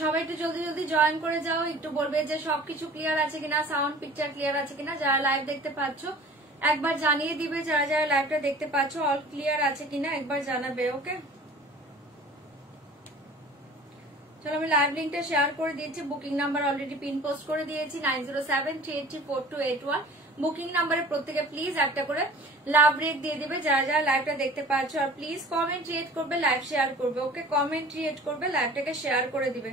সবাই একটু জলদি জলদি জয়েন করে যাও, একটু বলবে যে সবকিছু ক্লিয়ার আছে কিনা, সাউন্ড পিকচার ক্লিয়ার আছে কিনা। যারা লাইভ দেখতে পাচ্ছ একবার জানিয়ে দিবে, যারা যারা লাইভটা দেখতে পাচ্ছ অল ক্লিয়ার আছে কিনা একবার জানাবে। ওকে, চলো আমি লাইভ লিঙ্কটা শেয়ার করে দিয়েছি। Booking number already pin post করে দিয়েছি 9073804281। বুকিং নাম্বারে প্রত্যেকে প্লিজ একটা করে লাভ রেট দিয়ে দিবে যারা যারা লাইভটা দেখতে পাচ্ছ। আর প্লিজ কমেন্ট ক্রিয়েট করবে, লাইভ শেয়ার করবে। ওকে, কমেন্ট ক্রিয়েট করবে, লাইভটাকে শেয়ার করে দিবে।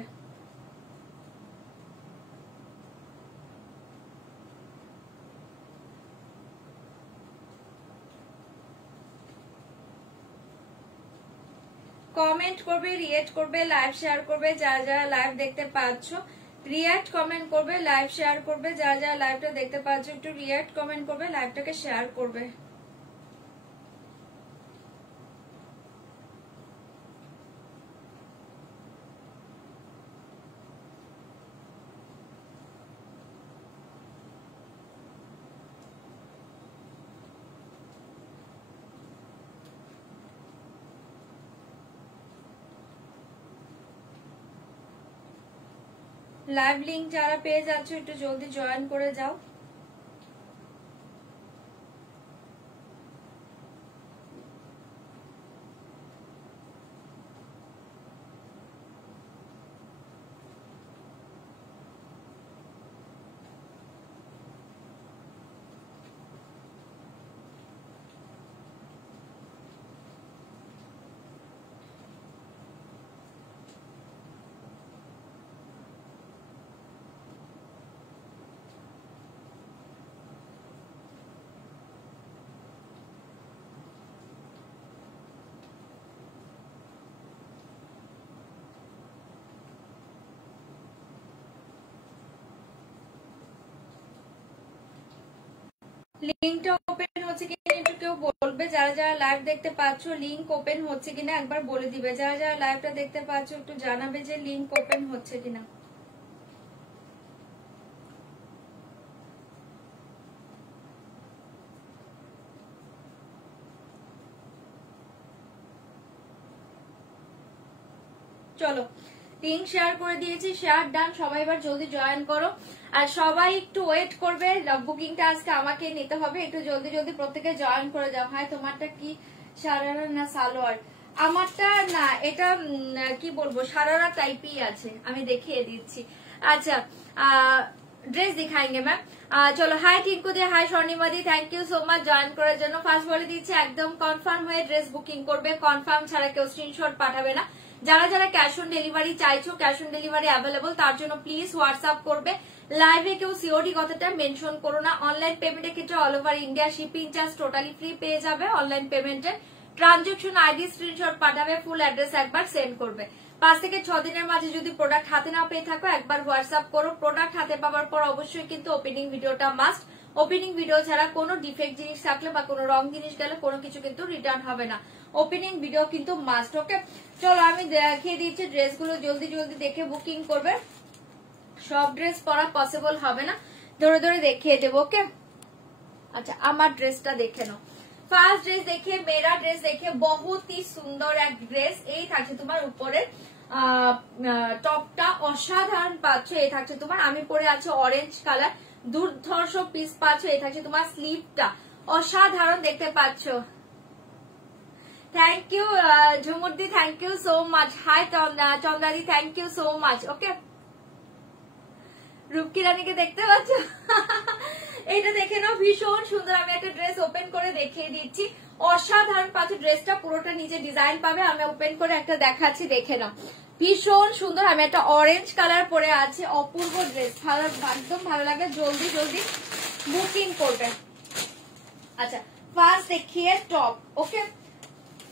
কমেন্ট করবে, রিয়েক্ট করবে, লাইভ শেয়ার করবে যারা যারা লাইভ দেখতে পাচ্ছ। রিয়েক্ট কমেন্ট করবে, লাইভ শেয়ার করবে যারা যারা লাইভটা দেখতে পাচ্ছ। একটু রিয়েক্ট কমেন্ট করবে, লাইভটাকে শেয়ার করবে। লাইভ লিংক যারা পেয়ে যাচ্ছ একটু জলদি জয়েন করে যাও। লিংকটা ওপেন হচ্ছে কিনা একটু কেউ বলবে, যারা যারা লাইভ দেখতে পাচ্ছ লিংক ওপেন হচ্ছে কিনা একবার বলে দিবে। যারা যারা লাইভটা দেখতে পাচ্ছ একটু জানাবে যে লিংক ওপেন হচ্ছে কিনা। চলো লিংক শেয়ার করে দিয়েছি, শেয়ার ডান। সবাই এবার জলদি জয়েন করো আর সবাই একটু ওয়েট করবে। বুকিংটা আজকে আমাকে নিতে হবে, একটু জলদি জলদি প্রত্যেকে জয়েন করে যাও। হ্যাঁ, তোমারটা কি সারারা না সালোয়ার? আমারটা না, এটা কি বলবো সারারা টাইপই আছে, আমি দেখিয়ে দিচ্ছি। আচ্ছা, ড্রেস দিখাएंगे ম্যাম। চলো, হাই টিঙ্কু দি, হাই স্বর্ণিমাদি, thank you so much join করার জন্য। ফার্স্ট বলে দিচ্ছি একদম কনফার্ম হয়ে ড্রেস বুকিং করবে, কনফার্ম ছাড়া কেউ স্ক্রিনশট পাঠাবে না। যারা যারা ক্যাশ অন ডেলিভারি চাইছো, ক্যাশ অন ডেলিভারি অ্যাভেলেবল, তার জন্য প্লিজ হোয়াটসঅ্যাপ করবে। লাইভে কেউ সিওডি কথাটা মেনশন করো না। অনলাইন পেমেন্টের ক্ষেত্রে all over India shipping charge totally free পেয়ে যাবে। অনলাইন পেমেন্টের ট্রানজাকশন আইডি স্ক্রিনশট পাঠাবে, ফুল অ্যাড্রেস একবার সেন্ড করবে। 5 থেকে 6 দিনের মাঝে যদি প্রোডাক্ট হাতে না পেয়ে থাকো একবার হোয়াটসঅ্যাপ করো। প্রোডাক্ট হাতে পাওয়ার পর অবশ্যই কিন্তু ওপেনিং ভিডিওটা মাস্ট। ওপেনিং ভিডিও ছাড়া কোনো ডিফেক্ট জিনিস থাকলে বা কোনো রং জিনিস গেলে কোনো কিছু কিন্তু রিটার্ন হবে না। ওপেনিং ভিডিও কিন্তু মাস্ট। ওকে, চলো আমি দেখিয়ে দিচ্ছি ড্রেসগুলো, জলদি জলদি দেখে বুকিং করবে। সব ড্রেস পরা পসিবল হবে না, ধরে ধরে দেখিয়ে দেবো। ওকে, আচ্ছা আমার ড্রেসটা দেখে নাও। ফার্স্ট ড্রেস দেখে, মেরা ড্রেস দেখে, বহুত হি সুন্দর এক ড্রেস। এই থাকছে তোমার উপরে টপটা অসাধারণ পাচ্ছ। এই থাকছে তোমার, আমি পরে আছি অরেঞ্জ কালার, দুর্ধর্ষ পিস পাচ্ছ। এই থাকছে তোমার স্লিভটা অসাধারণ দেখতে পাচ্ছ। থ্যাংক ইউ ঝুমুরদি, thank you so much. Hi চন্দ্রাদি, thank you so much. Okay, রূপকি রানীকে দেখতে পাচ্ছ? এইটা দেখে নাও, ভীষণ সুন্দর। আমি একটা ড্রেস ওপেন করে দেখিয়ে দিচ্ছি, অসাধারণ পাচ্ছ। ড্রেসটা পুরোটা নিচে ডিজাইন পাবে, আমি ওপেন করে একটা দেখাচ্ছি, দেখে নাও। ভীষণ সুন্দর। আমি একটা অরেঞ্জ কালার পরে আছি, অপূর্ব ড্রেস, ভালো, একদম ভালো লাগে। জলদি জলদি বুকিং করবে। আচ্ছা, ফার্স্ট দেখিয়ে টপ। ওকে,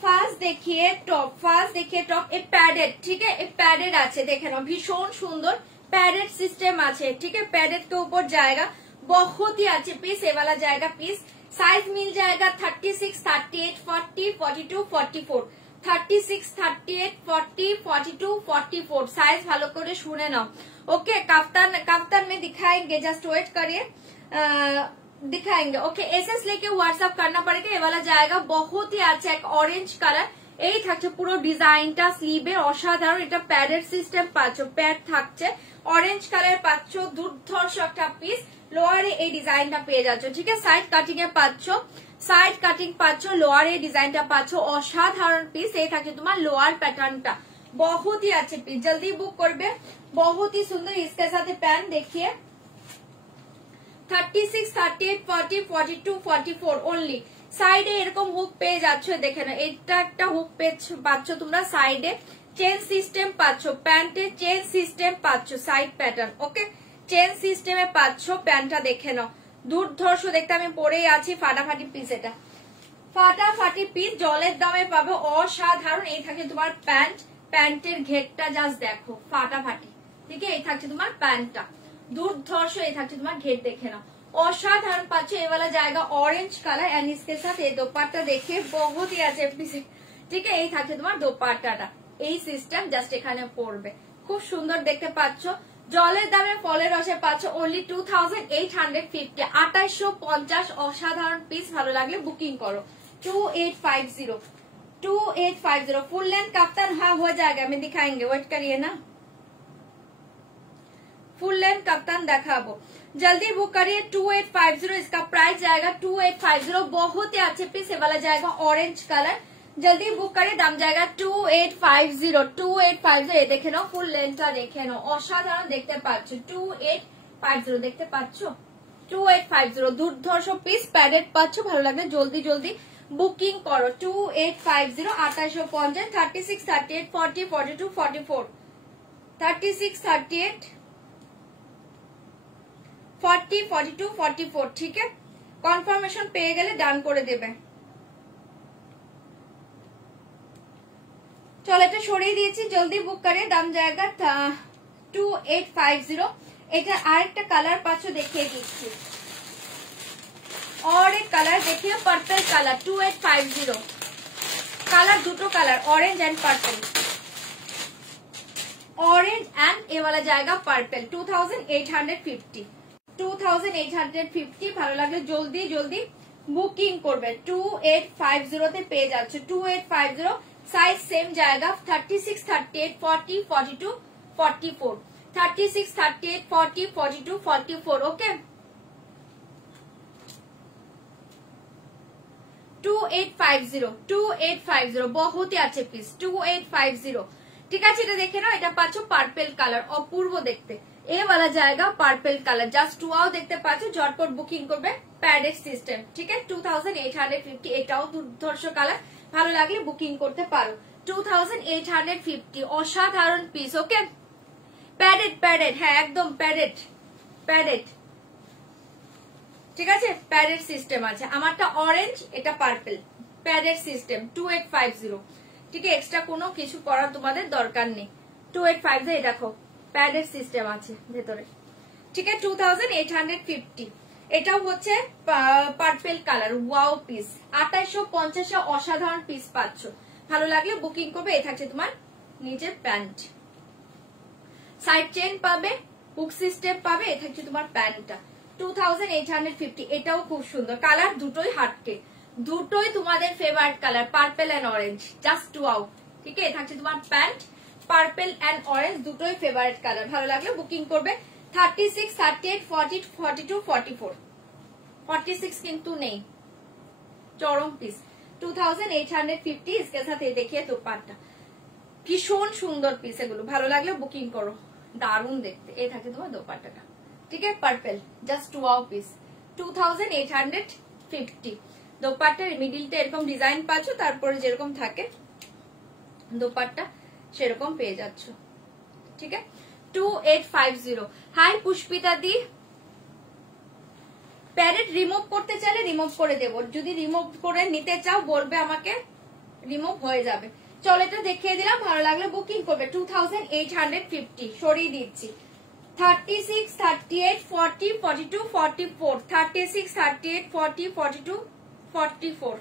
ফার্স্ট देखिए टॉप, फास्ट देखिए टॉप। ये पैडेड, ठीक है, ये पैडेड আছে, দেখে নাও, ভীষণ সুন্দর पैडेड सिस्टम আছে, ठीक है। पैडेड के ऊपर जाएगा, बहुत ही अच्छे पीस, ये वाला जाएगा पीस। साइज मिल जाएगा 36, 38, 40, 42, 44, 36, 38, 40, 42, 44। साइज ভালো করে শুনে নাও। ओके, कफ्तान में दिखाएंगे, जस्ट वेट करिए, दिखाएंगे। ओके, एसएस लेके व्हाट्सएप करना पड़ेगा। ये वाला जाएगा बहुत ही अच्छा, एक ऑरेंज कलर, এই থাকছে পুরো ডিজাইনটা, স্লিভের অসাধারণ, এটা প্যাডের সিস্টেম পাচ্ছ, প্যাড থাকছে, অরেঞ্জ কালার পাচ্ছ, দুর্ধর্ষ একটা পিস। লোয়ারে এই ডিজাইনটা পেয়ে যাচ্ছ, ঠিক আছে, সাইড কাটিং এ পাচ্ছ, সাইড কাটিং পাচ্ছ, লোয়ারে ডিজাইনটা পাচ্ছ, অসাধারণ পিস। এই থাকছে তোমার लोअर पैटर्नটা, बहुत ही अच्छे पीस, जल्दी बुक करबे, बहुत ही सुंदर। इसके साथ पैंट देखिए 36, 38, 40, 42, 44 ओनली। সাইডে এরকম হুক পেয়ে যাচ্ছ, দেখে না, এটা একটা হুক পাচ্ছ তোমরা সাইডে, চেন সিস্টেম পাচ্ছ, প্যান্টে চেন সিস্টেম পাচ্ছ, সাইড প্যাটার্ন, ওকে, চেন সিস্টেমে পাচ্ছ। প্যান্টটা দেখে নাও, দুর্ধর্ষ দেখতে, আমি পরেই আছি, ফাটাফাটি পিস, এটা ফাটাফাটি পিস, জলের দামে পাবে, অসাধারণ। এই থাকে তোমার প্যান্ট, প্যান্টের ঘেরটা জাস্ট দেখো, ফাটাফাটি, ঠিক আছে। এই থাকছে তোমার প্যান্টটা, দুর্ধর্ষ। এই থাকছে তোমার ঘের, দেখে নাও, অসাধারণ পাচ্ছ। এই वाला জায়গা অরেঞ্জ কালার এন্ড इसके साथ এই দোপাট্টা দেখে বহুত ही আছে পিস, ঠিক আছে। এই থাকছে তোমার দোপাট্টাটা, এই সিস্টেম জাস্ট এখানে পড়বে, খুব সুন্দর দেখতে পাচ্ছ। জলের দামে ফলের রসে পাচ্ছ অনলি 2850, 2850, অসাধারণ পিস। ভালো লাগলে বুকিং করো 2850, 2850 फुल लेंथ कफ्तान। हाँ हो जाएगा, मैं दिखाएंगे, वेट करिए ना, फुल लेंथ कफ्तान दिखाबो, जल्दी बुक करिए 2850, इसका प्राइस जाएगा 2850, बहुत ही अच्छे पीस। ये वाला जाएगा ऑरेंज कलर, जल्दी बुक करिए, दाम जाएगा 2850, 2850। ये देखे नाओ, फुल लेंथটা দেখে নাও, অসাধারণ দেখতে পাচ্ছ, 2850 দেখতে পাচ্ছ, 2850 দুর্ধর্ষ পিস, প্যাডেড পাচ্ছ। ভালো লাগলে জলদি জলদি বুকিং করো 2850, 2850, 36, 38, 40, 42, 44, 36, 38, 40, 42, 44, ठीक है। কনফার্মেশন পেয়ে গেলে ডান করে দেবে। চলো এটা সরিয়ে দিয়েছি, জলদি বুক করে, দাম জায়গা 2850। এটা আরেকটা কালার পাচ্ছ, দেখিয়ে দিচ্ছি, और एक कलर देखिए, पर्पल कलर 2850, कलर দুটো colour, orange and purple, orange and ये वाला जाएगा पर्पल, 2850, 2850। ভালো লাগলে জলদি জলদি বুকিং করবে, 2850 তে পেয়ে যাচ্ছে, 2850। साइज सेम जाएगा 36, 38, 40, 42, 44, 36, 38, 40, 42, 44, ओके। 2850, 2850, बहुत ही अच्छे पीस, 2850, ঠিক আছে। এটা দেখে নাও, এটা পাচ্ছ পার্পল কালার, অপূর্ব দেখতে। এ वाला जाएगा পার্পল কালার, জাস্ট ওয়াও দেখতে পাচ্ছ, ঝটপট বুকিং করবে, প্যাডেড সিস্টেম, ঠিক আছে। 2850, এটাও দুর্ধর্ষ কালার, ভালো লাগলে বুকিং করতে পারো, 2850, অসাধারণ পিস, ওকে। প্যাডেড, প্যাডেড, হ্যাঁ একদম প্যাডেড, প্যাডেড, ঠিক আছে, প্যাডেড সিস্টেম আছে। আমারটা অরেঞ্জ, এটা পার্পল, প্যাডেড সিস্টেম 2850, ঠিক আছে। এক্সট্রা কোনো কিছু করার তোমাদের দরকার নেই, 2850। এই দেখো প্যাডেড সিস্টেম আছে ভেতরে, ঠিক আছে, 2850। এটাও হচ্ছে পার্পল কালার, ওয়াও পিস, 2850, অসাধারণ পিস পাচ্ছ। ভালো লাগলে বুকিং করবে। এই থাকছে তোমার নিচের প্যান্ট, সাইড চেন পাবে, হুক সিস্টেম পাবে। এই থাকছে তোমার প্যান্টটা, 2850। এটাও খুব সুন্দর কালার, দুটোই হাটকে, দুটোই তোমাদের favourite colour, purple and orange, just wow, ঠিক আছে। থাকছে তোমার প্যান্ট, পার্পল এন্ড অরেঞ্জ, দুটোই ফেভারিট কালার। ভালো লাগলে বুকিং করবে 36, 38, 40, 42, 44, 46 কিন্তু নেই, চরম পিস, 2850। इसके साथ ये देखिए দোপাট্টা, ভীষণ সুন্দর পিস এগুলো, ভালো লাগলে বুকিং করো, দারুণ দেখতে। এই থাকে তোমার দোপাট্টাটা, ঠিক আছে, পার্পল, জাস্ট ওয়াও পিস, 2850। দোপাট্টার মিডিলটা এরকম ডিজাইন পাচ্ছ, তারপরে যেরকম থাকে দোপাট্টা সেরকম পেয়ে যাচ্ছ, ঠিক আছে। 2850। হাই পুষ্পিতা দি, প্যারেট রিমুভ করতে চাইলে রিমুভ করে দেবো, যদি রিমুভ করে নিতে চাও বলবে আমাকে, রিমুভ হয়ে যাবে। চলো এটা দেখিয়ে দিলাম, ভালো লাগলে বুকিং করবে 2850, সরিয়ে দিচ্ছি। 36, 38, 40, 42, 44, 36, 38, 40, 42, 44,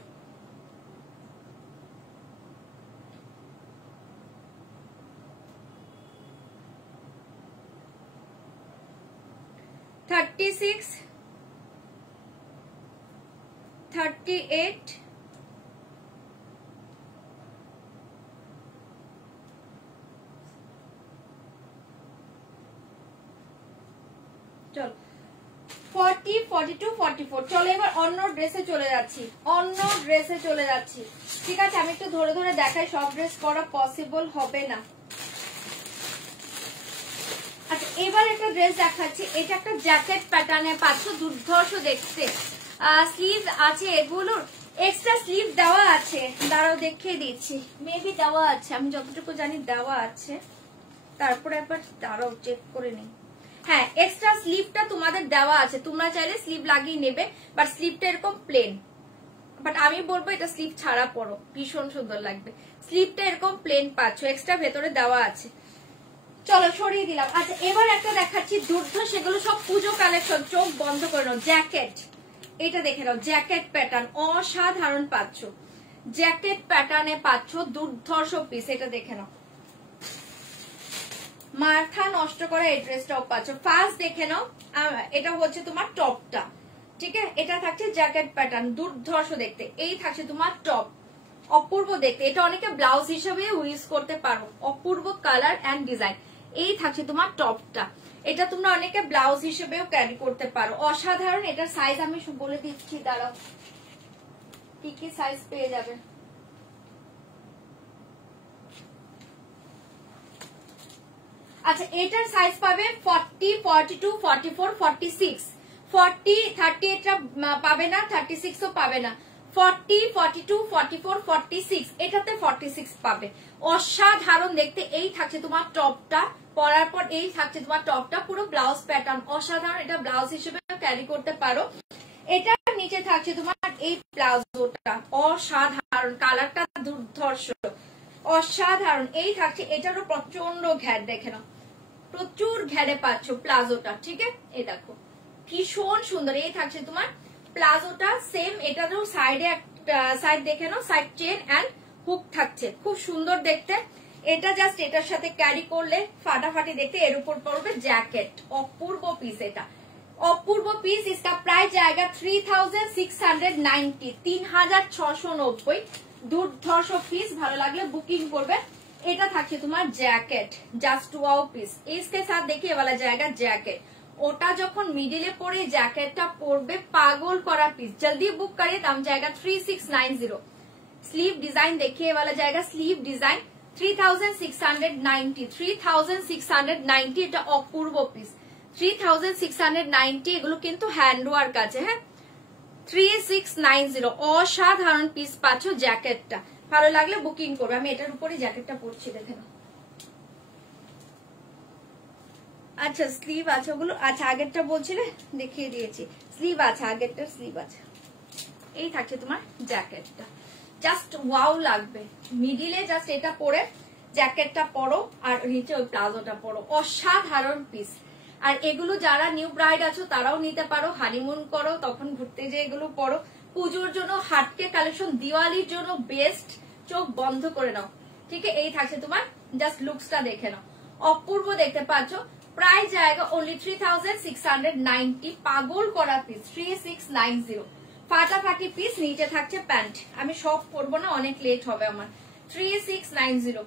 $36, 38, চলো 40, 42, 44। চলো এবার অন্য ড্রেসে চলে যাচ্ছি, ঠিক আছে। আমি একটু ধরে ধরে দেখাই, সব ড্রেস পরা পসিবল হবে না। আচ্ছা এবার একটা ড্রেস দেখাচ্ছি, এটা একটা জ্যাকেট প্যাটার্নে পাচ্ছ, দুর্ধর্ষ দেখতে। স্লিভ আছে এগুলোর, এক্সট্রা স্লিভ দেওয়া আছে, দাঁড়াও দেখিয়ে দিচ্ছি, মেবি দেওয়া আছে, আমি যতটুকু জানি দেওয়া আছে। তারপরে একবার দাঁড়াও চেক করে নিই। হ্যাঁ এক্সট্রা স্লিভটা তোমাদের দেওয়া আছে, তোমরা চাইলে স্লিভ লাগিয়ে নেবে, বাট স্লিভটা এরকম প্লেন। বাট আমি বলবো এটা স্লিভ ছাড়া পরো, ভীষণ সুন্দর লাগবে। স্লিভটা এরকম প্লেন পাচ্ছ, এক্সট্রা ভেতরে দেওয়া আছে। চলো সরিয়ে দিলাম। আচ্ছা এবার একটা দেখাচ্ছি দুর্ধ, সেগুলো সব পুজো কালেকশন, চোখ বন্ধ করে নাও। জ্যাকেট, এটা দেখে নাও, জ্যাকেট প্যাটার্ন অসাধারণ পাচ্ছ, জ্যাকেট প্যাটার্নে পাচ্ছ দুর্ধর্ষ পিস। এটা দেখে নাও, মাথা নষ্ট করা এই ড্রেসটাও পাচ্ছ। ফার্স্ট দেখে নাও, এটা হচ্ছে তোমার টপটা, ঠিক আছে। এটা থাকছে জ্যাকেট প্যাটার্ন, দুর্ধর্ষ দেখতে। এই থাকছে তোমার টপ, অপূর্ব দেখতে। এটা অনেকে ব্লাউজ হিসেবে ইউজ করতে পারো, অপূর্ব কালার এন্ড ডিজাইন। এই থাকছে তোমার টপটা, এটা তোমরা অনেকে ব্লাউজ হিসেবেও ক্যারি করতে পারো, অসাধারণ। এটার সাইজ আমি বলে দিচ্ছি, দাঁড়াও কি কি সাইজ পেয়ে যাবে। আচ্ছা এটার সাইজ পাবে 40, 42, 44, 46, 40, 30 এটা পাবে না, 36ও পাবে না, 40, 42, 44, 46, এটাতে 46 পাবে। অসাধারণ দেখতে। এই থাকছে তোমার টপটা, পরার পর এই থাকছে তোমার টপটা, পুরো ব্লাউজ প্যাটার্ন অসাধারণ। এটা ব্লাউজ হিসেবে ক্যারি করতে পারো। এটার নিচে থাকছে তোমার এই প্লাজোটা, অসাধারণ, কালারটা দুর্ধর্ষ, অসাধারণ। এই থাকছে, এটারও প্রচন্ড ঘ্যাট, দেখে নাও প্রচুর ঘ্যারে পাচ্ছ প্লাজোটা, ঠিক আছে। এই দেখো ভীষণ সুন্দর। এই থাকছে তোমার প্লাজোটা, সেম এটারও সাইডে একটা সাইড দেখে নাও, সাইড চেন এন্ড হুক থাকছে, খুব সুন্দর দেখতে। এটা জাস্ট এটার সাথে ক্যারি করলে ফাটাফাটি দেখতে। এর উপর পড়বে জ্যাকেট, অপূর্ব পিস, এটা অপূর্ব পিস। इसका प्राइस जाएगा 3690, 3690। দুর্ধর্ষ পিস, ভালো লাগলে বুকিং করবে। এটা থাকছে তোমার জ্যাকেট, জাস্ট ওয়াও পিস। इसके साथ देखिए वाला जाएगा जैकेट, ওটা যখন মিডিলে পরে জ্যাকেটটা পরবে, পাগল করা পিস। জলদি বুক करिए, दाम जाएगा 3690। स्लीव डिजाइन देखिए वाला जाएगा, स्लीव डिजाइन 3690, 3690। এটা অপূর্ব পিস, 3690। এগুলো কিন্তু হ্যান্ড ওয়ার্ক আছে, হ্যাঁ 3690, অসাধারণ পিস পাচ্ছ। জ্যাকেটটা ভালো লাগলে বুকিং করবে। আমি এটার উপরে জ্যাকেটটা পরছি, দেখে নাও। আচ্ছা স্লিভ আছে ওগুলো, আচ্ছা আগেরটা বলছিলে দেখিয়ে দিয়েছি, স্লিভ আছে, আগেরটা স্লিভ আছে। এই থাকছে তোমার জ্যাকেটটা, জাস্ট ওয়াও লাগবে। মিডিলে জাস্ট এটা পরে জ্যাকেটটা পরো, আর নিচে ওই প্লাজোটা পরো, অসাধারণ পিস। আর এগুলো যারা নিউ ব্রাইড আছো তারাও নিতে পারো, হানিমুন করো তখন ঘুরতে যে এগুলো পরো, পুজোর জন্য হাটকে কালেকশন, দিওয়ালির জন্য বেস্ট। চোখ বন্ধ করে নাও, ঠিক আছে। এই থাকছে তোমার, জাস্ট লুকসটা দেখে নাও, অপূর্ব দেখতে পাচ্ছ। প্রাইস জায়গা ওনলি 3690, পাগল করা পিস, 3690, ফাটাফাটি পিস। নিচে থাকছে প্যান্ট, আমি সব পরবো না, অনেক লেট হবে আমার। 3690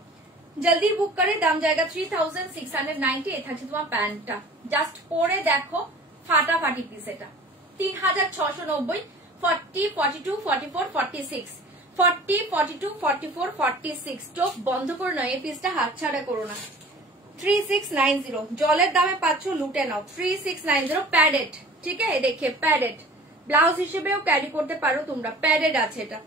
জলদি বুক করে, দাম জায়গা 3690। এ থাকছে তোমার প্যান্টটা, জাস্ট পরে দেখো ফাটাফাটি পিস। এটা 3690, 40, 42, 44, 46, 40, 42, 44, 46। চোখ বন্ধ করে নয়, এই পিসটা হাতছাড়া করো না। 3690 জলের দামে পাচ্ছ, লুটে নাও। 3690 প্যাডেড, ঠিক আছে। দেখে প্যাডেড, ব্লাউজ হিসেবেও ক্যারি করতে পারো তোমরা, প্যাডেড আছে এটা।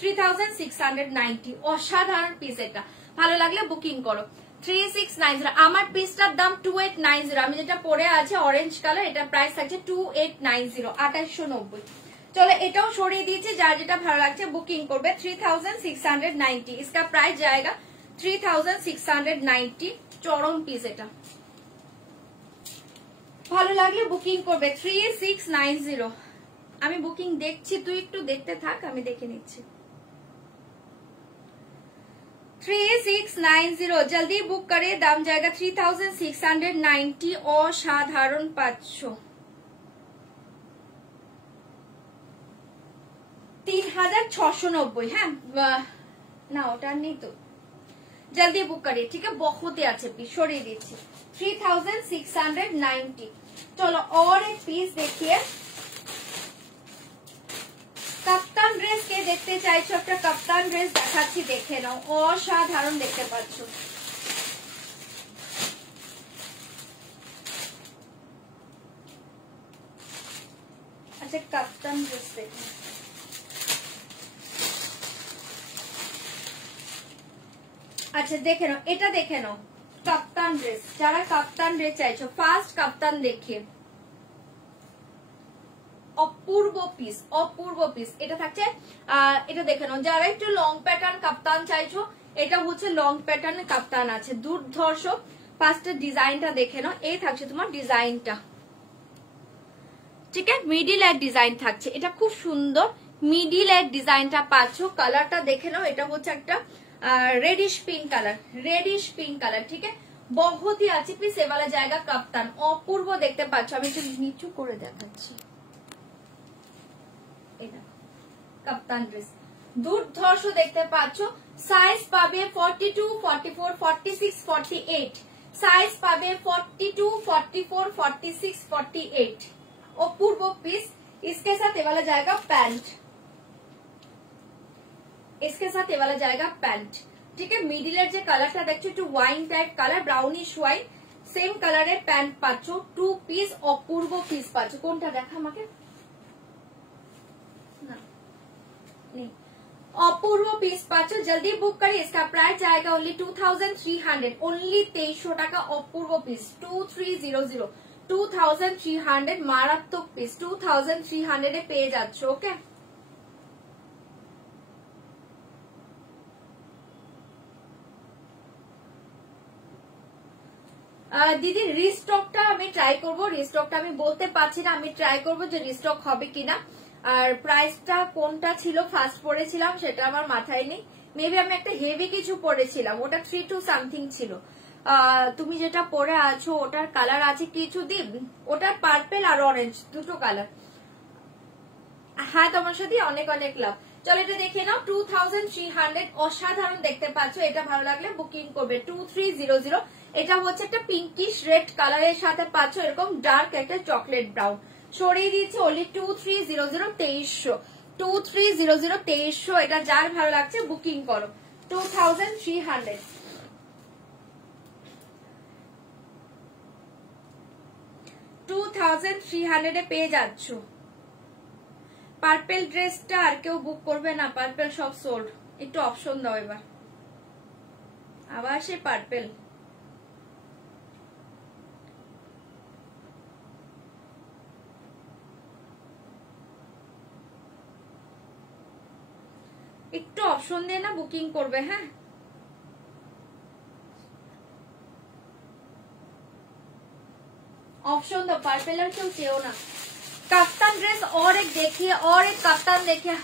3690, অসাধারণ পিস। এটা ভালো লাগলে বুকিং করো। 3690। আমার পিসটার দাম 2890, আমি যেটা পরে আছে অরেঞ্জ কালার, এটা প্রাইস থাকছে 2890, 2890। চলো এটাও সরিয়ে দিয়েছি, যার যেটা ভালো লাগছে বুকিং করবে। 3690, इसका प्राइस जाएगा 3690। চরম পিস, এটা ভালো লাগলে বুকিং করবে। 3690। আমি বুকিং দেখছি, তুই একটু দেখতে থাক, আমি দেখে নিচ্ছি। 3690 জলদি বুক করে, দাম জায়গা 3690, অসাধারণ পাচ্ছ। 3690, হ্যাঁ না ওটা নেই তো, जल्दी बुक करिए, ठीक है। बहुत ही अच्छे पीस, छोड़िए दीजिए 3690। चलो और एक पीस देखिए, কাপ্তান ড্রেস কে দেখতে চাইছো? একটা কাপ্তান ড্রেস দেখাচ্ছি, দেখে নাও, অসাধারণ দেখতে পাচ্ছ। আচ্ছা কাপ্তান ড্রেস দেখে, আচ্ছা দেখে নাও, এটা দেখে নাও কাপ্তান ড্রেস। যারা কাপ্তান ড্রেস চাইছো, ফার্স্ট কাপ্তান দেখিয়ে, অপূর্ব পিস, অপূর্ব পিস এটা থাকছে। এটা দেখে নাও, যারা একটু লং প্যাটার্ন কাপ্তান চাইছো, এটা হচ্ছে লং প্যাটার্ন কাপ্তান আছে, দুর্ধর্ষ। ফার্স্টের ডিজাইনটা দেখে নাও, এই থাকছে তোমার ডিজাইনটা, ঠিক আছে। মিডিল এর ডিজাইন থাকছে, এটা খুব সুন্দর মিডিল এর ডিজাইনটা পাচ্ছ। কালারটা দেখে নাও, এটা হচ্ছে একটা reddish pink colour, reddish pink colour, ठीक है। बहुत ही अच्छी पीस, ये वाला जाएगा कप्तान, অপূর্ব দেখতে পাচ্ছ। আমি একটু নিচু করে দেখাচ্ছি, এটা কাপ্তান ড্রেস দুর্ধর্ষ দেখতে পাচ্ছ। সাইজ পাবে 42, 44, 46, 48, সাইজ পাবে 42, 44, 46, 48। অপূর্ব পিস। इसके साथ ये वाला जाएगा पैंट, इसके साथ ये वाला जाएगा पैंट, ठीक है। मिडिलेर जो कलरটা দেখছো একটু wine type colour, brownish wine, same কালারের প্যান্ট পাচ্ছ। 2 পিস, অপূর্ব পিস পাচ্ছ। কোনটা দেখা আমাকে, না नहीं, অপূর্ব পিস পাচ্ছ। জলদি বুক করি, इसका प्राइस जाएगा ओनली 2300, ओनली 2300 টাকা। অপূর্ব পিস 2300, 2300 মারাত্মক পিস, 2300 এ পেয়ে যাচ্ছ, ওকে। দিদি রিস্টকটা আমি ট্রাই করব, রিস্টকটা আমি বলতে পারছি না, আমি ট্রাই করব যে রিস্টক হবে কিনা। আর প্রাইসটা কোনটা ছিল ফার্স্ট পড়েছিলাম সেটা আমার মাথায় নেই, মেবি আমি একটা হেভি কিছু পড়েছিলাম, ওটা 32 সামথিং ছিল। তুমি যেটা পরে আছো ওটার কালার আছে কিছু দিন, ওটার পার্পেল আর অরেঞ্জ দুটো কালার। হ্যাঁ তোমার সাথে অনেক অনেক লাভ। চলো এটা দেখে নাও, 2300, অসাধারণ দেখতে পাচ্ছ। এটা ভালো লাগলে বুকিং করবে 2300। এটা হচ্ছে একটা পিঙ্কিশ রেড কালারের সাথে পাচ্ছ এরকম ডার্ক একটা চকলেট ব্রাউন। সরিয়ে দিচ্ছে ওনলি 2300, 2300, 2300, 2300। এটা যার ভালো লাগছে বুকিং করো 2300। 2300 এ পেয়ে যাচ্ছ। পার্পেল ড্রেসটা আর কেউ বুক করবে না, পার্পেল সব সোল্ড। একটু অপশন দাও এবার, আবার সে পার্পেল। একটু অপশন দিয়ে না বুকিং করবে, হ্যাঁ। ऑप्शन दो, पार्पल क्यों চেও না। কাপ্তান ড্রেস और एक देखिए, और एक কাপ্তান देखिए।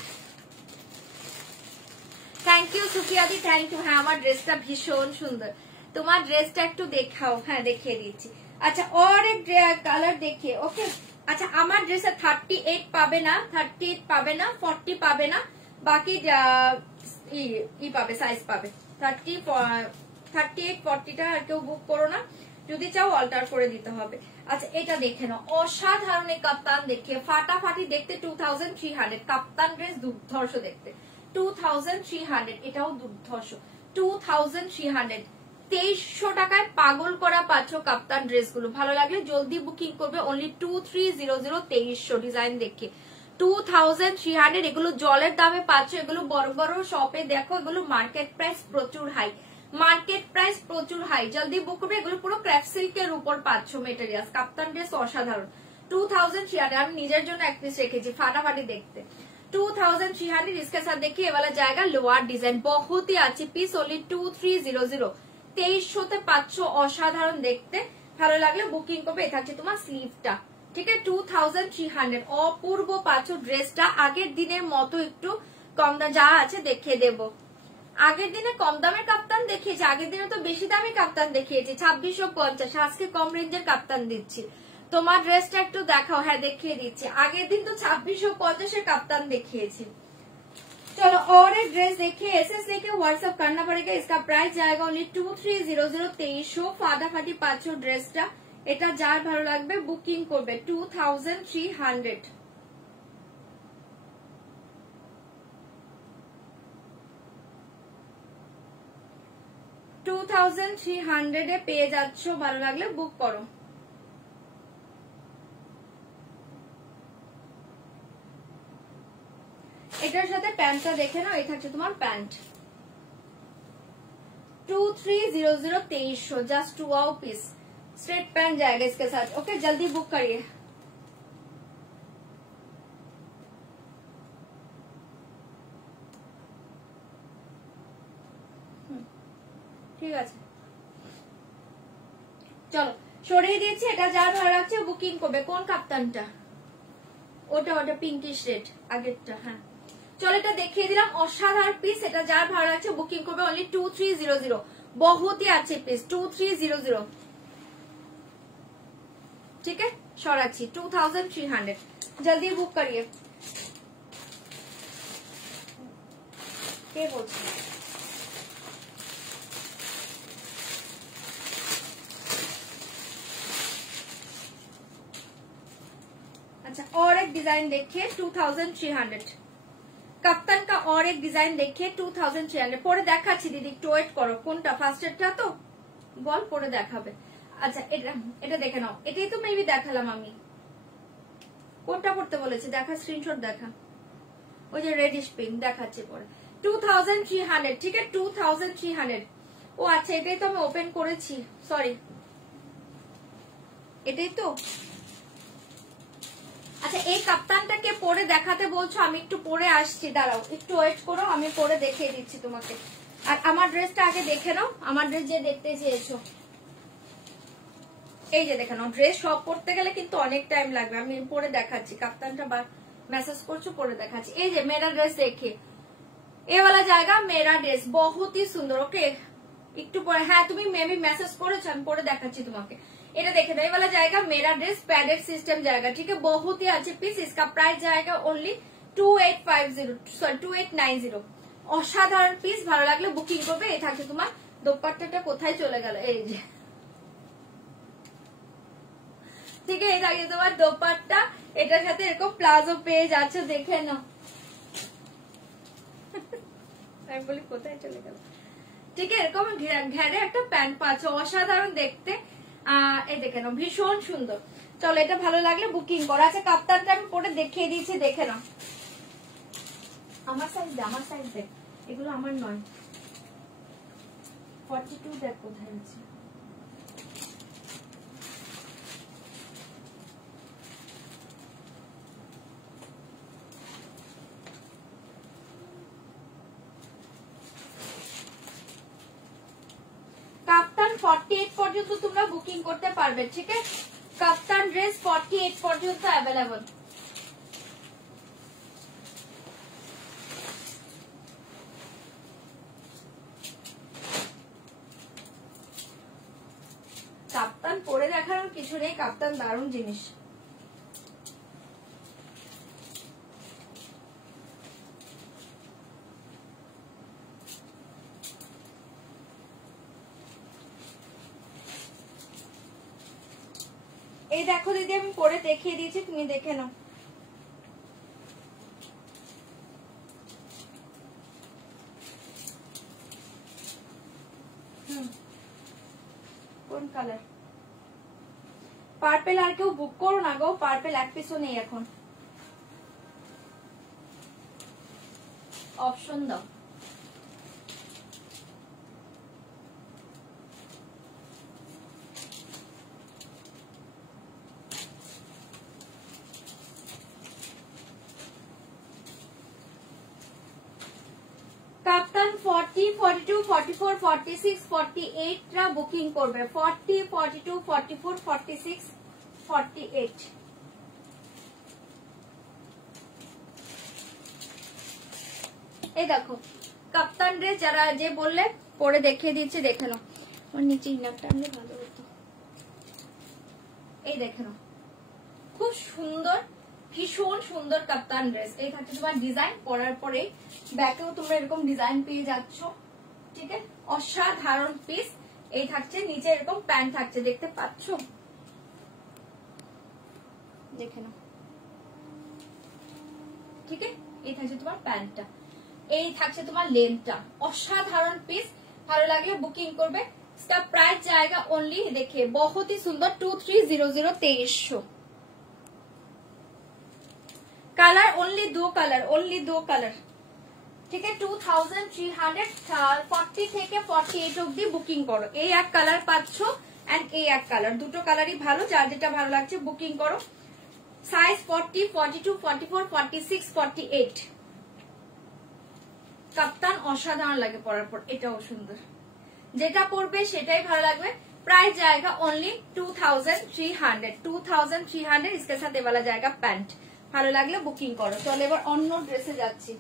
Thank you Sufia di, thank you. হ্যাঁ আমার ড্রেসটা ভীষণ সুন্দর, তোমার ড্রেসটা একটু দেখাও। হ্যাঁ দেখিয়ে দিচ্ছি। আচ্ছা और एक কালার দেখিয়ে, ওকে। আচ্ছা আমার ড্রেসে 38 পাবে না, 38 পাবে না, 40 পাবে না, বাকি ই পাবে, সাইজ পাবে 30, 38, 40টা আর কেউ বুক করো না, যদি চাও অল্টার করে দিতে হবে। আচ্ছা এটা দেখে নাও, অসাধারণ এই কাপ্তান দেখিয়ে, ফাটাফাটি দেখতে। 2300, কাপ্তান ড্রেস দুর্ধর্ষ দেখতে। 2300, এটাও দুর্ধর্ষ। 2300, 2300 টাকায় পাগল করা পাচ্ছ কাপ্তান ড্রেসগুলো। ভালো লাগলে জলদি বুকিং করবে, অনলি 2300, 2300 ডিজাইন দেখে 2300। এগুলো জলের দামে পাচ্ছ, এগুলো বড় বড় শপে দেখো, এগুলো মার্কেট প্রাইস প্রচুর হাই, মার্কেট প্রাইস প্রচুর হাই। জলদি বুক করবে, এগুলো পুরো ক্র্যাপ সিল্কের উপর পাচ্ছ মেটেরিয়াল। কাপ্তান ড্রেস অসাধারণ। 2300, আমি নিজের জন্য এক পিস রেখেছি, ফাটাফাটি দেখতে। 2300, इसके साथ देखिए ये वाला जाएगा लोअर डिजाइन, बहुत ही अच्छी पीस, ओनली 2300। 2300 পাচ্ছ, অসাধারণ দেখতে। ভালো লাগলে বুকিং করবে। এটা হচ্ছে তোমার স্লিভটা, ঠিক আছে। 2300, অপূর্ব পাচ্ছ ড্রেসটা। আগের দিনের মতো একটু কম দাম যা আছে দেখিয়ে দেবো। আগের দিনে কম দামের কাপ্তান দেখিয়েছি, আগের দিনে তো বেশি দামি কাপ্তান দেখিয়েছি 2650, আজকে কম রেঞ্জের কাপ্তান দিচ্ছি। তোমার ড্রেসটা একটু দেখাও। হ্যাঁ দেখিয়ে দিচ্ছি, আগের দিন তো 2650 কাপ্তান দেখিয়েছি। चलो और एक ड्रेस देखिए, एसएस लेके व्हाट्सएप करना पड़ेगा। इसका प्राइस जाएगा ओनली 2300 2300 फाटाफाटी पाচ্ছো ড্রেসটা। এটা যার ভালো লাগবে বুকিং করবে 2300 2300 এ পেয়ে যাচ্ছ, ভালো লাগলে বুক করো। এটার সাথে প্যান্টটা দেখে নাও, এই থাকছে তোমার pant. 2300 2300 just 2 piece straight pant जाएगा इसके साथ। ओके जल्दी बुक करिए। ঠিক আছে চলো সরিয়ে দিয়েছি। এটা যার ভালো লাগছে বুকিং করবে। কোন কাপ্তানটা? ওটা ওটা পিঙ্কিশ রেড আগেরটা। হ্যাঁ চলো এটা দেখিয়ে দিলাম, অসাধারণ পিস। এটা যার ভালো লাগছে বুকিং করবে ओनली 2300। बहुत ही अच्छे पीस 2300। ठीक है সরাচ্ছি 2300। जल्दी बुक करिए। কে বলছে? अच्छा और एक डिजाइन देखिए 2300। কাপ্তান का और एक डिजाइन देखिए 2300 পরে দেখাচ্ছি দিদি, একটু ওয়েট করো। কোনটা? ফার্স্টেরটা তো বল, পরে দেখাবে। আচ্ছা এটা এটা দেখে নাও, এটাই তো মেবি দেখালাম আমি। কোনটা পড়তে বলেছি দেখা, স্ক্রিনশট দেখা। ওই যে রেডিশ পিঙ্ক দেখাচ্ছি পরে। 2300 ঠিক আছে 2300। ও আচ্ছা এটাই তো আমি ওপেন করেছি, সরি এটাই তো। আচ্ছা এই কাপ্তানটাকে পরে দেখাতে বলছো, আমি একটু পরে আসছি, দাঁড়াও একটু ওয়েট করো, আমি পরে দেখিয়ে দিচ্ছি তোমাকে। আর আমার ড্রেসটা আগে দেখে নাও, আমার ড্রেস যে দেখতে চেয়েছো। এই যে দেখে নাও, ড্রেস সব পরতে গেলে কিন্তু অনেক টাইম লাগবে, আমি পরে দেখাচ্ছি। কাপ্তানটা মেসেজ করছো পরে দেখাচ্ছি। এই যে মেরা ড্রেস দেখে, এ वाला জায়গা মেরা ড্রেস বহুত ही সুন্দর। ওকে একটু পরে, হ্যাঁ তুমি মেবি মেসেজ করেছো, আমি পরে দেখাচ্ছি তোমাকে। এটা দেখে দাও, ये वाला जाएगा मेरा ड्रेस पैडेड सिस्टम जाएगा। ठीक है बहुत ही अच्छे पीस। इसका प्राइस जाएगा ओनली 2850 सॉरी 2890। অসাধারণ পিস, ভালো লাগলে বুকিং করবে। এই থাকে তোমার দোপাট্টাটা কোথায় চলে গেল, এই যে ঠিক আছে এই থাকে তোমার দোপাট্টা। এটার সাথে এরকম প্লাজো পেয়ে যাচ্ছে, দেখে নাও। আমি বলি কোথায় চলে গেল। ঠিক আছে এরকম ঘেরে একটা প্যান্ট পাচ্ছ, অসাধারণ দেখতে। এই দেখে নাও ভীষণ সুন্দর। চলো এটা ভালো লাগলে বুকিং করো। আচ্ছা কাপ্তানটা আমি পরে দেখিয়ে দিয়েছি, দেখে নাও। আমার সাইজ দেখ, আমার সাইজ দেখ, এগুলো আমার নয়। 42 দেখ কোথায় আছে। কাপ্তান 48 পর্যন্ত তোমরা বুকিং করতে পারবে। ঠিক আছে কাপ্তান ড্রেস 48 পর্যন্ত অ্যাভেলেবল। কাপ্তান পরে দেখার কিছু নেই, কাপ্তান দারুণ জিনিস। এই দেখো দিদি আমি পরে দেখিয়ে দিয়েছি, তুমি দেখে নাও। কোন কালার? পার্পেল আর কেউ বুক করো না গো, পার্পেল এক পিসও নেই এখন। অপশন দাও। কাপ্তান 40 42 44 46 48 রা বুকিং করবে। 40 42 44 46 48। এই দেখো কাপ্তান ড্রেস যারা যে বললে পরে দেখিয়ে দিচ্ছি, দেখে নাও। ওর নিচে ইনারটা আনলে ভালো হতো। এই দেখে নাও খুব সুন্দর ভীষণ সুন্দর কাপ্তান ড্রেস। এই থাকছে তোমার ডিজাইন, পরার পরে ব্যাকেও তোমরা এরকম ডিজাইন পেয়ে যাচ্ছ, ঠিক আছে, অসাধারণ পিস। এই থাকছে নিচে এরকম প্যান্ট থাকছে, দেখতে পাচ্ছ, দেখে নাও, ঠিক আছে। এই থাকছে তোমার প্যান্টটা, এই থাকছে তোমার লেন্থটা, অসাধারণ পিস। ভালো লাগলে বুকিং করবে। इसका प्राइस जाएगा ओनली, देखिए बहुत ही सुंदर 2300 2300। कलर ओनली दो कलर, ठीक है। 2340 থেকে 48 অবধি বুকিং করো। এই এক কালার পাচ্ছ এন্ড এই এক কালার, দুটো কালারই ভালো, যার যেটা ভালো লাগছে বুকিং করো। সাইজ 40, 42, 44, 46, 48। কাপ্তান অসাধারণ লাগে পরার পর, এটাও সুন্দর, যেটা পরবে সেটাই ভালো লাগবে। प्राइस जाएगा ओनली 2300, 2300। इसके साथ ये वाला जाएगा पैंट। ভালো লাগলে বুকিং করো। চলো এবার অন্য ড্রেসে যাচ্ছি।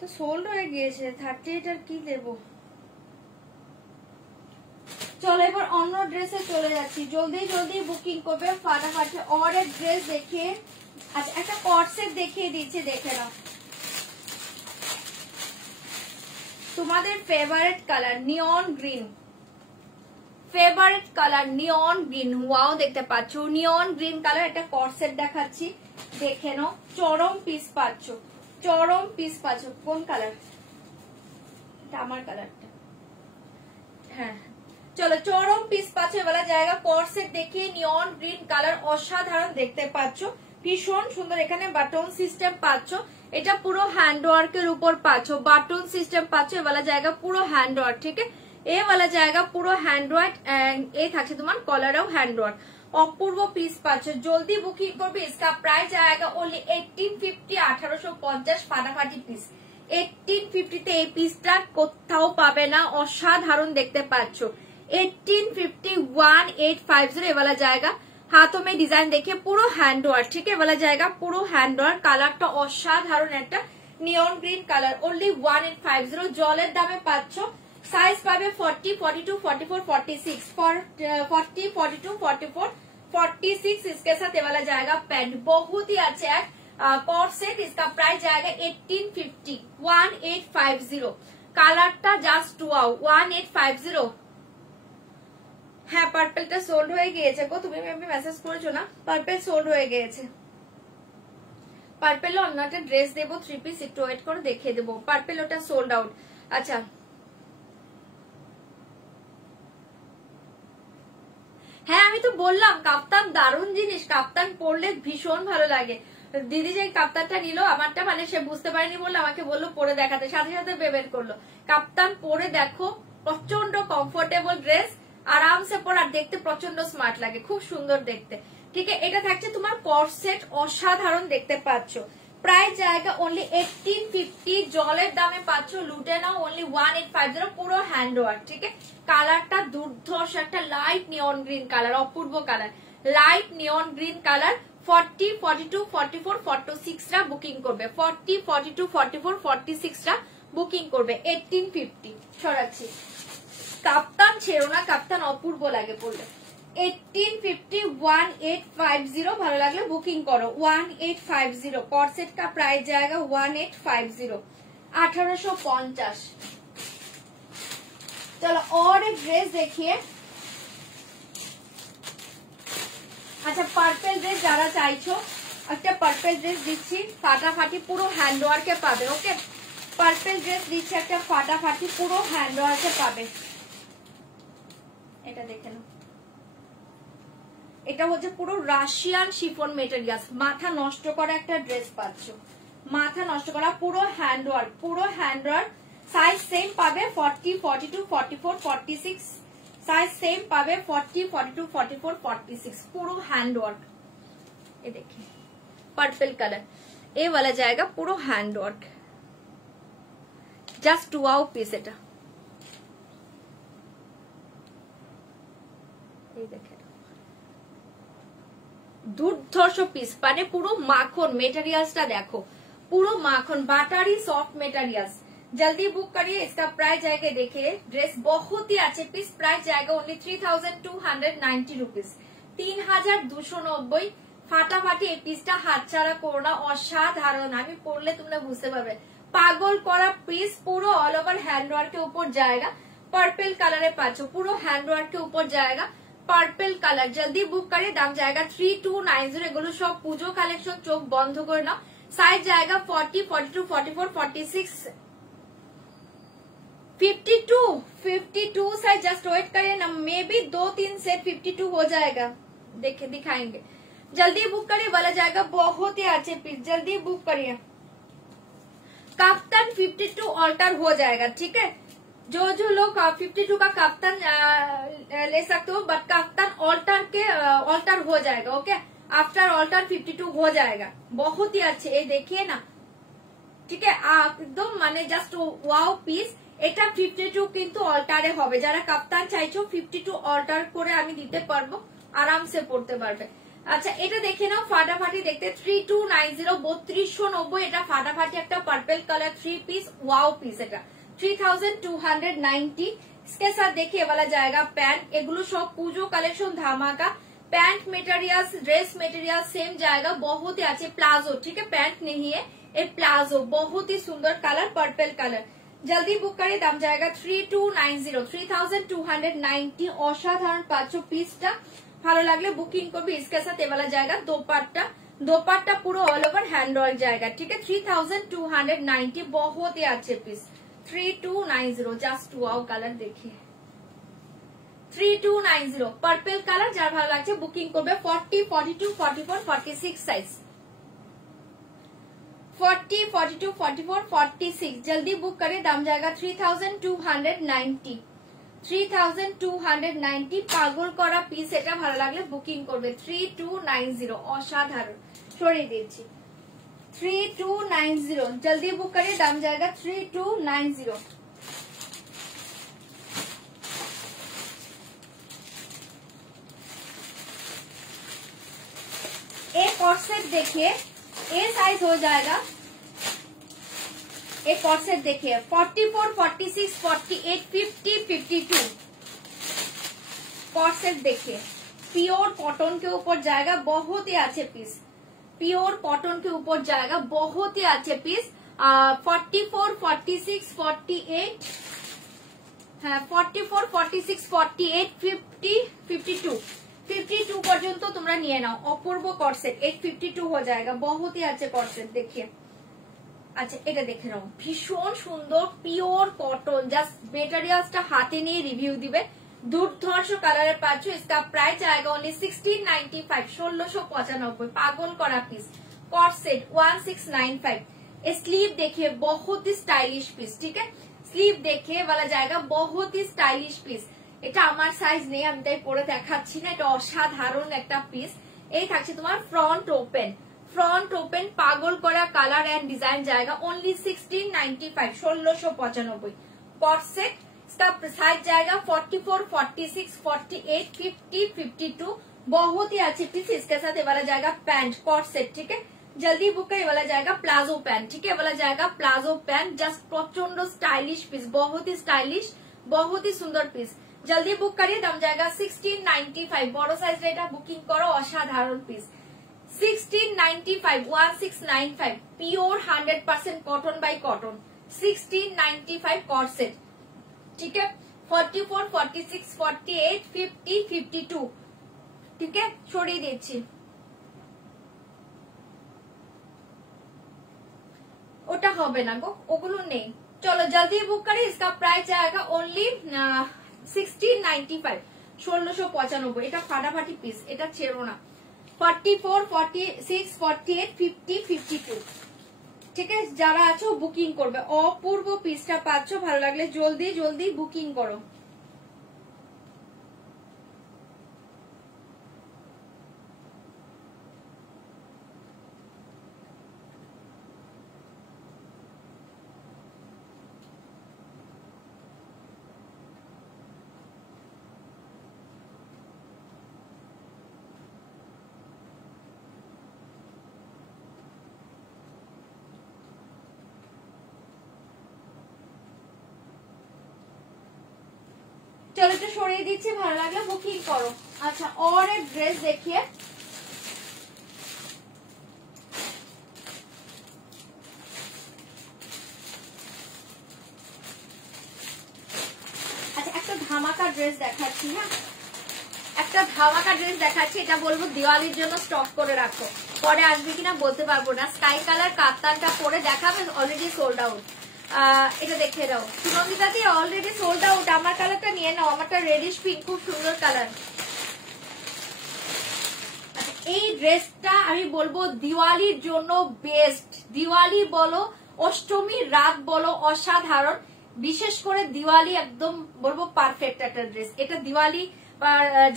তো সোল্ড হয়ে গিয়েছে 38 আর কি দেবো। চলো এবার অন্য ড্রেসে চলে যাচ্ছি, জলদি জলদি বুকিং করবে ফাটাফাটি। और एक ड्रेस देखिए, আচ্ছা একটা কর্সেট দেখিয়ে দিচ্ছি, দেখে নাও। তোমাদের ফেভারিট কালার নিয়ন গ্রিন, ফেভারিট কালার নিয়ন গ্রিন, ওয়াও দেখতে পাচ্ছ নিয়ন গ্রিন কালার। একটা কর্সেট দেখাচ্ছি, দেখে নাও, চরম পিস পাচ্ছ, চরম পিস পাচ্ছ। কোন কালার? এটা আমার কালারটা, হ্যাঁ। চলো চরম পিস পাচ্ছ, এবেলা জায়গা কর্সেট দেখিয়ে নিয়ন গ্রিন কালার, অসাধারণ দেখতে পাচ্ছ, ভীষণ সুন্দর। এখানে বাটন সিস্টেম পাচ্ছ, এটা পুরো হ্যান্ড ওয়ার্কের উপর পাচ্ছ, বাটন সিস্টেম পাচ্ছ। এবেলা জায়গা পুরো হ্যান্ড ওয়ার্ক, ঠিক আছে, এ वाला জায়গা পুরো হ্যান্ড ওয়ার্ক, এই থাকছে তোমার কলারও হ্যান্ড ওয়ার্ক, অপূর্ব পিস পাচ্ছ। জলদি বুকিং করবে। इसका प्राइस जाएगा ओनली 1850, 1850 ফাটাফাটি পিস। 1850 তে এই পিসটা কোথাও পাবে না, অসাধারণ দেখতে পাচ্ছ। 1850, 1850 ये वाला जाएगा। हाथों में डिजाइन देखिए पूरा हैंड वर्क, ठीक है, वाला जाएगा पूरा हैंड वर्क। কালারটা অসাধারণ একটা নিয়ন গ্রিন কালার, ओनली 1850। জলের দামে পাচ্ছ। সাইজ পাবে 40, 42, 44, 46, 40, 42, 44, 46। इसके साथ ये वाला जाएगा पैंट, बहुत ही अच्छा है कॉर्ड सेट। इसका प्राइस जाएगा 1850, 1850। কালারটা জাস্ট ওয়াও, 1850। হ্যাঁ পার্পেলটা সোল্ড হয়ে গিয়েছে গো, তুমি মেসেজ করেছো না, পার্পেল সোল্ড হয়ে গিয়েছে। পার্পেল অন্য একটা ড্রেস দেবো 3 পিস, একটু ওয়েট করে দেখিয়ে দেবো। পার্পেল ওটা সোল্ড আউট। আচ্ছা হ্যাঁ আমি তো বললাম কাপ্তান দারুণ জিনিস, কাপ্তান পরলে ভীষণ ভালো লাগে। দিদি যে কাপ্তানটা নিল আমারটা, মানে সে বুঝতে পারেনি বললো, আমাকে বললো পরে দেখাতে, সাথে সাথে বেবের করলো। কাপ্তান পরে দেখো, প্রচন্ড কমফোর্টেবল ড্রেস, আরামসে পর, আর দেখতে প্রচন্ড স্মার্ট লাগে, খুব সুন্দর দেখতে, ঠিক আছে। এটা থাকছে তোমার কর্সেট, অসাধারণ দেখতে পাচ্ছ। প্রাইস জায়গা ओनली 1850। জলের দামে পাচ্ছ, লুটে নাও, ओनली 1850। পুরো হ্যান্ড ওয়ার্ক, ঠিক আছে। কালারটা দুর্ধর্ষ একটা লাইট নিয়ন গ্রিন কালার, অপূর্ব colour, light neon green colour. 40, 42, 44, 46 রা বুকিং করবে, 40, 42, 44, 46 রা বুকিং করবে। 1850 সরাচ্ছি। কাপ্তান ছেড়ো না, কাপ্তান অপূর্ব লাগে পড়লে। 1850, 1850। ভালো লাগলে বুকিং করো। 1850 कॉर्सेट का प्राइस जाएगा 1850, 1850। चलो और एक ड्रेस देखिए। আচ্ছা পার্পল ড্রেস যারা চাইছো, একটা পার্পল ড্রেস দিচ্ছি, ফাটাফাটি পুরো হ্যান্ড ওয়ার্কে পাবে। ওকে, পার্পল ড্রেস দিচ্ছি একটা ফাটাফাটি পুরো হ্যান্ড ওয়ার্কে পাবে। এটা দেখে নাও, এটা হচ্ছে পুরো রাশিয়ান শিফন মেটেরিয়াল, মাথা নষ্ট করা একটা ড্রেস পাচ্ছ, মাথা নষ্ট করা, পুরো হ্যান্ড ওয়ার্ক, পুরো হ্যান্ড ওয়ার্ক। সাইজ সেম পাবে 40, 42, 44, 46। সাইজ সেম পাবে 40, 42, 44, 46, পুরো হ্যান্ড ওয়ার্ক। ये देखिए पर्पल कलर, ये वाला जाएगा पूरा hand work, just wow piece. এটা এই দেখেন দুর্ধর্ষ পিস, মানে পুরো মাখন। মেটেরিয়ালসটা দেখো, পুরো মাখন, বাটারি সফট মেটেরিয়ালস, जल्दी बुक करिए। इसका प्राइस जाएगा, देखिए ड्रेस बहुत ही अच्छे पीस, प्राइस जाएगा ओनली 3290 रुपीज, 3290। ফাটাফাটি এই পিসটা হাতছাড়া করো না, অসাধারণ। আমি পরলে তোমরা বুঝতে পারবে, পাগল করা পিস, পুরো অল ওভার হ্যান্ড ওয়ার্কের উপর জায়গা, পার্পল কালারে পাচ্ছ, পুরো হ্যান্ড ওয়ার্কের উপর জায়গা, পার্পল কালার। জলদি বুক করে, দাম জায়গা 3290। এগুলো সব পুজো কালেকশন, চোখ বন্ধ করে নাও। साइज जाएगा 40, 42, 44, 46, 52 साइज। जस्ट वेट करिए ना, मे बी 2-3 सेट 52 हो जाएगा, देखिए दिखाएंगे। जल्दी बुक करिए, वाला जाएगा बहुत ही अच्छे पीस, जल्दी बुक करिए। कप्तान 52 ऑल्टर हो जाएगा, ठीक है। जो लोग 52 का कप्तान ले सकते हो, बट कप्तान ऑल्टर हो जाएगा, ओके। आफ्टर ऑल्टर 52 हो जाएगा, बहुत ही अच्छे। ये देखिए ना, ठीक है, एकदम माने जस्ट ওয়াও পিস। এটা 52 কিন্তু অল্টারে হবে। যারা কাপ্তান চাইছো 52 অল্টার করে আমি দিতে পারবো, আরামসে পড়তে পারবে। আচ্ছা, এটা দেখে নাও, ফাটাফাটি দেখতে 3290, 3290। এটা ফাটাফাটি একটা purple colour 3 piece wow piece, এটা 3290। इसके साथ देखिए वाला जाएगा पैंट। এগুলো সব পুজো কালেকশন ধামাকা। Pant material, dress material same जाएगा, बहुत ही अच्छे। प्लाजो, ठीक है, पैंट नहीं है, ये प्लाजो, बहुत ही सुंदर कलर, पर्पल कलर। जल्दी बुक करें, दाम जाएगा 3290, 3290। অসাধারণ পাচ্ছ পিসটা, ভালো লাগলে বুকিং করবে। इसके साथ ये वाला जाएगा दोपट्टा पूरा ऑल ओवर हैंड वर्क जाएगा, ठीक है। 3290, बहुत ही अच्छे पीस, 3290। जस्ट वाओ कलर देखिए, 3290 পার্পল কালার। যার ভালো লাগছে বুকিং করবে। 40, 42, 44, 46 সাইজ, 40, 42, 44, 46। जल्दी बुक करें, दाम जाएगा 3290, 3290। পাগল করা পিস, এটা ভালো লাগলে বুকিং করবে। 3290 অসাধারণ, সরিয়ে দিচ্ছি 3290। जल्दी बुक करिए, दाम जाएगा 3290। एक कॉर्ड सेट देखिए, ए साइज हो जाएगा। एक कॉर्ड सेट देखिए 44, 46, 48, 50, 52। कॉर्ड सेट देखिए, प्योर कॉटन के ऊपर जाएगा, बहुत ही अच्छे पीस, प्योर कॉटन के ऊपर जाएगा, बहुत ही अच्छे पीस। 44, 46, 48, 44, 46, 48, 50, 52, 52 পর্যন্ত তোমরা নিয়ে নাও। অপূর্ব কর্সেট, 852 हो जाएगा, बहुत ही अच्छे কর্সেট। देखिए, আচ্ছা এটা দেখে নাও, ভীষণ সুন্দর পিওর কটন। জাস্ট মেটেরিয়ালসটা হাতে নিয়ে রিভিউ দিবে। দুর্ধর্ষ কালারের পাচ্ছ। इसका प्राइस आएगा ओनली 1695, 1695। पागल करा पीस, कॉर्सेट 1695। स्लीव देखिए, बहुत ही स्टाइलिश पीस, ठीक है। स्लीव देखिए वाला जाएगा, बहुत ही स्टाइलिश पीस। এটা আমার সাইজ নেই, আমি তাই পরে দেখাচ্ছি না। এটা অসাধারণ একটা পিস। এই থাকছে তোমার ফ্রন্ট ওপেন, পাগল করা কালার এন্ড ডিজাইন जाएगा ओनली 1695, 1695। कॉर्सेट, इसका साइज जाएगा 44, 46, 48, 50, 52। बहुत ही अच्छी पीस। इसके साथ ये वाला जाएगा पैंट, कॉर्सेट, ठीक है। जल्दी बुक कर, ये वाला जाएगा प्लाजो पैंट, ठीक है। वाला जाएगा प्लाजो पैंट, जस्ट प्रचंड स्टाइलिश पीस, बहुत ही स्टाइलिश, बहुत ही सुंदर पीस। जल्दी बुक करिए, दाम जाएगा 1695। বড় সাইজ এটা বুকিং করো, অসাধারণ piece. 1695, 1695, pure 100% cotton by cotton, 1695 corset, ठीक है। 44, 46, 48, 50, 52, ठीक है। সরিয়ে দিচ্ছি, ওটা হবে না গো, ওগুলো নেই। চলো জলদি বুক করি। इसका प्राइस आएगा ओनली 1695, 1695। এটা ফাটাফাটি পিস, এটা ছেড়ো না। 44, 46, 48, 50, 52, ঠিক আছে। যারা আছো বুকিং করবে। অপূর্ব পিসটা পাচ্ছ, ভালো লাগলে জলদি জলদি বুকিং করো। चलो একটু সরিয়ে দিচ্ছি, ভালো লাগলে বুকিং করো। আচ্ছা और एक ड्रेस देखिए, আচ্ছা একটা ধামাকা ড্রেস দেখাচ্ছি। হ্যাঁ একটা ধামাকা ড্রেস দেখাচ্ছি, এটা বলবো দিওয়ালির জন্য স্টক করে রাখো, পরে আসবে কিনা বলতে পারবো না। স্কাই কালার কাতানটা পরে দেখাবে, অলরেডি সোল্ড আউট। এটা দেখে দাও সুনন্দিতা দি, অলরেডি সোল্ড আউট। আমার কালারটা নিয়ে নাও, আমারটা রেডিশ পিঙ্ক, খুব সুন্দর কালার। এই ড্রেসটা আমি বলবো দিওয়ালির জন্য বেস্ট। দিওয়ালি বলো, অষ্টমীর রাত বলো, অসাধারণ। বিশেষ করে দিওয়ালি একদম বলবো পারফেক্ট একটা ড্রেস। এটা দিওয়ালি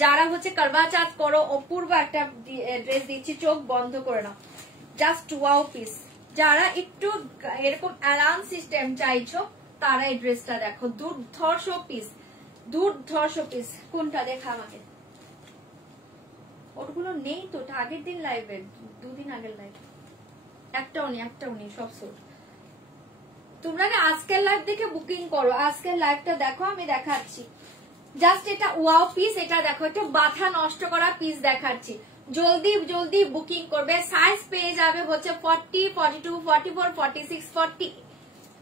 যারা হচ্ছে করবা চাঁদ করো, অপূর্ব একটা ড্রেস দিচ্ছি, চোখ বন্ধ করে নাও। Just wow piece. যারা একটু এরকম অ্যালার্ম সিস্টেম চাইছো তারা এই ড্রেসটা দেখো, দুর্ধর্ষ পিস, দুর্ধর্ষ পিস। কোনটা দেখা আমাকে, ওগুলো নেই তো, আগের দিন লাইভে, দুদিন আগের লাইভ, একটাও নেই, সব সোল। তোমরা না আজকের লাইভ দেখে বুকিং করো, আজকের লাইভটা দেখো, আমি দেখাচ্ছি। জাস্ট এটা ওয়াও পিস, এটা দেখো, একটু বাথা নষ্ট করা পিস দেখাচ্ছি। জলদি জলদি বুকিং করবে। সাইজ পেয়ে যাবে হচ্ছে 40, 42, 44, 46,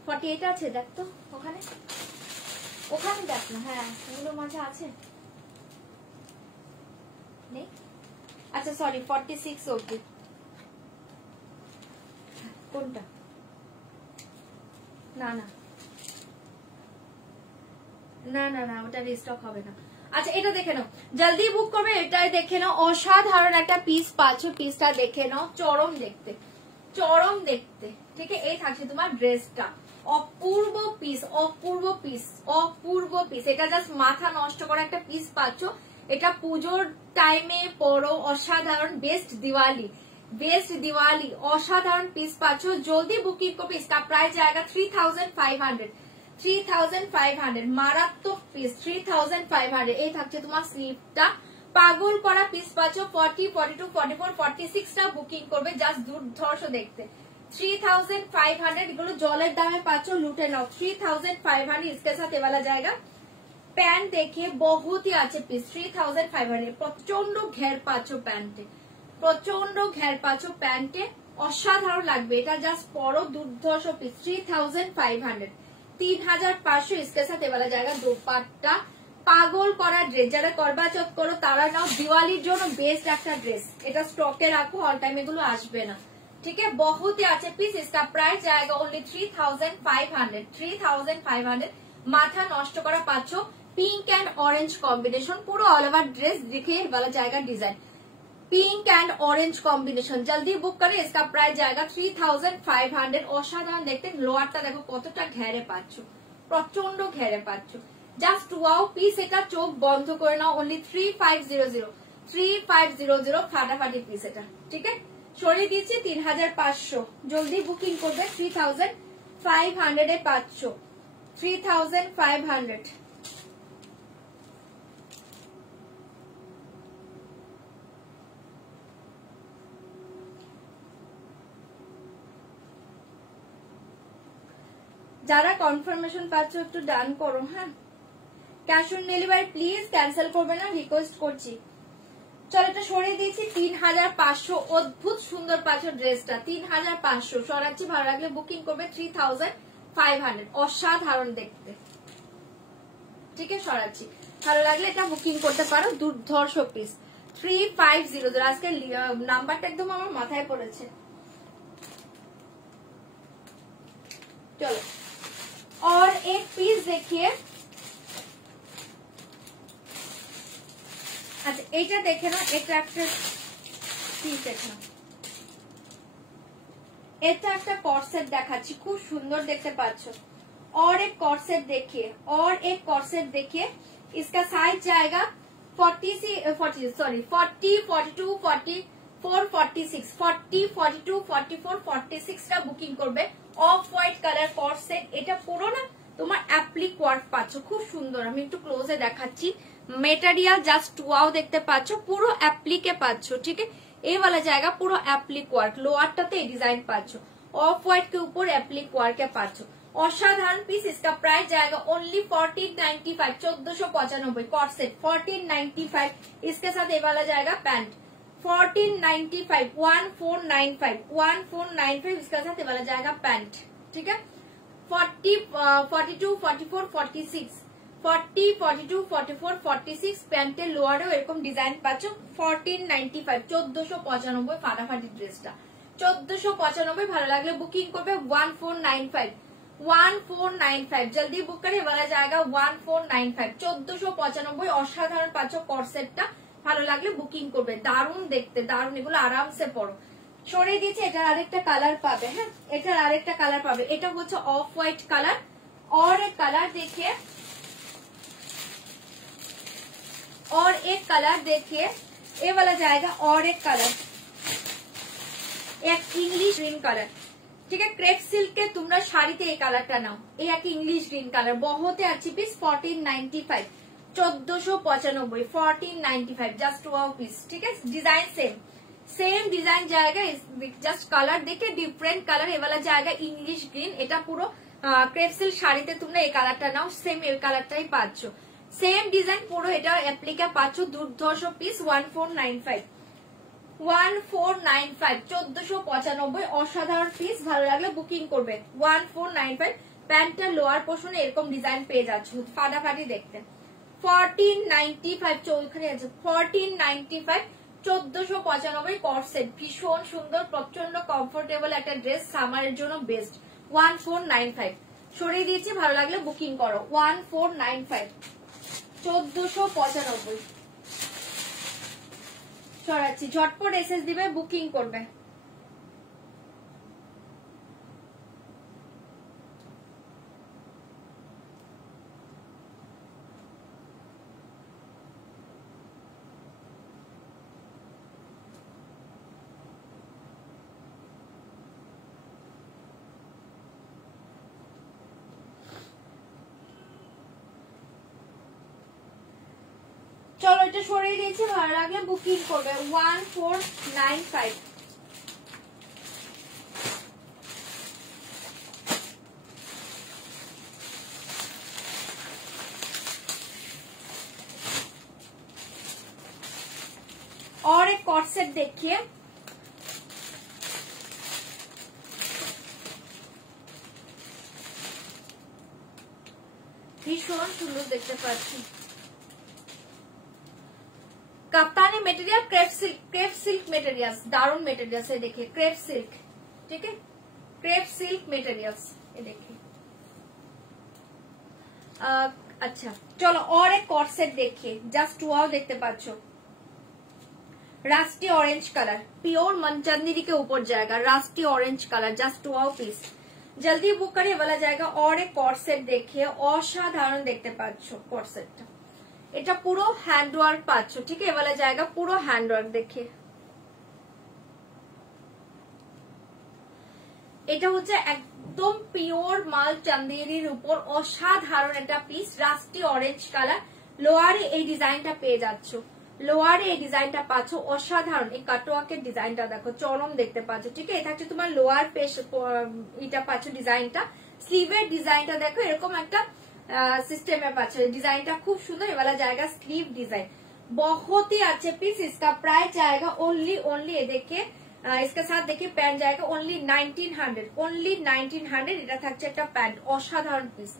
48 আছে। দেখ তো ওখানে, ওখানে দেখ না। হ্যাঁ ওগুলোর মাঝে আছে, নেই? আচ্ছা সরি, 46 অব্দি। কোনটা? না না না না না, ওটা রিস্টক হবে না। আচ্ছা এটা দেখে নাও, জলদি বুক করবে। এটাই দেখে নাও, অসাধারণ একটা পিস পাচ্ছ। পিসটা দেখে নাও, চরম দেখতে, চরম দেখতে। ঠিক আছে, এই থাকছে তোমার ড্রেসটা। অপূর্ব পিস, অপূর্ব পিস, অপূর্ব পিস। এটা জাস্ট মাথা নষ্ট করা একটা পিস পাচ্ছ। এটা পুজোর টাইমে পরো, অসাধারণ। বেস্ট দিওয়ালি, বেস্ট দিওয়ালি, অসাধারণ পিস পাচ্ছ। জলদি বুকিং করবে। इसका प्राइस जाएगा 3500, 3500, মারাত্মক পিস, 3500। এই থাকছে তোমার স্লিভটা, পাগল করা পিস পাচ্ছ। 40, 42, 44, 46টা বুকিং করবে, জাস্ট দুর্ধর্ষ দেখতে। 3500 এগুলো জলের দামে পাচ্ছ, লুটে নাও। 3500 इसके साथ ये वाला जाएगा। প্যান্ট দেখিয়ে বহুত ই আছে পিস, 3500। প্রচন্ড ঘের পাচ্ছ প্যান্টে, প্রচন্ড ঘের পাচ্ছ প্যান্টে, অসাধারণ লাগবে। এটা জাস্ট পরো, দুর্ধর্ষ পিস। 3500, 3500 इसके साथ ये वाला जाएगा। দোপাট্টা, পাগল করা ড্রেস। যারা করবা চৌথ করো তারা নাও, দিওয়ালির জন্য বেস্ট একটা ড্রেস। এটা স্টকে রাখো, অল টাইম এগুলো আসবে না। ঠিক আছে, বহুত ই আছে পিস। इसका प्राइस जाएगा ओनली 3500, 3500। মাথা নষ্ট করা পাচ্ছ। পিঙ্ক এন্ড অরেঞ্জ কম্বিনেশন, পুরো অল ওভার ড্রেস দেখে वाला जाएगा design. Pink and orange combination, जल्दी बुक करें। इसका प्राइस जाएगा 3500। অসাধারণ দেখতে। লোয়ারটা দেখো কতটা ঘেরে পাচ্ছ, প্রচন্ড ঘেরে পাচ্ছ। Just wow piece. এটা চোখ বন্ধ করে নাও, অনলি 3500, 3500 ফাটাফাটি পিস এটা। ঠিক আছে, সরিয়ে দিচ্ছি 3500। জলদি বুকিং করবে। 3500 এ পাচ্ছ, 3500। যারা কনফার্মেশন পাচ্ছ একটু ডান করো। হ্যাঁ, cash on delivery please cancel করবে না, রিকোয়েস্ট করছি। চলো এটা সরিয়ে দিয়েছি। 3500, অদ্ভুত সুন্দর পাচ্ছ ড্রেসটা। 3500 সরাচ্ছি, ভালো লাগলে বুকিং করবে। 3500, অসাধারণ দেখতে। ঠিক আছে, সরাচ্ছি, ভালো লাগলে এটা বুকিং করতে পারো। দুর্ধর্ষ পিস, 3500। আজকে নাম্বারটা একদম আমার মাথায় পড়েছে। চলো और एक पीस देखिए। अच्छा এইটা দেখে না, এটা একটা পিস দেখো, এটা একটা কর্সেট দেখাচ্ছি, খুব সুন্দর দেখতে পাচ্ছ। और एक कॉर्सेट देखिए, और एक कॉर्सेट देखिए। इसका साइज जाएगा 40, 42, 44, 46, 40, 42, 44, 46 টা বুকিং করবে। অফ হোয়াইট কালার কর্সেট, এটা পুরো না তোমার অ্যাপ্লিক ওয়ার্ক পাচ্ছ, খুব সুন্দর। আমি একটু ক্লোজে দেখাচ্ছি। মেটেরিয়াল জাস্ট ওয়াও দেখতে পাচ্ছ, পুরো অ্যাপ্লিকে পাচ্ছ। ঠিক আছে, এই वाला জায়গা পুরো অ্যাপ্লিক ওয়ার্ক। লোয়ারটাতে এই ডিজাইন পাচ্ছ, অফ হোয়াইট के ऊपर অ্যাপ্লিক ওয়ার্কে পাচ্ছ। असाधारण पीस। इसका प्राइस जाएगा ओनली 1495, 1495 कॉट सेट 1495। इसके साथ ये वाला जाएगा पैंट 1495, 1495, 1495। इसके साथ ये वाला जाएगा पैंट, ठीक है। 40, 42, 44, 46, 40, 42, 44, 46 প্যান্টের লোয়ারেও এরকম ডিজাইন পাচ্ছ 1495, 1495 ফাটাফাটি ড্রেসটা 1495। ভালো লাগলে বুকিং করবে 1495, 1495 जल्दी बुक करे वाला जाएगा 1495, 1495 অসাধারণ পাচ্ছ কর্সেটটা। ভালো লাগলে বুকিং করবে। দারুণ দেখতে, দারুণ, এগুলো আরামসে পরো। সরিয়ে দিয়েছি, এটার আরেকটা কালার পাবে। হ্যাঁ, এটার আরেকটা কালার পাবে। এটা হচ্ছে অফ হোয়াইট কালার। और एक कलर देखिए, और एक कलर देखिए, ये वाला जाएगा और एक कलर, एक इंग्लिश ग्रीन कलर, ठीक है। क्रेप सिल्क के तुमरा শাড়িতে এই কালারটা নাও। এই এক ইংলিশ গ্রিন কালার, বহুত अच्छी पीस 1495, 1495, 1495 जस्ट वाओ पीस, ठीक है। डिजाइन सेम डिजाइन जाएगा, जस्ट कलर देखे डिफरेंट कलर। ये वाला जाएगा इंग्लिश ग्रीन। এটা পুরো ক্রেপ সিল্ক শাড়িতে তোমরা এই কালারটা নাও, সেম এই কালারটাই পাচ্ছ। সেম ডিজাইন পুরো এটা অ্যাপ্লিকা পাচ্ছ। দুর্ধর্ষ পিস 1495, 1495, 1495 অসাধারণ পিস। ভালো লাগলে বুকিং করবে 1495। প্যান্টটা লোয়ার পোর্শনে এরকম ডিজাইন পেয়ে যাচ্ছ, ফাটাফাটি দেখতে। 1495 ওখানে আছে 1495, 1495 কট সেট। ভীষণ সুন্দর, প্রচন্ড কমফোর্টেবল একটা ড্রেস, সামারের জন্য বেস্ট। 1495 সরিয়ে দিয়েছি, ভালো লাগলে বুকিং করো 1495, 1495 সরাচ্ছি। ঝটপট এসএস দিবে, বুকিং করবে। চলো এটা সরিয়ে দিয়েছি, ভালো লাগলে বুকিং করবে 1495। और एक कॉट सेट देखिए, ভীষণ সুন্দর দেখতে পাচ্ছি। कप्तानी मटेरियल क्रेप सिल्क मटेरियल्स, दारुण मटेरियल्स है। देखिए क्रेप सिल्क, ठीक है, क्रेप सिल्क मटेरियल्स, ये देखिए। अच्छा चलो और एक कॉट सेट देखिए, जस्ट वाओ देखते पाচ্ছো। रास्टी ऑरेंज कलर, प्योर मनचंदेरी के ऊपर जाएगा। Rusty orange colour, just wow piece. जल्दी बुक करिए, वाला जाएगा। और एक कॉट सेट देखिए, असाधारण देखते पाচ্ছো कॉट सेटটা। এটা পুরো হ্যান্ডওয়ার্ক পাচ্ছ, ঠিক আছে। এবারে জায়গা পুরো হ্যান্ডওয়ার্ক দেখে। এটা হচ্ছে একদম পিওর মাল চান্দেরির উপর অসাধারণ একটা পিস, রাস্টি অরেঞ্জ কালার। লোয়ারে এই ডিজাইনটা পেয়ে যাচ্ছ, লোয়ারে এই ডিজাইনটা পাচ্ছ অসাধারণ। এই কাটওয়ার্কের ডিজাইনটা দেখো, চরম দেখতে পাচ্ছ, ঠিক আছে। এটা হচ্ছে তোমার লোয়ার পেশ, এটা পাচ্ছ ডিজাইনটা। স্লিভের ডিজাইনটা দেখো, এরকম একটা सिस्टम में पाচ্ছ। डिजाइन खूब सुंदर। ये वाला जाएगा स्लीव डिजाइन, बहुत ही अच्छे पीस। इसका प्राइस जाएगा ओनली ये देखिए, इसके साथ देखिए पैंट जाएगा ओनली 1900, ओनली 1900। এটা থাকছে একটা প্যান্ট, অসাধারণ পিস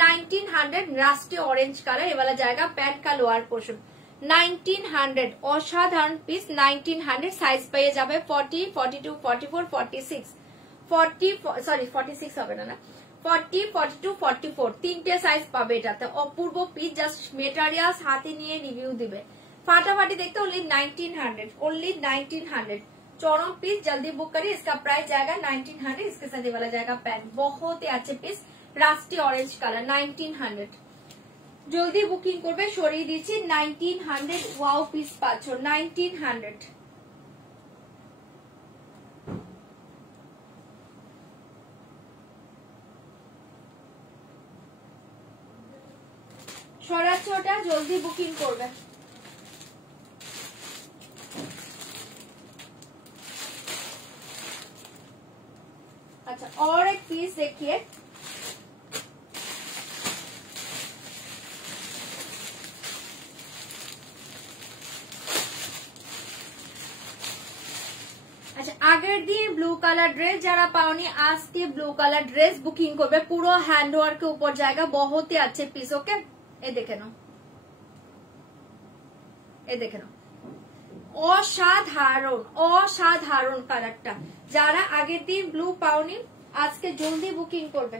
1900। রাস্টি অরেঞ্জ কালার, ये वाला जाएगा पैंट का लोअर पोर्शन 1900। অসাধারণ পিস 1900। সাইজ পেয়ে যাবে 40, 42, 44, 46, 40 সরি 46 হবে না, 40, 42, 44 তিনটে সাইজ পাবে এটাতে। অপূর্ব পিস, জাস্ট মেটেরিয়ালস হাতে নিয়ে রিভিউ দিবে। ফাটাফাটি দেখতে ओनली 1900, ओनली 1900 चौरम पीस। जल्दी बुक करिए, इसका प्राइस जाएगा 1900। इसके साथ ये वाला जाएगा पैंट, बहुत ही अच्छे पीस, रास्टी ऑरेंज कलर 1900। जल्दी बुकिंग করবে, সরিয়ে দিচ্ছি 1900। ওয়াও পিস পাচ্ছ 1900। সরাচ্ছি ওটা, জলদি বুকিং করবে। अच्छा और एक पीस देखिए, আগের দিন ব্লু কালার ড্রেস যারা পাওনি আজকে ব্লু কালার ড্রেস বুকিং করবে, পুরো হ্যান্ড ওয়ার্কের উপর জায়গা, বহুতই আছে পিস। ওকে, এ দেখে নাও, এ দেখে নাও, অসাধারণ অসাধারণ কালারটা। যারা আগের দিন ব্লু পাওনি আজকে জলদি বুকিং করবে,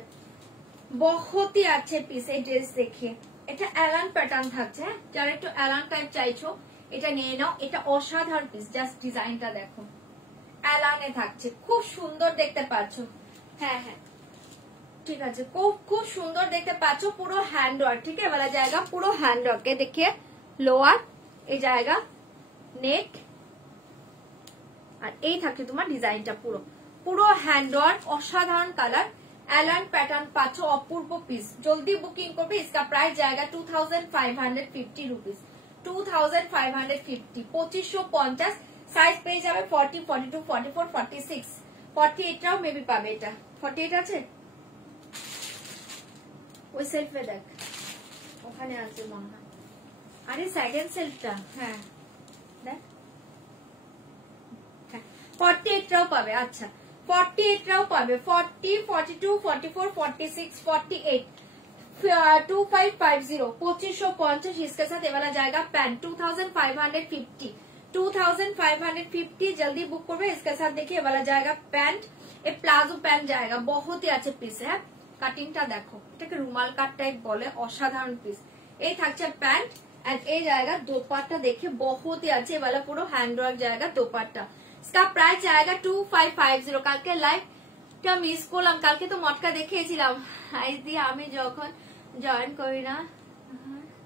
বহুতই আছে পিস। এই ড্রেস দেখিয়ে, এটা অ্যালান প্যাটার্ন থাকছে, হ্যাঁ যারা একটু অ্যালান টাইপ চাইছো এটা নিয়ে নাও। এটা অসাধারণ পিস, জাস্ট ডিজাইনটা দেখো, অ্যালানে থাকছে, খুব সুন্দর দেখতে পাচ্ছ। হ্যাঁ হ্যাঁ ঠিক আছে, খুব খুব সুন্দর দেখতে পাচ্ছ, পুরো হ্যান্ড ওয়ার্ক। ঠিক আছে, वाला জায়গা পুরো হ্যান্ড ওয়ার্কে দেখিয়ে, লোয়ার এই জায়গা, নেক, আর এই থাকছে তোমার ডিজাইনটা পুরো পুরো হ্যান্ড ওয়ার্ক, অসাধারণ কালার, অ্যালান প্যাটার্ন পাচ্ছ, অপূর্ব পিস। জলদি বুকিং করবে। इसका प्राइस जाएगा 2550 रुपीस, 2550, 2550। সাইজ পেয়ে যাবে 40, 42, 44, 46, 48টাও মেবি পাবে। এটা 48 আছে, ওই সেলফে দেখ, ওখানে আছে মনে হয়। আরে সেকেন্ড সেলফটা, হ্যাঁ দেখ, 48টাও পাবে। আচ্ছা 48টাও পাবে, 40, 42, 44, 46, 48, 2550, 2550। इसके साथ ये वाला जाएगा पैंट 2550, 2550। जल्दी बुक করবে। इसके साथ देखिए वाला जाएगा पैंट, ये प्लाजो पैंट जाएगा, बहुत ही अच्छे পিস। হ্যাঁ কাটিংটা দেখো, এটাকে রুমাল কাট টাইপ বলে, অসাধারণ পিস। এই থাকছে প্যান্ট, এন্ড এই জায়গা দোপাট্টা দেখে बहुत ही अच्छे वाला পুরো হ্যান্ড ওয়ার্ক জায়গা দোপাট্টা। इसका प्राइस जाएगा 2550। কালকে লাইভটা মিস করলাম, কালকে তো মটকা দেখিয়েছিলাম। আজ দিয়ে আমি যখন জয়েন করি না,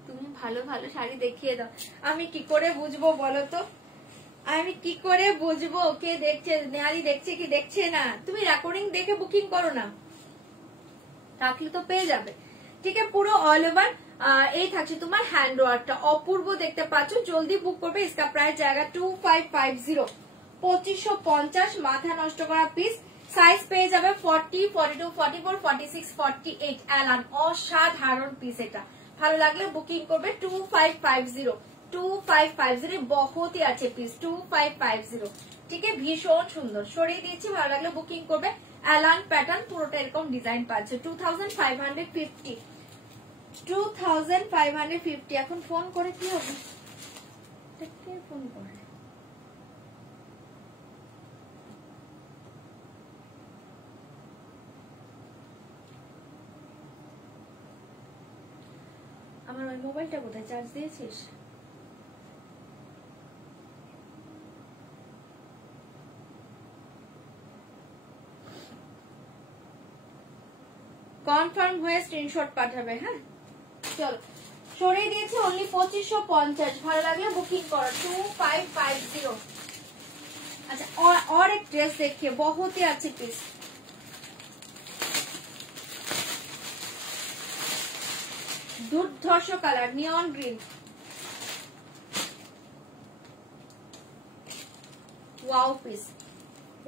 তুমি ভালো ভালো শাড়ি দেখিয়ে দাও, আমি কি করে বুঝবো বলো তো, আমি কি করে বুঝবো কে দেখছে, নেহালি দেখছে কি দেখছে না? তুমি রেকর্ডিং দেখে বুকিং করো না, রাখলে তো পেয়ে যাবে। ঠিক আছে, পুরো অল ওভার এই থাকছে তোমার হ্যান্ড ওয়ার্কটা, অপূর্ব দেখতে পাচ্ছ। জলদি বুক করবে। इसका प्राइस जाएगा 2550, 2550। মাথা নষ্ট করা পিস। সাইজ পেয়ে যাবে 40, 42, 44, 46, 48। অ্যালান, অসাধারণ পিস। এটা ভালো লাগলে বুকিং করবে। 2550, 2550, बहुत ही अच्छे পিস, 2550। ঠিক আছে, ভীষণ সুন্দর, সরিয়ে দিয়েছি, ভালো লাগলে বুকিং করবে। অ্যালান প্যাটার্ন পুরোটা এরকম ডিজাইন পাচ্ছে। 2550, 2550। এখন ফোন করে কি হবে, ফোন করে আমার ওই মোবাইলটা কোথায়, চার্জ দিয়েছিস? কনফার্ম হয়ে স্ক্রিনশট পাঠাবে। হ্যাঁ চলো, সরিয়ে দিয়েছি, অনলি 2550। ভালো লাগলে বুকিং করো। 2550। अच्छा और एक ड्रेस देखिए, बहुत ही अच्छी पीस, दुर्धर्ष colour, neon green, wow piece,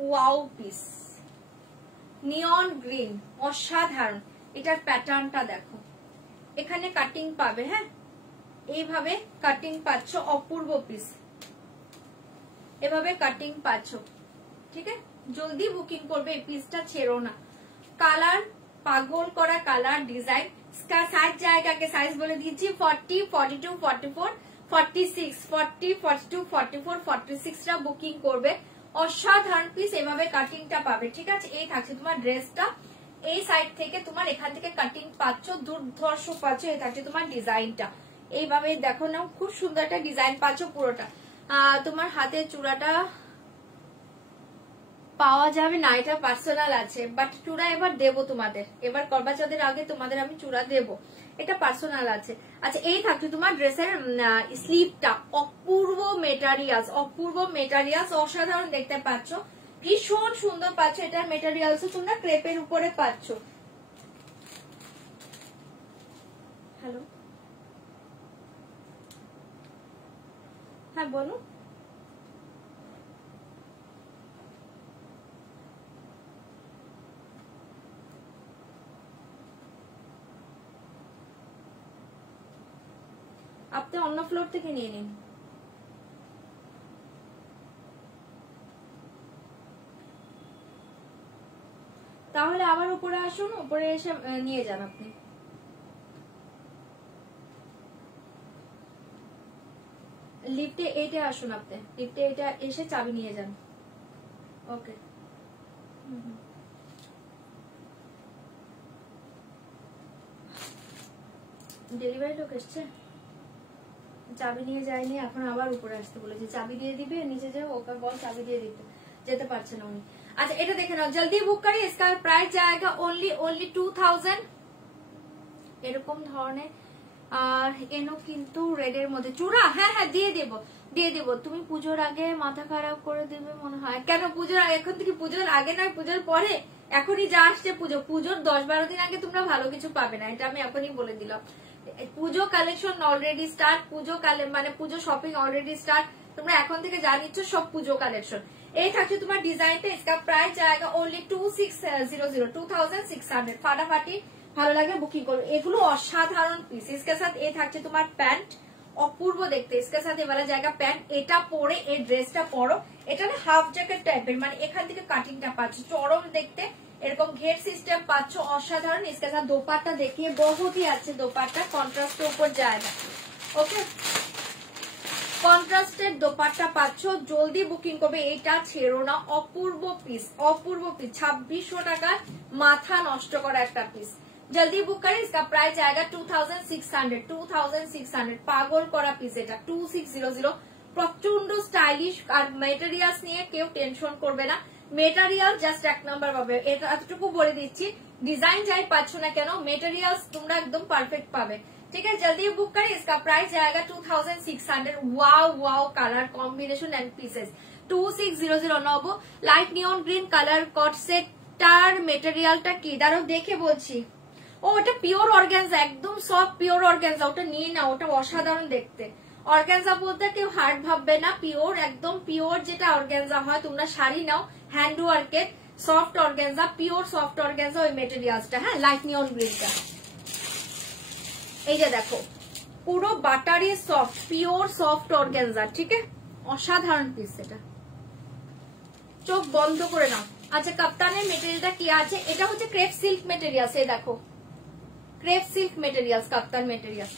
wow piece, neon green, অসাধারণ। এটার প্যাটার্নটা দেখো, এখানে কাটিং পাবে। হ্যাঁ এইভাবে কাটিং পাচ্ছ, অপূর্ব পিস, এভাবে কাটিং পাচ্ছ। ঠিক আছে, জলদি বুকিং করবে, এই পিসটা ছেড়ো না। কালার পাগল করা কালার, ডিজাইন। সাইজ জায়গাকে সাইজ বলে দিয়েছি, 40, 42, 44, 46, 40, 42, 44, 46টা বুকিং করবে। অসাধারণ পিস, এভাবে কাটিংটা পাবে। ঠিক আছে, এই থাকছে তোমার ড্রেসটা, এই সাইড থেকে তোমার এখান থেকে কাটিং পাচ্ছ, দুর্ধর্ষ পাচ্ছ। এই থাকছে তোমার ডিজাইনটা, এইভাবে দেখো না, খুব সুন্দর একটা ডিজাইন পাচ্ছ পুরোটা। তোমার হাতে চূড়াটা পাওয়া যাবে না, এটা পার্সোনাল আছে, বাট চূড়া এবার দেবো তোমাদের, এবার করবা চৌধুরীর আগে তোমাদের আমি চূড়া দেবো, এটা পার্সোনাল আছে। আচ্ছা এই থাকছে তোমার ড্রেসের স্লিভটা, অপূর্ব মেটারিয়ালস, অপূর্ব মেটারিয়ালস, অসাধারণ দেখতে পাচ্ছ, ভীষণ সুন্দর পাচ্ছ। এটার মেটারিয়ালস তোমরা ক্রেপের উপরে পাচ্ছ। হ্যালো, হ্যাঁ বলো। আপনি অন্য ফ্লোর থেকে নিয়ে নিন। উপরে আসুন, উপরে এসে নিয়ে যান আপনি। লিফটে এইটা আসুন, আপনি লিফটে এটা এসে চাবি নিয়ে যান। ওকে, ডেলিভারি লোক এসছে, চাবি নিয়ে যায়নি, এখন আবার উপরে আসতে বলেছে, চাবি দিয়ে দিবে, নিচে যাও, ওকে বল চাবি দিয়ে দিতে, যেতে পারছে না উনি। আচ্ছা এটা দেখে নাও, জলদি বুক করি, इसका प्राइस जाएगा only 2000। এরকম ধরনের। আর এনো কিন্তু রেডের মধ্যে চূড়া, হ্যাঁ হ্যাঁ দিয়ে দেবো। তুমি পুজোর আগে মাথা খারাপ করে দেবে মনে হয়। কেন পুজোর আগে? এখন থেকে পুজোর আগে নয়, পুজোর পরে। এখনই যা আসছে পুজোর 10-12 দিন আগে তোমরা ভালো কিছু পাবে না, এটা আমি এখনই বলে দিলাম। পুজো কালেকশন অলরেডি স্টার্ট, মানে পুজো শপিং অলরেডি স্টার্ট। তোমরা এখন থেকে যা নিচ্ছ সব পুজো কালেকশন। এই থাকছে তোমার ডিজাইনটা, इसका प्राइस जाएगा only 2600, ফাটাফাটি ভালো লাগে বুকিং করো। এগুলো অসাধারণ পিস। इसके साथ এই থাকছে তোমার প্যান্ট, অপূর্ব দেখতে। इसके साथ এই वाला জায়গা প্যান্ট, এটা পরে এই ড্রেসটা পরো, এটা না হাফ জ্যাকেট টাইপের, মানে এখান থেকে কাটিংটা পাচ্ছ, চরম দেখতে, এরকম ঘের সিস্টেম পাচ্ছ, অসাধারণ। इसके साथ দোপাট্টা দেখিয়ে, বহুতই আছে দোপাট্টা, কন্ট্রাস্টের উপর যায় না। ওকে, কন্ট্রাস্টের দোপাট্টা পাচ্ছ, জলদি বুকিং করবে, এটা ছেড়ো না। অপূর্ব পিস, 2600 টাকার মাথা নষ্ট করা একটা পিস। জলদি বুক করে, इसका प्राइस जाएगा 2600। পাগল করা পিস এটা, 2600। প্রচন্ড স্টাইলিশ, আর মেটেরিয়ালস নিয়ে কেউ টেনশন করবে না, মেটেরিয়াল জাস্ট এক নাম্বার পাবে। এটা এতটুকু বলে দিচ্ছি, ডিজাইন যাই পাচ্ছ না কেন, মেটেরিয়ালস তোমরা একদম পারফেক্ট পাবে। ঠিক আছে, জলদি বুক করে, इसका प्राइस जाएगा 2600। Wow colour combination and pieces. 2600 নব লাইট নিয়ন গ্রিন কালার কট সেটটার মেটেরিয়ালটা কি দাঁড়াও দেখে বলছি। ও ওটা পিওর অর্গানজা, একদম সফট পিওর অর্গানজা, ওটা নিয়ে নাও, ওটা অসাধারণ দেখতে। অর্গানজা বলতে কেউ হার্ড ভাববে না, পিওর, একদম পিওর যেটা অর্গানজা হয়। তোমরা শাড়ি নাও হ্যান্ড ওয়ার্কের, soft organza, pure soft organza ওই মেটেরিয়ালসটা। হ্যাঁ, লাইট নিয়ন গ্রিনটা, এই যে দেখো পুরো buttery soft, pure soft organza. ঠিক আছে, অসাধারণ পিস এটা, চোখ বন্ধ করে নাও। আচ্ছা, কাপ্তানের মেটেরিয়ালটা কি আছে? এটা হচ্ছে ক্রেপ সিল্ক মেটেরিয়ালস, এই দেখো ক্রেপ সিল্ক মেটেরিয়ালস, কাপ্তান মেটেরিয়াল।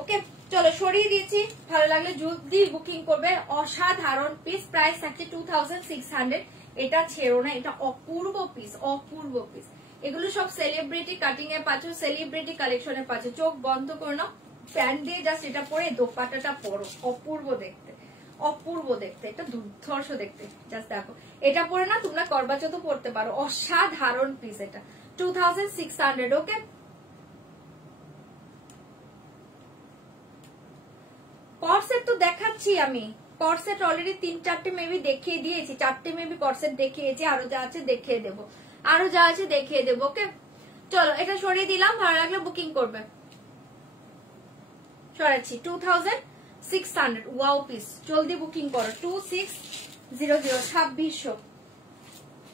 ওকে, চলো সরিয়ে দিয়েছি, ভালো লাগলে জলদি বুকিং করবে। অসাধারণ পিস, প্রাইস থাকছে 2600। এটা ছেড়ো না, এটা অপূর্ব পিস, অপূর্ব পিস। এগুলো সব সেলিব্রিটি কাটিং এ পাচ্ছ, সেলিব্রিটি কালেকশনে পাচ্ছ। চোখ বন্ধ করে নাও, প্যান্ট দিয়ে জাস্ট এটা পরে দোপাট্টাটা পরো, অপূর্ব দেখতে, অপূর্ব দেখতে, এটা দুর্ধর্ষ দেখতে। জাস্ট দেখো, এটা পরে না তোমরা করবাচৌথ পড়তে পারো, অসাধারণ পিস এটা, 2600। ওকে, কর্সেট তো দেখাচ্ছি আমি, কর্সেট অলরেডি 3-4টে মেবি দেখিয়ে দিয়েছি, 4টে মেবি কর্সেট দেখিয়েছি, আরো যা আছে দেখিয়ে দেবো, আরো যা আছে দেখিয়ে দেবো। ওকে, চলো এটা সরিয়ে দিলাম, ভালো লাগলে বুকিং করবে। সরাচ্ছি 2600, ওয়াও পিস, জলদি বুকিং করো। 2600,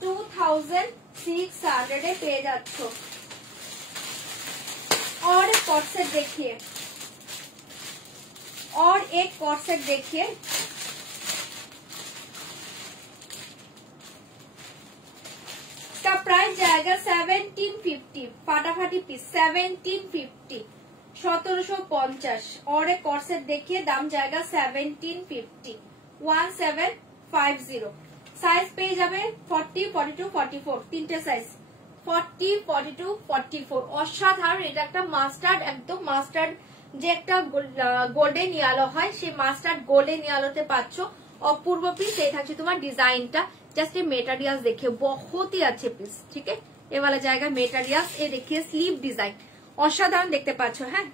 2600 এ পেয়ে যাচ্ছ। और एक कॉर्सेट देखिए, और एक कॉर्सेट देखिए, इसका प्राइस जाएगा 1750। फाटाफाटी पीस 1750, 1750। और एक कॉर्सेट देखिए, दाम जाएगा 1750, 1750। साइज পেয়ে যাবে 40, 42, 44, তিনটে সাইজ, 40, 42, 44। অসাধারণ, এটা একটা মাস্টার্ড, একদম মাস্টার্ড যে একটা গোল্ডেন ইয়ালো হয়, সেই মাস্টার্ড গোল্ডেন ইয়ালোতে পাচ্ছ। অপূর্ব পিস। এই থাকছে তোমার ডিজাইনটা, জাস্ট ये मेटेरियल्स देखिए, बहुत ही अच्छे पीस। ठीक है, ये वाला जाएगा मेटेरियल्स। ये देखिए स्लीव डिजाइन, অসাধারণ দেখতে পাচ্ছ। হ্যাঁ,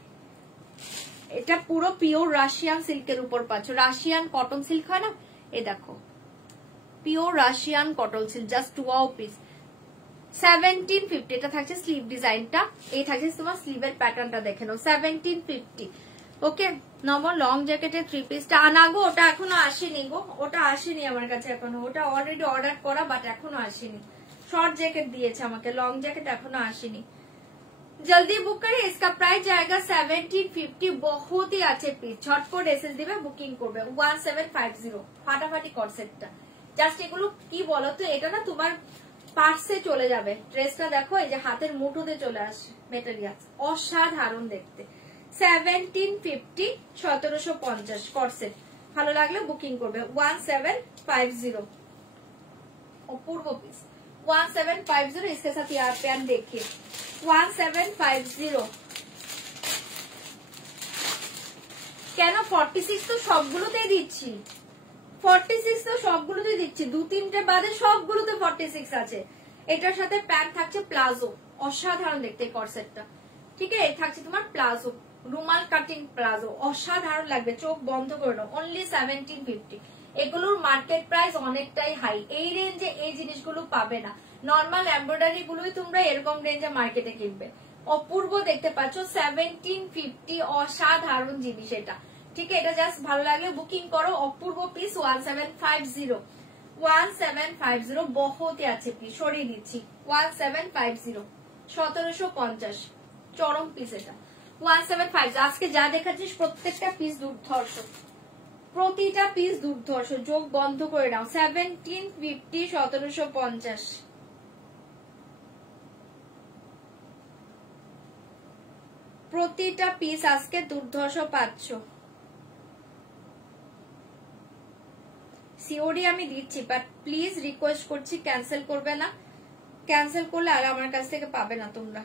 এটা পুরো পিওর রাশিয়ান সিল্কের উপর পাচ্ছ, রাশিয়ান কটন সিল্ক হয় না, এই দেখো pure Russian cotton silk, just wow piece. 1750, এটা থাকছে স্লিভ ডিজাইনটা, এই থাকছে তোমার স্লিভের প্যাটার্নটা দেখে নাও, 1750। ওকে, নর্মাল লং জ্যাকেটের 3 পিসটা আনাগো, ওটা এখনো আসেনি গো, ওটা আসেনি আমার কাছে এখনো, ওটা অলরেডি অর্ডার করা, বাট এখনো আসেনি। শর্ট জ্যাকেট দিয়েছে আমাকে, লং জ্যাকেট এখনো আসেনি। जल्दी बुक करें, इसका प्राइस जाएगा 1750। बहुत ही अच्छे पीस, झटपट एसएस দিবে, বুকিং করবে 1750। ফাটাফাটি কনসেপ্টটা, জাস্ট এগুলো কি বলো তো, এটা না তোমার পার্সে চলে যাবে ড্রেসটা। দেখো এই যে হাতের মুঠোতে চলে আসে মেটেরিয়াল, অসাধারণ দেখতে। 1750, 1750 কর্সেট। ভালো লাগলে বুকিং করবে। 1750 অপূর্ব পিস। 1750 इसके साथ यार पैन देखिए 1750। কেন 46 তো সবগুলোতেই দিচ্ছি, 46 তো সবগুলোতেই দিচ্ছি, 2-3টে বাদে সবগুলোতে 46 আছে। এটার সাথে প্যান্ট থাকছে প্লাজো, অসাধারণ দেখতে কর্সেটটা। ঠিক আছে, থাকছে তোমার প্লাজো, রুমাল কাটিং প্লাজো, অসাধারণ লাগবে, চোখ বন্ধ করে নাও। অনলি 1750। এগুলোর মার্কেট প্রাইস অনেকটাই হাই, এই রেঞ্জে এই জিনিসগুলো পাবে না। নর্মাল এমব্রয়ডারি গুলোই তোমরা এরকম রেঞ্জে মার্কেটে কিনবে। অপূর্ব দেখতে পাচ্ছ 1750, অসাধারণ জিনিস এটা। ঠিক আছে, এটা জাস্ট ভালো লাগলে বুকিং করো। অপূর্ব পিস 1750, 1750 বহুতই আছে পিস, সরিয়ে দিচ্ছি। 1750, 1750 চরম পিস এটা। 1750 আজকে যা দেখাচ্ছিস প্রত্যেকটা পিস দুর্ধর্ষ, প্রতিটা পিস দুর্ধর্ষ, চোখ বন্ধ করে নাও। 1750, 1750 প্রতিটা পিস আজকে দুর্ধর্ষ পাচ্ছ। সিওডি আমি দিচ্ছি, বাট প্লিজ রিকোয়েস্ট করছি ক্যান্সেল করবে না, ক্যান্সেল করলে আর আমার কাছ থেকে পাবে না তোমরা।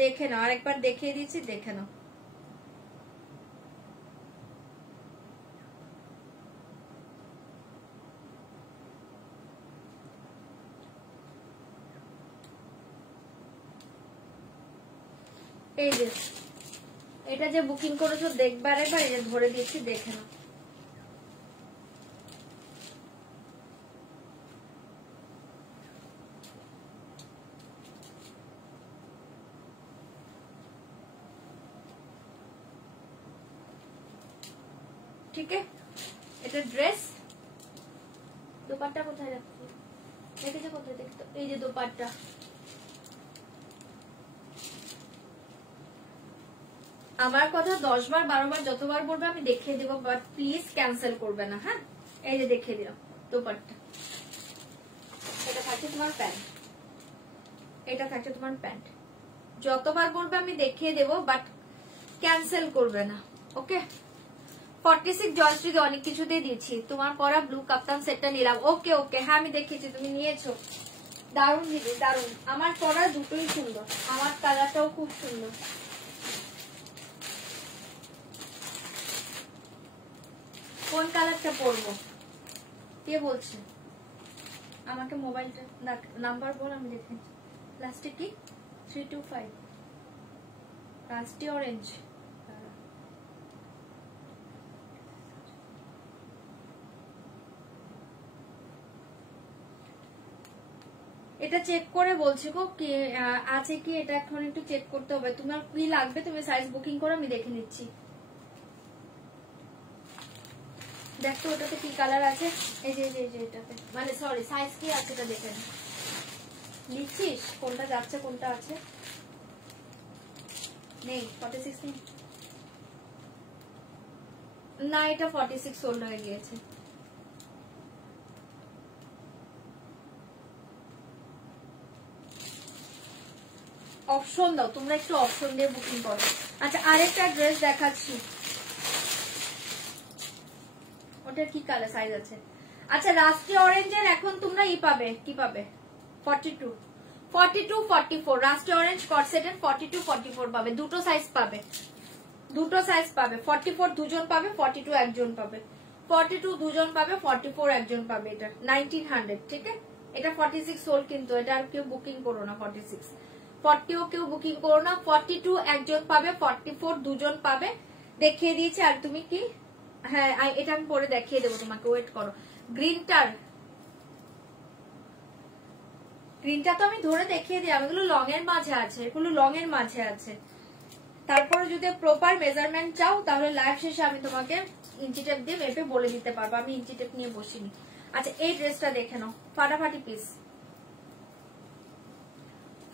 দেখে নাও, আরেকবার দেখিয়ে দিচ্ছি, দেখে নাও। এই যে এটা যে বুকিং করেছো দেখবার, এবার এই যে ধরে দিচ্ছি, দেখে নাও। ঠিক আছে, এটা ড্রেস। দোপাট্টা কোথায় রাখছি, দেখেছো কোথায়, দেখতো এই যে দোপাট্টা। আমার কথা 10 বার 12 বার যতবার বলবে আমি দেখিয়ে দেবো, বাট প্লিজ ক্যান্সেল করবে না। হ্যাঁ, এই যে দেখিয়ে দিলাম দোপাট্টা। এটা থাকছে তোমার প্যান্ট, এটা থাকছে তোমার প্যান্ট। যতবার বলবে আমি দেখিয়ে দেবো, বাট ক্যান্সেল করবে না। ওকে, 46 জয়শ্রী অনেক কিছুতে দিয়েছি, তোমার পরা ব্লু কাপ্তান সেটটা নিলাম। ওকে ওকে, হ্যাঁ আমি দেখেছি, তুমি নিয়েছো। দারুণ দিদি, দারুণ। আমার পরা দুটোই সুন্দর, আমার কালারটাও খুব সুন্দর। কোন কালারটা পরবো কে বলছে? আমাকে মোবাইলটা নাম্বার বল, আমি দেখে। লাস্টে কি 325, লাস্টে অরেঞ্জ। এটা চেক করে বলছি গো কি আছে কি, এটা এখন একটু চেক করতে হবে। তোমার কি লাগবে তুমি সাইজ বুকিং করো, আমি দেখে নিচ্ছি। দেখো ওটাতে কি কালার আছে, এই যে এটাতে, মানে সরি সাইজ কি আছে এটা দেখে নিচ্ছিস, কোনটা যাচ্ছে কোনটা আছে। নেই 46 নেই না, এটা 46 সোল্ড হয়ে গিয়েছে। অপশন দাও তোমরা, একটু অপশন দিয়ে বুকিং করো। আচ্ছা আরেকটা ড্রেস দেখাচ্ছি, ওটার কি কালার সাইজ আছে। আচ্ছা রাষ্ট্রীয় অরেঞ্জের এখন তোমরা ই পাবে, কি পাবে 42, 42, 44 রাষ্ট্রীয় অরেঞ্জ কটসেটের 42, 44 পাবে। দুটো সাইজ পাবে, দুটো সাইজ পাবে। 44 দুজন পাবে, 42 একজন পাবে। 42 দুজন পাবে, 44 একজন পাবে। এটা 1900, ঠিক আছে। এটা 46 সোল, কিন্তু এটা আর কেউ বুকিং করো না। 46 40ও কেউ বুকিং করো না। 42 একজন পাবে, 44 দুজন পাবে। দেখিয়ে দিয়েছি। আর তুমি কি, হ্যাঁ এটা আমি পরে দেখিয়ে দেবো তোমাকে, ওয়েট করো। গ্রিনটা তো আমি ধরে দেখিয়ে দিই, এগুলো লং এর মাঝে আছে, এগুলো লং এর মাঝে আছে। তারপরে যদি প্রপার মেজারমেন্ট চাও তাহলে লাইভ শেষে আমি তোমাকে ইঞ্চি টেপ দিয়ে মেপে বলে দিতে পারবো, আমি ইঞ্চি টেপ নিয়ে বসিনি। আচ্ছা এই ড্রেসটা দেখে নাও, ফাটাফাটি পিস,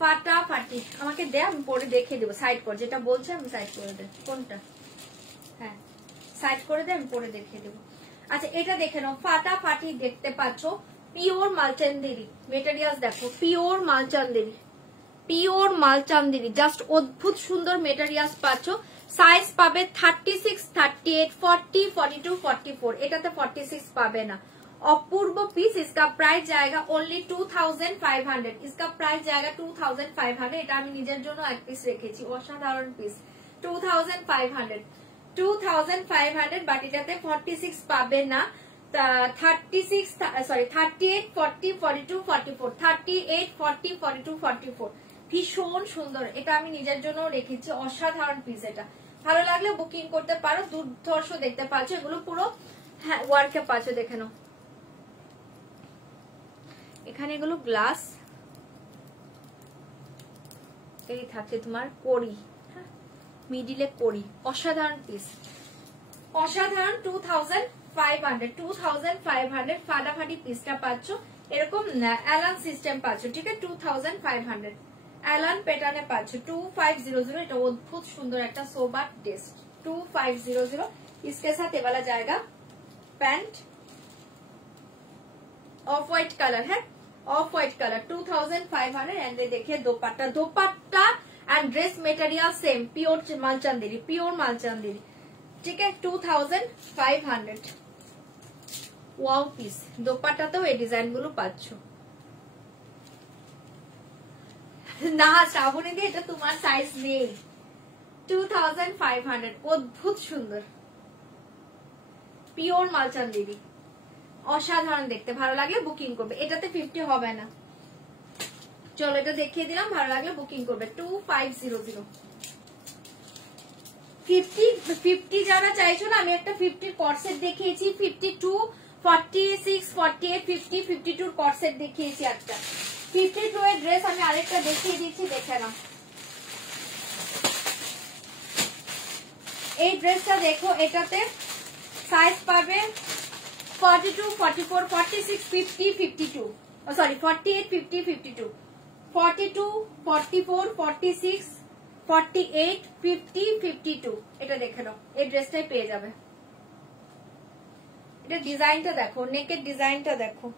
ফাটাফাটি। আমাকে দে, আমি পরে দেখিয়ে দেবো। সাইড কর, যেটা বলছে আমি সাইড করে দে। কোনটা? হ্যাঁ সাইড করে দে, আমি পরে দেখিয়ে দেবো। আচ্ছা এটা দেখে নাও, ফাটাফাটি দেখতে পাচ্ছ, পিওর মালচান্দেরি মেটেরিয়ালস দেখো, পিওর মালচান্দেরি, পিওর মালচান্দেরি, জাস্ট অদ্ভুত সুন্দর মেটেরিয়ালস পাচ্ছ। সাইজ পাবে 36, 38, 40, 42, 44, এটাতে 46 পাবে না। अपूर्व पीस, इसका प्राइस जाएगा ओनली 2500, इसका प्राइस जाएगा 2500। এটা আমি নিজের জন্য এক পিস রেখেছি, অসাধারণ পিস। 2500, বাট এটাতে 46 পাবে না। 38, 40, 42, 44, 38, 40, 42, 44, ভীষণ সুন্দর। এটা আমি নিজের জন্য রেখেছি, অসাধারণ পিস। এটা ভালো লাগলে বুকিং করতে পারো। দুর্ধর্ষ দেখতে পাচ্ছ, এগুলো পুরো হ্যাঁ ওয়ার্কে পাচ্ছ, দেখে নাও। এখানে এগুলো গ্লাস, এই থাকে তোমার কড়ি, মিডিলে কড়ি, অসাধারণ পিস, অসাধারণ। 2500 ফাটাফাটি পিসটা পাচ্ছ। এরকম অ্যালান সিস্টেম পাচ্ছ, ঠিক আছে। 2500 অ্যালান প্যাটার্নে পাচ্ছ। 2500, এটা অদ্ভুত সুন্দর একটা সোবার টেস্ট। 2500, इसके साथ ये वाला जाएगा पैंट ऑफ व्हाइट कलर है, ऑफ व्हाइट कलर 2500। एंड देखिए dupatta, dupatta and dress material same, pure मालचंदेरी, प्योर मालचंदेरी, ठीक है। 2500 ওয়াও পিস। দোপাট্টাতেও এই ডিজাইন গুলো পাচ্ছ না শ্রাবণী দি, এটা তোমার সাইজ নেই। 2500, অদ্ভুত সুন্দর পিওর মালচান্দেরি, অসাধারণ দেখতে। ভালো লাগলে বুকিং করবে, এটাতে 50 হবে না। চলো এটা দেখিয়ে দিলাম, ভালো লাগলে বুকিং করবে। 2500 50 যারা চাইছো না, আমি একটা 50 কর্সেট দেখিয়েছি, 52, 46, 48, 50, 52 কর্সেট দেখিয়েছি একটা। 52 এর ড্রেস আমি আরেকটা দেখিয়ে দিচ্ছি, দেখে নাও। এই ড্রেসটা দেখো, এটাতে সাইজ পাবে 42, 44, 46, 50, 52, সরি 48, 50, 52, 42, 44, 46, 48, 50, 52, এটা দেখে নাও। এই ড্রেসটাই পেয়ে যাবে। এটা ডিজাইনটা দেখো, নেকের ডিজাইনটা দেখো,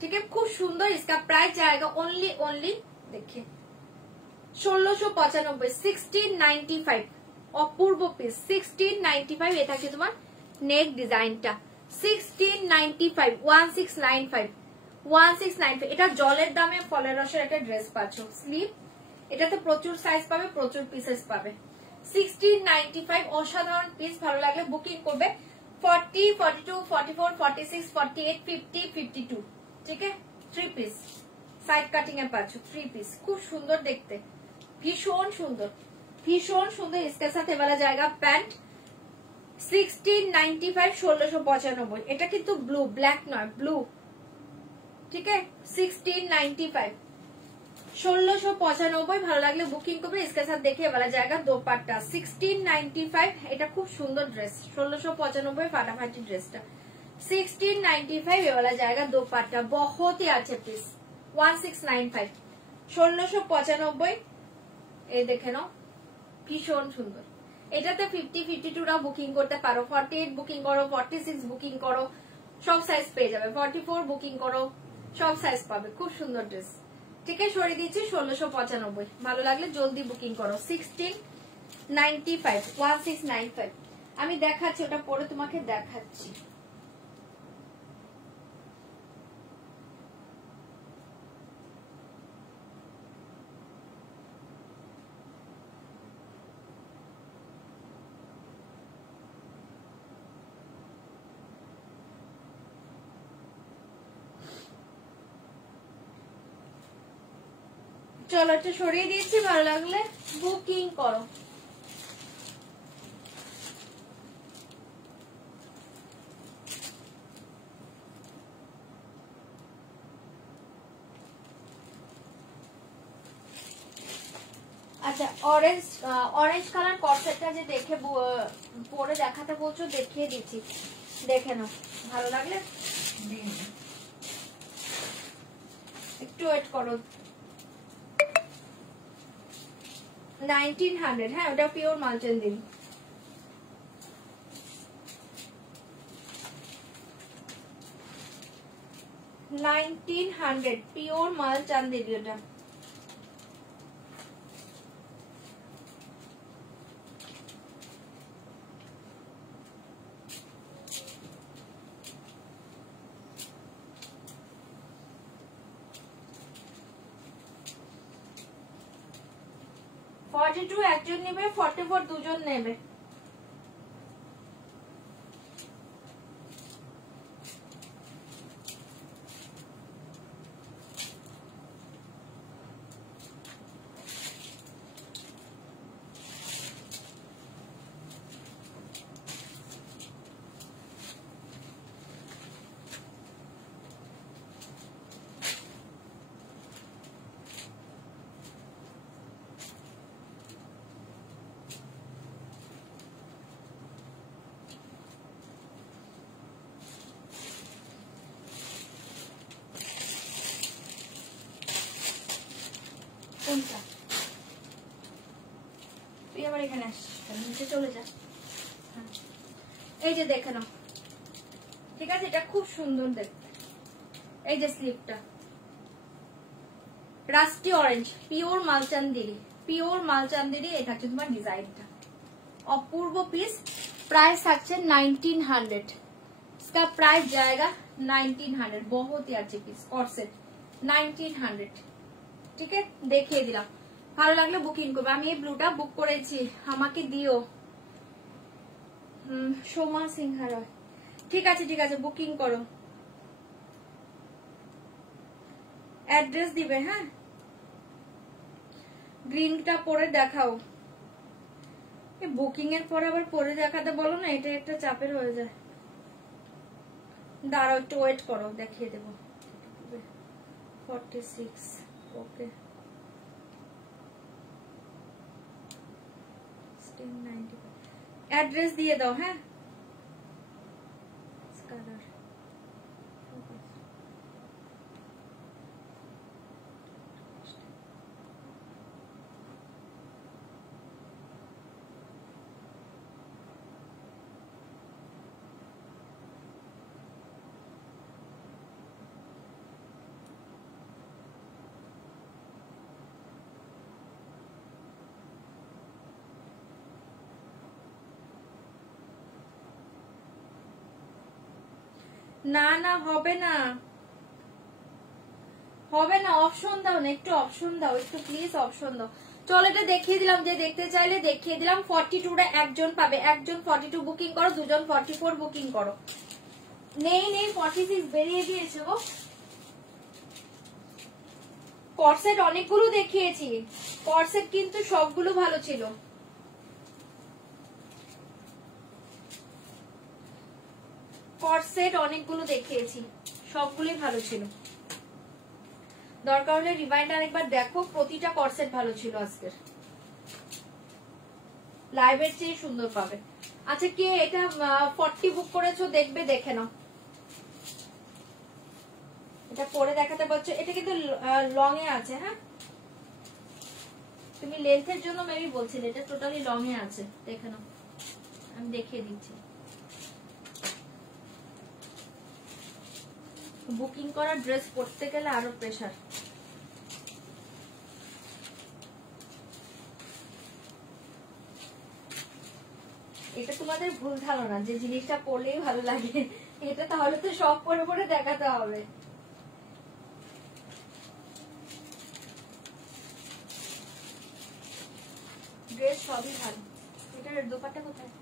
ठीक है, खूब सुंदर। इसका प्राइस जाएगा ओनली देखिए 1695, 1695, অপূর্ব পিস। 1695 এ থাকে তোমার নেক ডিজাইনটা। 1695, 1695, 1695। এটা জলের দামে ফলের রসের একটা ড্রেস পাচ্ছ। স্লিভ, এটাতে প্রচুর সাইজ পাবে, প্রচুর পিসেস পাবে। 1695, অসাধারণ পিস। ভালো লাগলে বুকিং করবে। 40, 42, 44, 46, 48, 50, 52, ঠিক আছে। 3 পিস সাইড কাটিং এ পাচ্ছ, 3 পিস। খুব সুন্দর দেখতে, ভীষণ সুন্দর, ভীষণ সুন্দর। इसके साथ ये वाला जाएगा पैंट। 1695, 1695। এটা কিন্তু ব্লু, ব্ল্যাক নয়, ব্লু, ঠিক আছে। 1695, 1695। ভালো লাগলে বুকিং করবে। इसके साथ देखिए वाला जाएगा दोपट्टा। 1695, এটা খুব সুন্দর ড্রেস। 1695 ফাটাফাটি ড্রেসটা। 1695 ये वाला जाएगा दोपट्टा, बहुत ही अच्छे पीस। 1695, 1695। এই দেখে নাও, ভীষণ সুন্দর। এটাতে 50, 52 বুকিং করতে পারো। 48 বুকিং করো, 46 বুকিং করো, সব সাইজ পেয়ে যাবে। 44 বুকিং করো, সব সাইজ পাবে। খুব সুন্দর ড্রেস, ঠিক আছে। সরিয়ে দিচ্ছি 1695। ভালো লাগলে জলদি বুকিং করো। 1695, 1695। আমি দেখাচ্ছি, ওটা পরে তোমাকে দেখাচ্ছি। চলো একটা সরিয়ে দিয়েছি, ভালো লাগলে বুকিং করো। আচ্ছা অরেঞ্জ কালার কর্সেটটা যে দেখে পরে দেখাতে বলছো, দেখিয়ে দিচ্ছি, দেখে নাও। ভালো লাগলে একটু ওয়েট করো। 1900, হ্যাঁ ওটা পিওর মালচান্দিল। $1900 পিওর মাল চান্দেরি ওটা। $42 একজন নেবে, $44 দুজন নেবে। কোনটা তুই আবার এখানে আসছিস, নিচে চলে যা। এই যে দেখে নাও, ঠিক আছে, এটা খুব সুন্দর দেখতে। এই যে স্লিপটা রাস্টি অরেঞ্জ, পিওর মালচান্দেরি, পিওর মালচান্দেরি। এই থাকছে তোমার ডিজাইনটা, অপূর্ব পিস। प्राइस থাকছে 1900, इसका प्राइस जाएगा 1900। बहुत ही अच्छे पीस कॉर्सेट 1900, ঠিক আছে, দেখিয়ে দিলাম। ভালো লাগলে বুকিং করবে। আমি এই ব্লুটা বুক করেছি, আমাকে দিও। সোমা সিংহা রয়, ঠিক আছে ঠিক আছে, বুকিং করো। অ্যাড্রেস দিবে, হ্যাঁ। গ্রিনটা পরে দেখাও। বুকিং এর পর আবার পরে দেখাতে বলো না, এটা একটা চাপের হয়ে যায়। দাঁড়াও একটু ওয়েট করো, দেখিয়ে দেবো। 46, ওকে। অ্যাড্রেস দিয়ে দাও, হ্যাঁ। না না হবে না, হবে না, অপশন দাও না, একটু অপশন দাও, একটু প্লিজ অপশন দাও। চলো এটা দেখিয়ে দিলাম, যে দেখতে চাইলে দেখিয়ে দিলাম। 42 একজন পাবে, একজন 42 বুকিং করো, দুজন 44 বুকিং করো। নেই নেই 46 বেরিয়ে দিয়েছে গো। কর্সেট অনেকগুলো দেখিয়েছি, কর্সেট কিন্তু সবগুলো ভালো ছিল। কর্সেট অনেকগুলো দেখিয়েছি, সবগুলোই ভালো ছিল। দরকার হলে রিমাইন্ড আরেকবার দেখো, প্রতিটা কর্সেট ভালো ছিল আজকের। লাইভের চেয়ে সুন্দর পাবে। আচ্ছা কে এটা 40 বুক করেছো দেখবে, দেখে নাও। এটা পরে দেখাতে পারছো, এটা কিন্তু লং এ আছে, হ্যাঁ। তুমি লেন্থের জন্য মেবি বলছিলে, এটা টোটালি লং এ আছে, দেখে নাও, আমি দেখিয়ে দিচ্ছি। বুকিং করা ড্রেস পরতে গেলে আরো প্রেসার। এটা তোমাদের ভুল ধারণা যে জিনিসটা পরলেই ভালো লাগে, এটা তাহলে তো সব পরে পরে দেখাতে হবে। ড্রেস সবই ভালো। এটার দোপাট্টা কোথায়?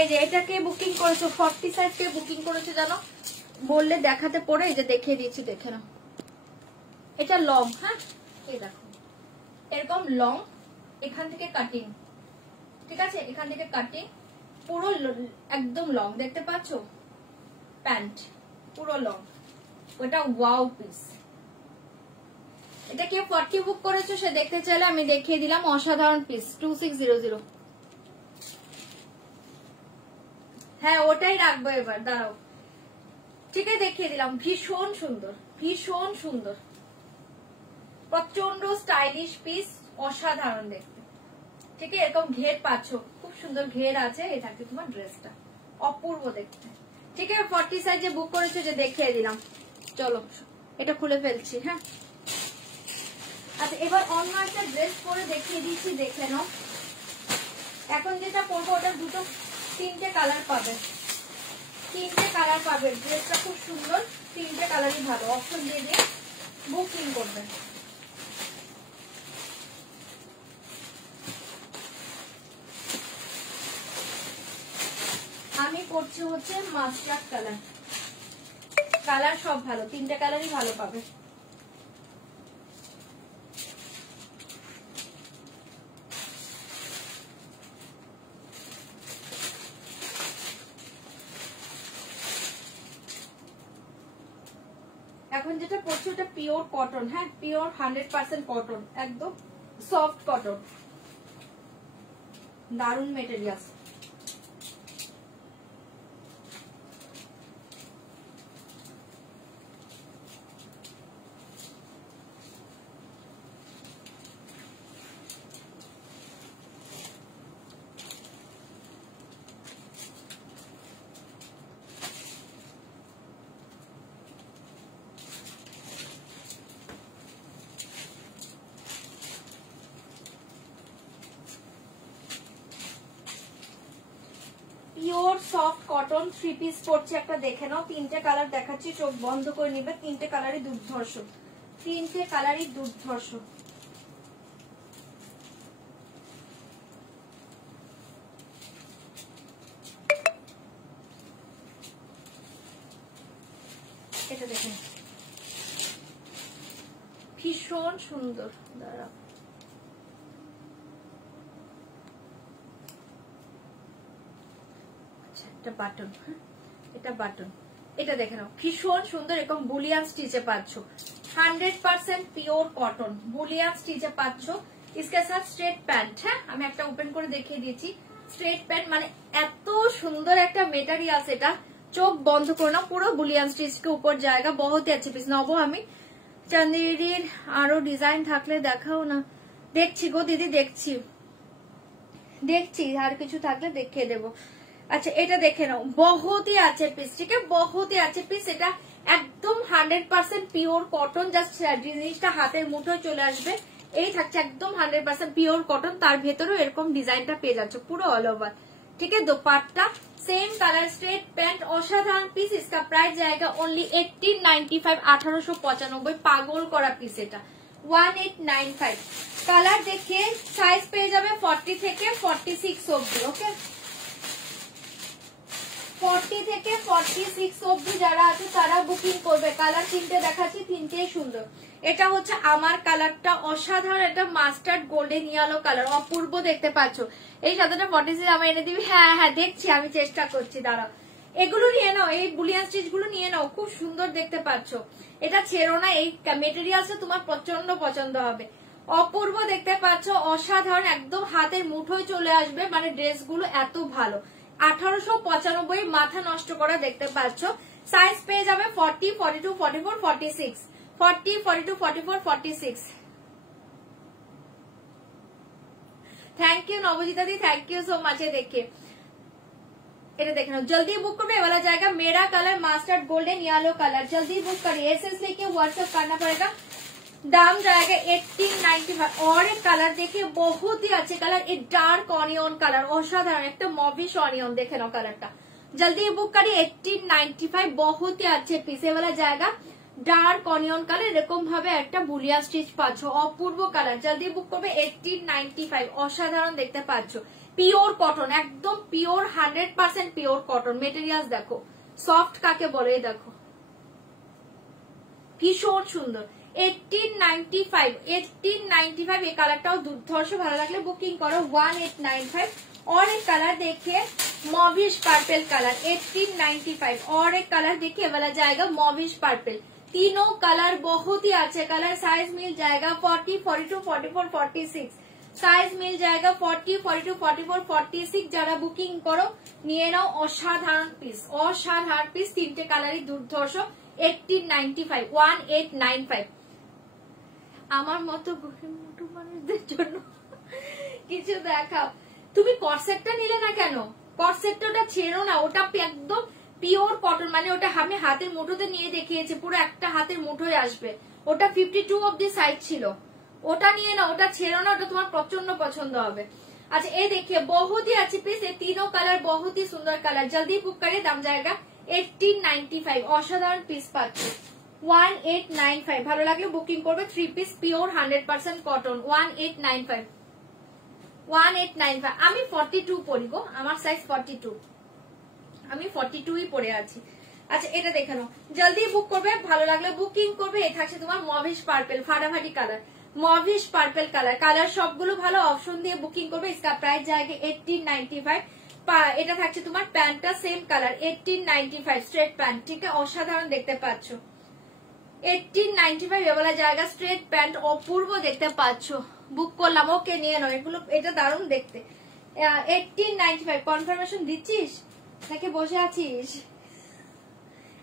এই যে এটাকে বুকিং করেছো 45 কে বুকিং করেছো, জানো বললে দেখাতে পরে এই যে দেখিয়ে দিচ্ছি, দেখে নাও। এটা লং, হ্যাঁ, এই দেখো এরকম লং, এখান থেকে কাটিং, ঠিক আছে, এখান থেকে কাটিং পুরো একদম লং, দেখতে পাচ্ছো, প্যান্ট পুরো লং। ওটা ওয়াও পিস, এটা কেউ 40 বুক করেছো সে দেখতে চাইলে আমি দেখিয়ে দিলাম, অসাধারণ পিস 2600। হ্যাঁ ওটাই রাখবো এবার, দাঁড়াও, ঠিক আছে দেখিয়ে দিলাম। ভীষণ সুন্দর, ভীষণ সুন্দর, প্রচন্ড স্টাইলিশ পিস, অসাধারণ দেখতে। ঠিক আছে, এরকম ঘের পাচ্ছ, খুব সুন্দর ঘের আছে। এটা কি তোমার ড্রেসটা অপূর্ব দেখতে। ঠিক আছে 40 সাইজে বুক করেছো যে দেখিয়ে দিলাম। চলো এটা খুলে ফেলছি। হ্যাঁ আচ্ছা, এবার অন্য একটা ড্রেস পরে দেখিয়ে দিচ্ছি, দেখে নাও। এখন যেটা পরবো ওটা দুটো 3টে কালার পাবে, 3টে কালার পাবে। ড্রেসটা খুব সুন্দর, 3টে কালারই ভালো। অপশন দিয়ে দিয়ে বুকিং করবে। আমি করছি হচ্ছে মাস্টার্ড কালার। কালার সব ভালো, 3টে কালারই ভালো পাবে। এখন যেটা পড়ছি ওটা পিওর কটন। হ্যাঁ পিওর 100% কটন, একদম সফট কটন, দারুন material. Pure soft cotton 3 piece পড়ছে একটা, দেখে নাও। 3টে কালার দেখাচ্ছি, চোখ বন্ধ করে নিবে। 3টে কালারই দুর্ধর্ষ, 3টে কালারই দুর্ধর্ষ। এটা দেখেন ভীষণ সুন্দর। দাঁড়াও, এটা বাটন। এটা বাটন, এটা দেখে নাও ভীষণ সুন্দর। এরকম বুলিয়ান স্টিচে পাচ্ছ, 100% পিওর কটন বুলিয়ান স্টিচে পাচ্ছ। इसके साथ স্ট্রেট প্যান্ট। হ্যাঁ আমি একটা ওপেন করে দেখিয়ে দিয়েছি, স্ট্রেট প্যান্ট। মানে এত সুন্দর একটা মেটেরিয়াল, এটা চোখ বন্ধ করে না, পুরো বুলিয়ান স্টিচ के ऊपर जाएगा। बहुत ही अच्छी পিস। নবো আমি চাঁদেরির আরো ডিজাইন থাকলে দেখাও না। দেখছি গো দিদি, দেখছি দেখছি, আর কিছু থাকলে দেখিয়ে দেবো। अच्छा এটা দেখে নাও, बहुत ही अच्छे पीस। ठीक है बहुत ही अच्छे पीस। এটা একদম 100% পিওর কটন। জাস্ট জিনিসটা হাতের মুঠোয় চলে আসবে, এই থাকছে একদম 100% পিওর কটন। তার ভেতরেও এরকম ডিজাইনটা পেয়ে যাচ্ছে পুরো অল ওভার। ठीक है dupatta same colour, straight pant, অসাধারণ পিস। इसका प्राइस जाएगा ओनली 1895, 1895। পাগল করা পিস এটা, 1895। কালার দেখে সাইজ পেয়ে যাবে 40 থেকে 46 অবধি। ওকে 40 থেকে 46 অবধি যারা আছে তারা বুকিং করবে। কালার 3টে দেখাচ্ছি, 3টেই সুন্দর। এটা হচ্ছে আমার কালারটা, অসাধারণ। এটা মাস্টার্ড গোল্ডেন ইয়েলো কালার, অপূর্ব দেখতে পাচ্ছ। এই সাদাটা 46 আমি এনে দিবি। হ্যাঁ হ্যাঁ দেখছি, আমি চেষ্টা করছি, দাঁড়াও। এগুলো নিয়ে নাও, এই বুলিয়ান স্টিচ গুলো নিয়ে নাও, খুব সুন্দর দেখতে পাচ্ছ। এটা ছেড়ো না, এই মেটেরিয়ালটা তোমার প্রচন্ড পছন্দ হবে। অপূর্ব দেখতে পাচ্ছ, অসাধারণ, একদম হাতের মুঠোয় চলে আসবে। মানে ড্রেসগুলো এত ভালো। 1895, মাথা নষ্ট করা দেখতে পাচ্ছ। সাইজ পেয়ে যাবে 40, 42, 44, 46, 40, 42, 44, 46। थैंक यू नवजीता दी, थैंक यू सो मच। देखिए এটা দেখে নাও, जल्दी बुक करने वाला जाएगा। मेरा colour mastered golden yellow colour, जल्दी बुक करिए। एसएस लेके व्हाट्सएप करना पड़ेगा। दाम जाएगा 1895। और एक कलर देखिए, बहुत ही अच्छे कलर, एक डार्क ऑनियन कलर, অসাধারণ একটা মভিশ অনিয়ন। দেখে নাও কালারটা, जल्दी बुक करिए। 1895, बहुत ही अच्छे पीसे वाला जाएगा। ডার্ক অনিয়ন কালার, এরকম ভাবে একটা বুলিয়া স্টিচ পাচ্ছ, অপূর্ব কালার। জলদি বুক করবে। 1895, অসাধারণ দেখতে পাচ্ছ। পিওর কটন, একদম পিওর 100% পিওর কটন। মেটেরিয়ালস দেখো, সফট কাকে বলে, দেখো ভীষণ সুন্দর। 1895 এই কালারটাও দুর্ধর্ষ। ভালো লাগলে বুকিং করো। 1895। और एक कलर देखिए, मॉविश पर्पल कलर, 1895। और एक कलर देखिए वाला जाएगा मॉविश पर्पल, तीनों कलर बहुत ही अच्छे कलर, साइज मिल जाएगा 40, 42, 44, 46 साइज मिल जाएगा 40, 42, 44, 46 যারা বুকিং করো নিয়ে নাও। অসাধারণ পিস, অসাধারণ পিস, তিনটে কালারই দুর্ধর্ষ। 1895, 1895 আমার মতো মোটু মানুষদের জন্য কিছু দেখাও। তুমি কর্সেটটা নিলে না কেন? কর্সেটটা ওটা ছেড়ো না, ওটা একদম পিওর কটন, মানে ওটা আমি হাতের মুঠোতে নিয়ে দেখিয়েছি, পুরো একটা হাতের মুঠোয় আসবে। ওটা 52 অব্দি সাইজ ছিল, ওটা নিয়ে না, ওটা ছেড়ো না, ওটা তোমার প্রচন্ড পছন্দ হবে। अच्छा ये देखिए बहुत ही अच्छी पीस, ये तीनों कलर बहुत ही सुंदर कलर, जल्दी बुक करिए, दाम जाएगा 1895। অসাধারণ পিস পাচ্ছি 1895। ভালো লাগলে বুকিং করবে। 3 পিস পিওর 100% কটন 1895 1895। আমি 42 পরি গো, আমার সাইজ 42, আমি 42ই পরে আছি। আচ্ছা এটা দেখে নাও, জলদি বুক করবে, ভালো লাগলে বুকিং করবে। এ থাকছে তোমার মভিশ পার্পল, ফাটাফাটি colour, mauvish purple colour, colour সবগুলো ভালো, অপশন দিয়ে বুকিং করবে। इसका प्राइस जाएगा 1895। এটা থাকছে তোমার প্যান্টটা সেম কালার 1895 স্ট্রেট প্যান্ট, ঠিক আছে, অসাধারণ দেখতে পাচ্ছ। 1895 এ বলা জায়গা স্ট্রেট প্যান্ট, অপূর্ব দেখতে পাচ্ছ। বুক করলাম, ওকে নিয়ে নাও এগুলো, এটা দারুণ দেখতে। 1895 কনফার্মেশন দিচ্ছিস নাকি বসে আছিস?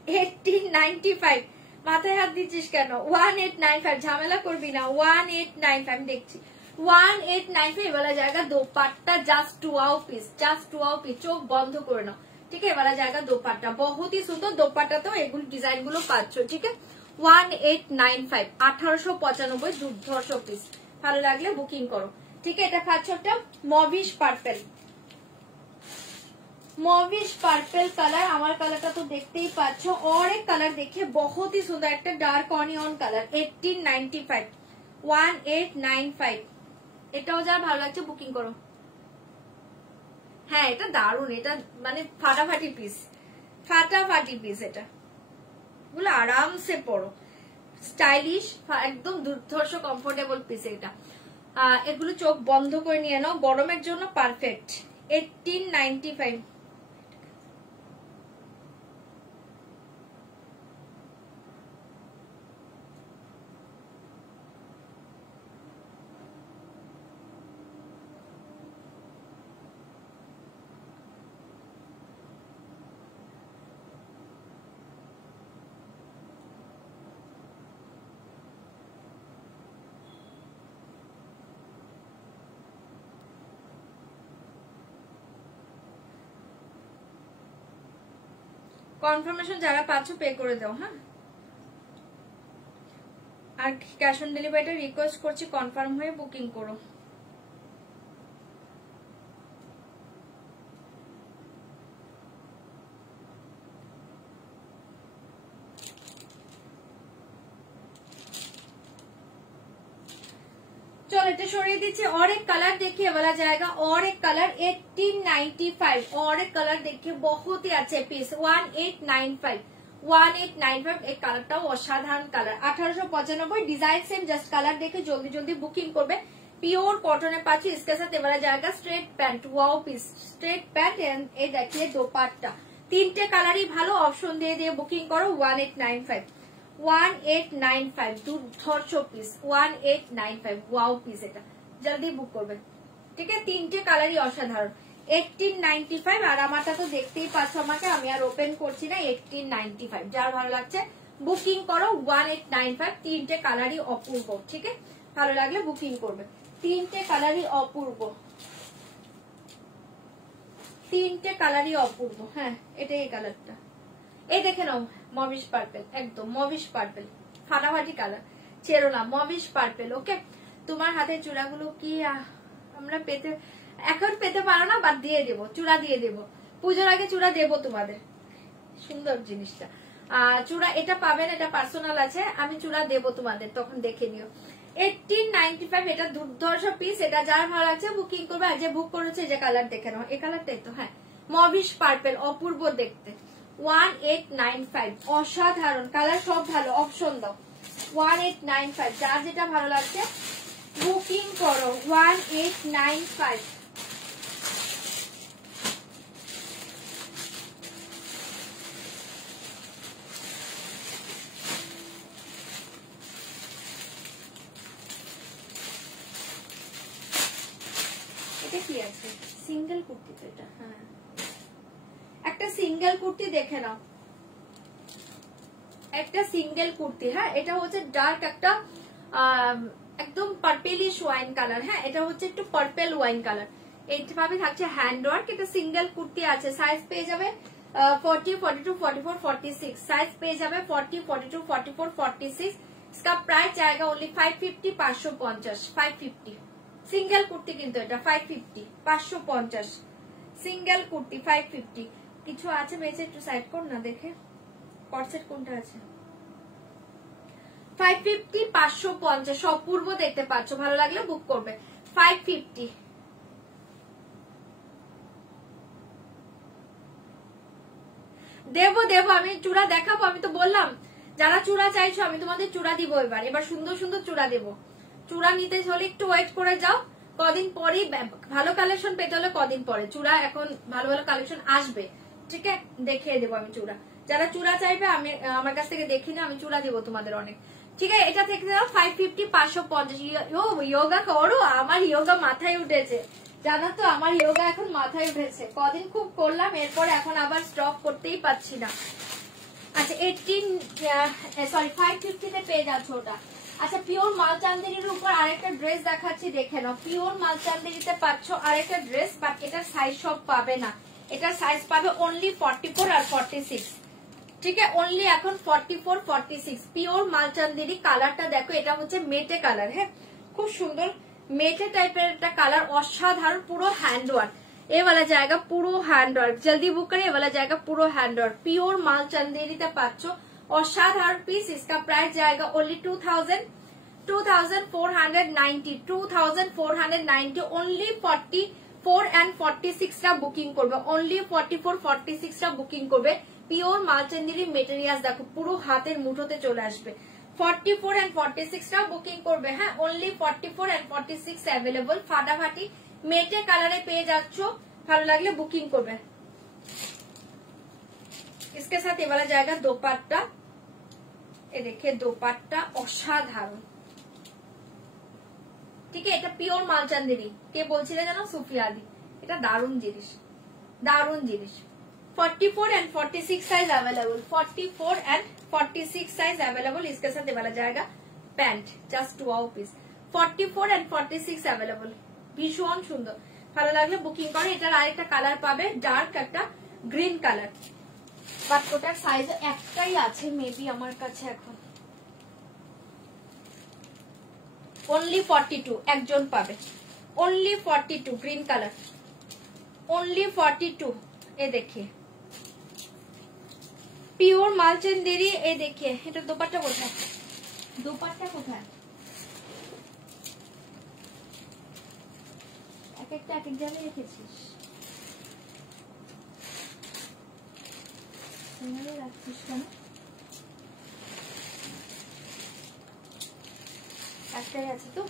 1895 মাথায় হাত দিচ্ছিস কেন? 1895 ঝামেলা করবি না, 1895 দেখছি 1895 বলা জায়গা dupatta just 2 piece, just 2 piece, চোখ বন্ধ করে নাও, ঠিক আছে। বলা জায়গা দোপাট্টা বহুত ही সুন্দর, দোপাট্টাতেও এগুলো ডিজাইন গুলো পাচ্ছ, ঠিক আছে। 1895 1895 দুর্ধর্ষ পিস, ভালো লাগলে বুকিং করো, ঠিক আছে। এটা পাচ্ছ একটা mauvish purple, mauvish purple colour, আমার কালারটা তো দেখতেই পাচ্ছ। और एक कलर देखिए बहुत ही सुंदर, একটা ডার্ক অনিয়ন কালার 1895 1895। এটাও যা ভালো লাগছে বুকিং করো। হ্যাঁ এটা দারুন, এটা মানে ফাটাফাটি পিস, ফাটাফাটি পিস, এটা গুলো আরামসে পরো, স্টাইলিশ একদম দুর্ধর্ষ কমফোর্টেবল পিস এটা। এগুলো চোখ বন্ধ করে নিয়ে নাও, গরমের জন্য পারফেক্ট। 1895 কনফার্মেশন যারা পাচ্ছ পে করে দাও, হ্যাঁ। আর ক্যাশ অন ডেলিভারিটা রিকোয়েস্ট করছি কনফার্ম হয়ে বুকিং করো। चलो এটা সরিয়ে দিচ্ছি। और एक कलर देखिए वाला जाएगा, और एक कलर 1895, और एक कलर देखिए बहुत ही अच्छे पीस 1895 1895। एक কালারটাও অসাধারণ colour 1895 design same, just colour দেখে জলদি জলদি বুকিং করবে। পিওর কটনে পাচ্ছি, इसके साथ वाला जाएगा straight pant, wow piece straight pant. এই देखिए দোপাট্টা, তিনটে কালারই ভালো, অপশন দিয়ে দিয়ে বুকিং করো। 1895 1895 দুর্ধর্ষ পিস 1895 ওয়াও পিস, এটা জলদি বুক করবে, ঠিক আছে। তিনটে কালারই অসাধারণ 1895। আর আমারটা তো দেখতেই পাচ্ছ আমাকে, আমি আর ওপেন করছি না। 1895 যার ভালো লাগছে বুকিং করো 1895। তিনটে কালারই অপূর্ব, ঠিক আছে, ভালো লাগলে বুকিং করবে। তিনটে কালারই অপূর্ব, তিনটে কালারই অপূর্ব। হ্যাঁ এটাই এই কালারটা, এই দেখে নাও মভিশ পার্পল, একদম মভিশ পার্পল ফাটাফাটি কালার, ছেড়ো না, মভিশ পার্পল। ওকে তোমার হাতের চূড়াগুলো কি আমরা পেতে, এখন পেতে পারো না, বাদ দিয়ে দেবো, চূড়া দিয়ে দেবো, পুজোর আগে চূড়া দেবো তোমাদের। সুন্দর জিনিসটা, চূড়া এটা পাবেন, এটা পার্সোনাল আছে, আমি চূড়া দেবো তোমাদের, তখন দেখে নিও। 1895 এটা দুর্ধর্ষ পিস, এটা যার ভালো লাগছে বুকিং করবে। আর যে বুক করেছে যে কালার দেখে নাও, এই কালারটাই তো, হ্যাঁ মভিশ পার্পল, অপূর্ব দেখতে 1895 অসাধারণ কালার, সব ভালো, অপশন দাও 1895। যার যেটা ভালো লাগছে বুকিং করো 1895। কি আছে, সিঙ্গেল কুর্তি তো এটা। হ্যাঁ একটা সিঙ্গেল কুর্তি দেখে নাও, একটা সিঙ্গেল কুর্তি। হ্যাঁ এটা হচ্ছে ডার্ক একটা একদম পার্পেলিশ ওয়াইন কালার। হ্যাঁ এটা হচ্ছে একটু পার্পেল ওয়াইন কালার, এইভাবে থাকছে হ্যান্ড ওয়ার্ক। এটা সিঙ্গেল কুর্তি আছে, সাইজ পেয়ে যাবে 40, 42, 44, 46, साइज पे जावे 40, 42, 44, 46। इसका प्राइस जाएगा ओनली 550, 550, 550 सिंगल कुर्ती किंतु এটা 550, 550 সিঙ্গেল কুর্তি 550। কিছু আছে মেয়েছে একটু সাইড কর না, দেখে কর্সেট কোনটা আছে। 550, 550 অপূর্ব দেখতে পাচ্ছ, ভালো লাগলে বুক করবে। 550 দেবো দেবো, আমি চূড়া দেখাবো। আমি তো বললাম যারা চূড়া চাইছো আমি তোমাদের চূড়া দিব। এবার সুন্দর সুন্দর চূড়া দেবো। চূড়া নিতে হলে একটু ওয়েট করে যাও, কদিন পরেই ভালো কালেকশন পেতে হলে কদিন পরে চূড়া, এখন ভালো ভালো কালেকশন আসবে। ঠিক আছে দেখিয়ে দেবো আমি চূড়া। যারা চূড়া চাইবে আমি আমার কাছ থেকে দেখি না, আমি চূড়া দিব তোমাদের অনেক। ঠিক আছে এটা থেকে দাও 550, 550। ইয়োগা করো, আমার ইয়োগা মাথায় উঠেছে জানো তো, আমার ইয়োগা এখন মাথায় উঠেছে। কদিন খুব করলাম, এরপর এখন আবার স্টপ করতেই পারছি না। আচ্ছা 550 তে পেয়ে যাচ্ছ ওটা। আচ্ছা পিওর মালচান্দেরির উপর আরেকটা ড্রেস দেখাচ্ছি, দেখে নাও। পিওর মালচান্দেরিতে পাচ্ছ আরেকটা ড্রেস, বাট এটার সাইজ সব পাবে না, এটার সাইজ পাবে অনলি 44 আর 46। ঠিক আছে অনলি এখন 44, 46 পিওর মালচান্দেরি। কালারটা দেখো, এটা হচ্ছে মেটে কালার। হ্যাঁ খুব সুন্দর मेटे टाइपर একটা কালার, অসাধারণ, পুরো হ্যান্ডওয়ার্ক। ये वाला जाएगा পুরো হ্যান্ডওয়ার্ক, জলদি বুক करिए। ये वाला जाएगा पूरा हैंडवर्क, प्योर माल चंदेरीতে পাচ্ছ অসাধারণ পিস। इसका प्राइस जाएगा ओनली 2490, 2490 ओनली 44 and 46 টা বুকিং করবে, ओनली 44, 46 টা বুকিং করবে। পিওর মাল চন্দেরি মেটেরিয়াল দেখো, পুরো হাতের মুঠোতে চলে আসবে। 44 and 46 টা বুকিং করবে। হ্যাঁ ओनली 44 and 46 अवेलेबल। ফাটাফাটি মেটে কালারে পেয়ে যাচ্ছ, ভালো লাগলে বুকিং করবে। इसके साथ ये वाला जाएगा दोपट्टा, ये देखिए दोपट्टा অসাধারণ। ঠিক আছে এটা পিওর মালচান্দেরি। কে বলছিলে জানো? সুফিয়াদি। এটা দারুণ জিনিস, দারুণ জিনিস। 44 and 46 size available, 44 and 46 size available. इसके साथ ये वाला जाएगा pant, just 2 piece. 44 and 46 available, ভীষণ সুন্দর। ভালো লাগলে বুকিং করে। এটার আরেকটা কালার পাবে, ডার্ক একটা গ্রিন কালার, বাট ওটার সাইজ একটাই আছে মেবি আমার কাছে এখন। ओनली 42 একজন পাবে, ओनली 42 ग्रीन कलर, ओनली 42। ये देखिए পিওর মালচন্দেরি। এই देखिए এটা দোপাট্টা কোথায়, দোপাট্টা কোথায়? এক একটা এক এক জায়গায় রেখেছিস, রাখছিস কেন? একটাই আছে তো।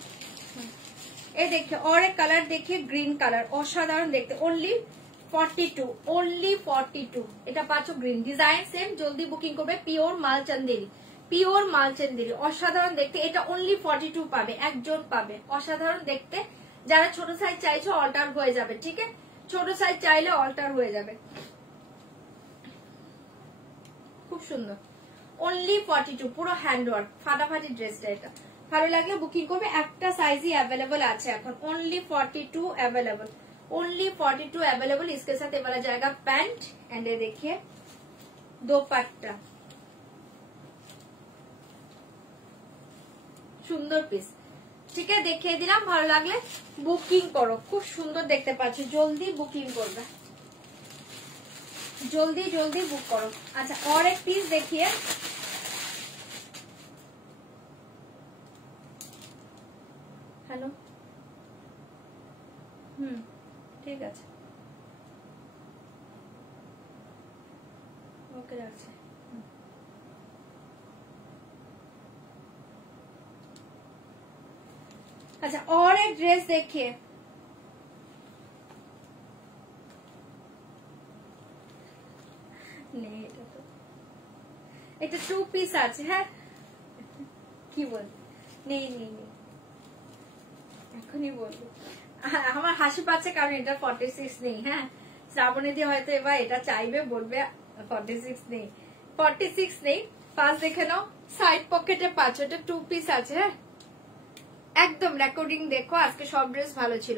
এই देखिए और एक कलर देखिए, ग्रीन कलर অসাধারণ দেখতে। Only 42, only 42। এটা পাচ্ছো গ্রিন, ডিজাইন সেম। জলদি বুকিং করবে। পিওর মালচন্দেরি, পিওর মালচন্দেরি অসাধারণ দেখতে। এটা ओनली 42 পাবে, একজন পাবে। অসাধারণ দেখতে। যারা ছোট সাইজ চাইছো অল্টার হয়ে যাবে। ঠিক আছে ছোট সাইজ চাইলে অল্টার হয়ে যাবে। খুব সুন্দর, ओनली 42 পুরো হ্যান্ডওয়ার্ক, ফাটাফাটি ড্রেসটা। এটা ভালো লাগলে বুকিং করবে। একটা সাইজই अवेलेबल আছে এখন, ओनली 42 अवेलेबल, ओनली 42 अवेलेबल। इसके साथ ये वाला जाएगा पैंट एंड ये देखिए दोपट्टा, সুন্দর পিস। ঠিক আছে দেখিয়ে দিলাম, ভালো লাগলে বুকিং করো। খুব সুন্দর দেখতে পাচ্ছ, জলদি বুকিং করবে, জলদি জলদি বুক করো। আচ্ছা और एक पीस देखिए, हेलो ঠিক আছে ওকে রাখছি। अच्छा और एक ड्रेस देखिए, नहीं এটা 2 পিস আছে। হ্যাঁ কি বল, নেই নেই নেই এখনই বলবো। আমার হাসি পাচ্ছে কারণ এটা 46 নেই। হ্যাঁ, শ্রাবণী দিয়ে হয়তো এবার এটা চাইবে, বলবে 46 নেই, 46 নেই। পাঁচ দেখে নাও, সাইড পকেটে পাঁচ, এটা 2 পিস আছে। হ্যাঁ, একদম রেকর্ডিং দেখো, আজকে সব ড্রেস ভালো ছিল।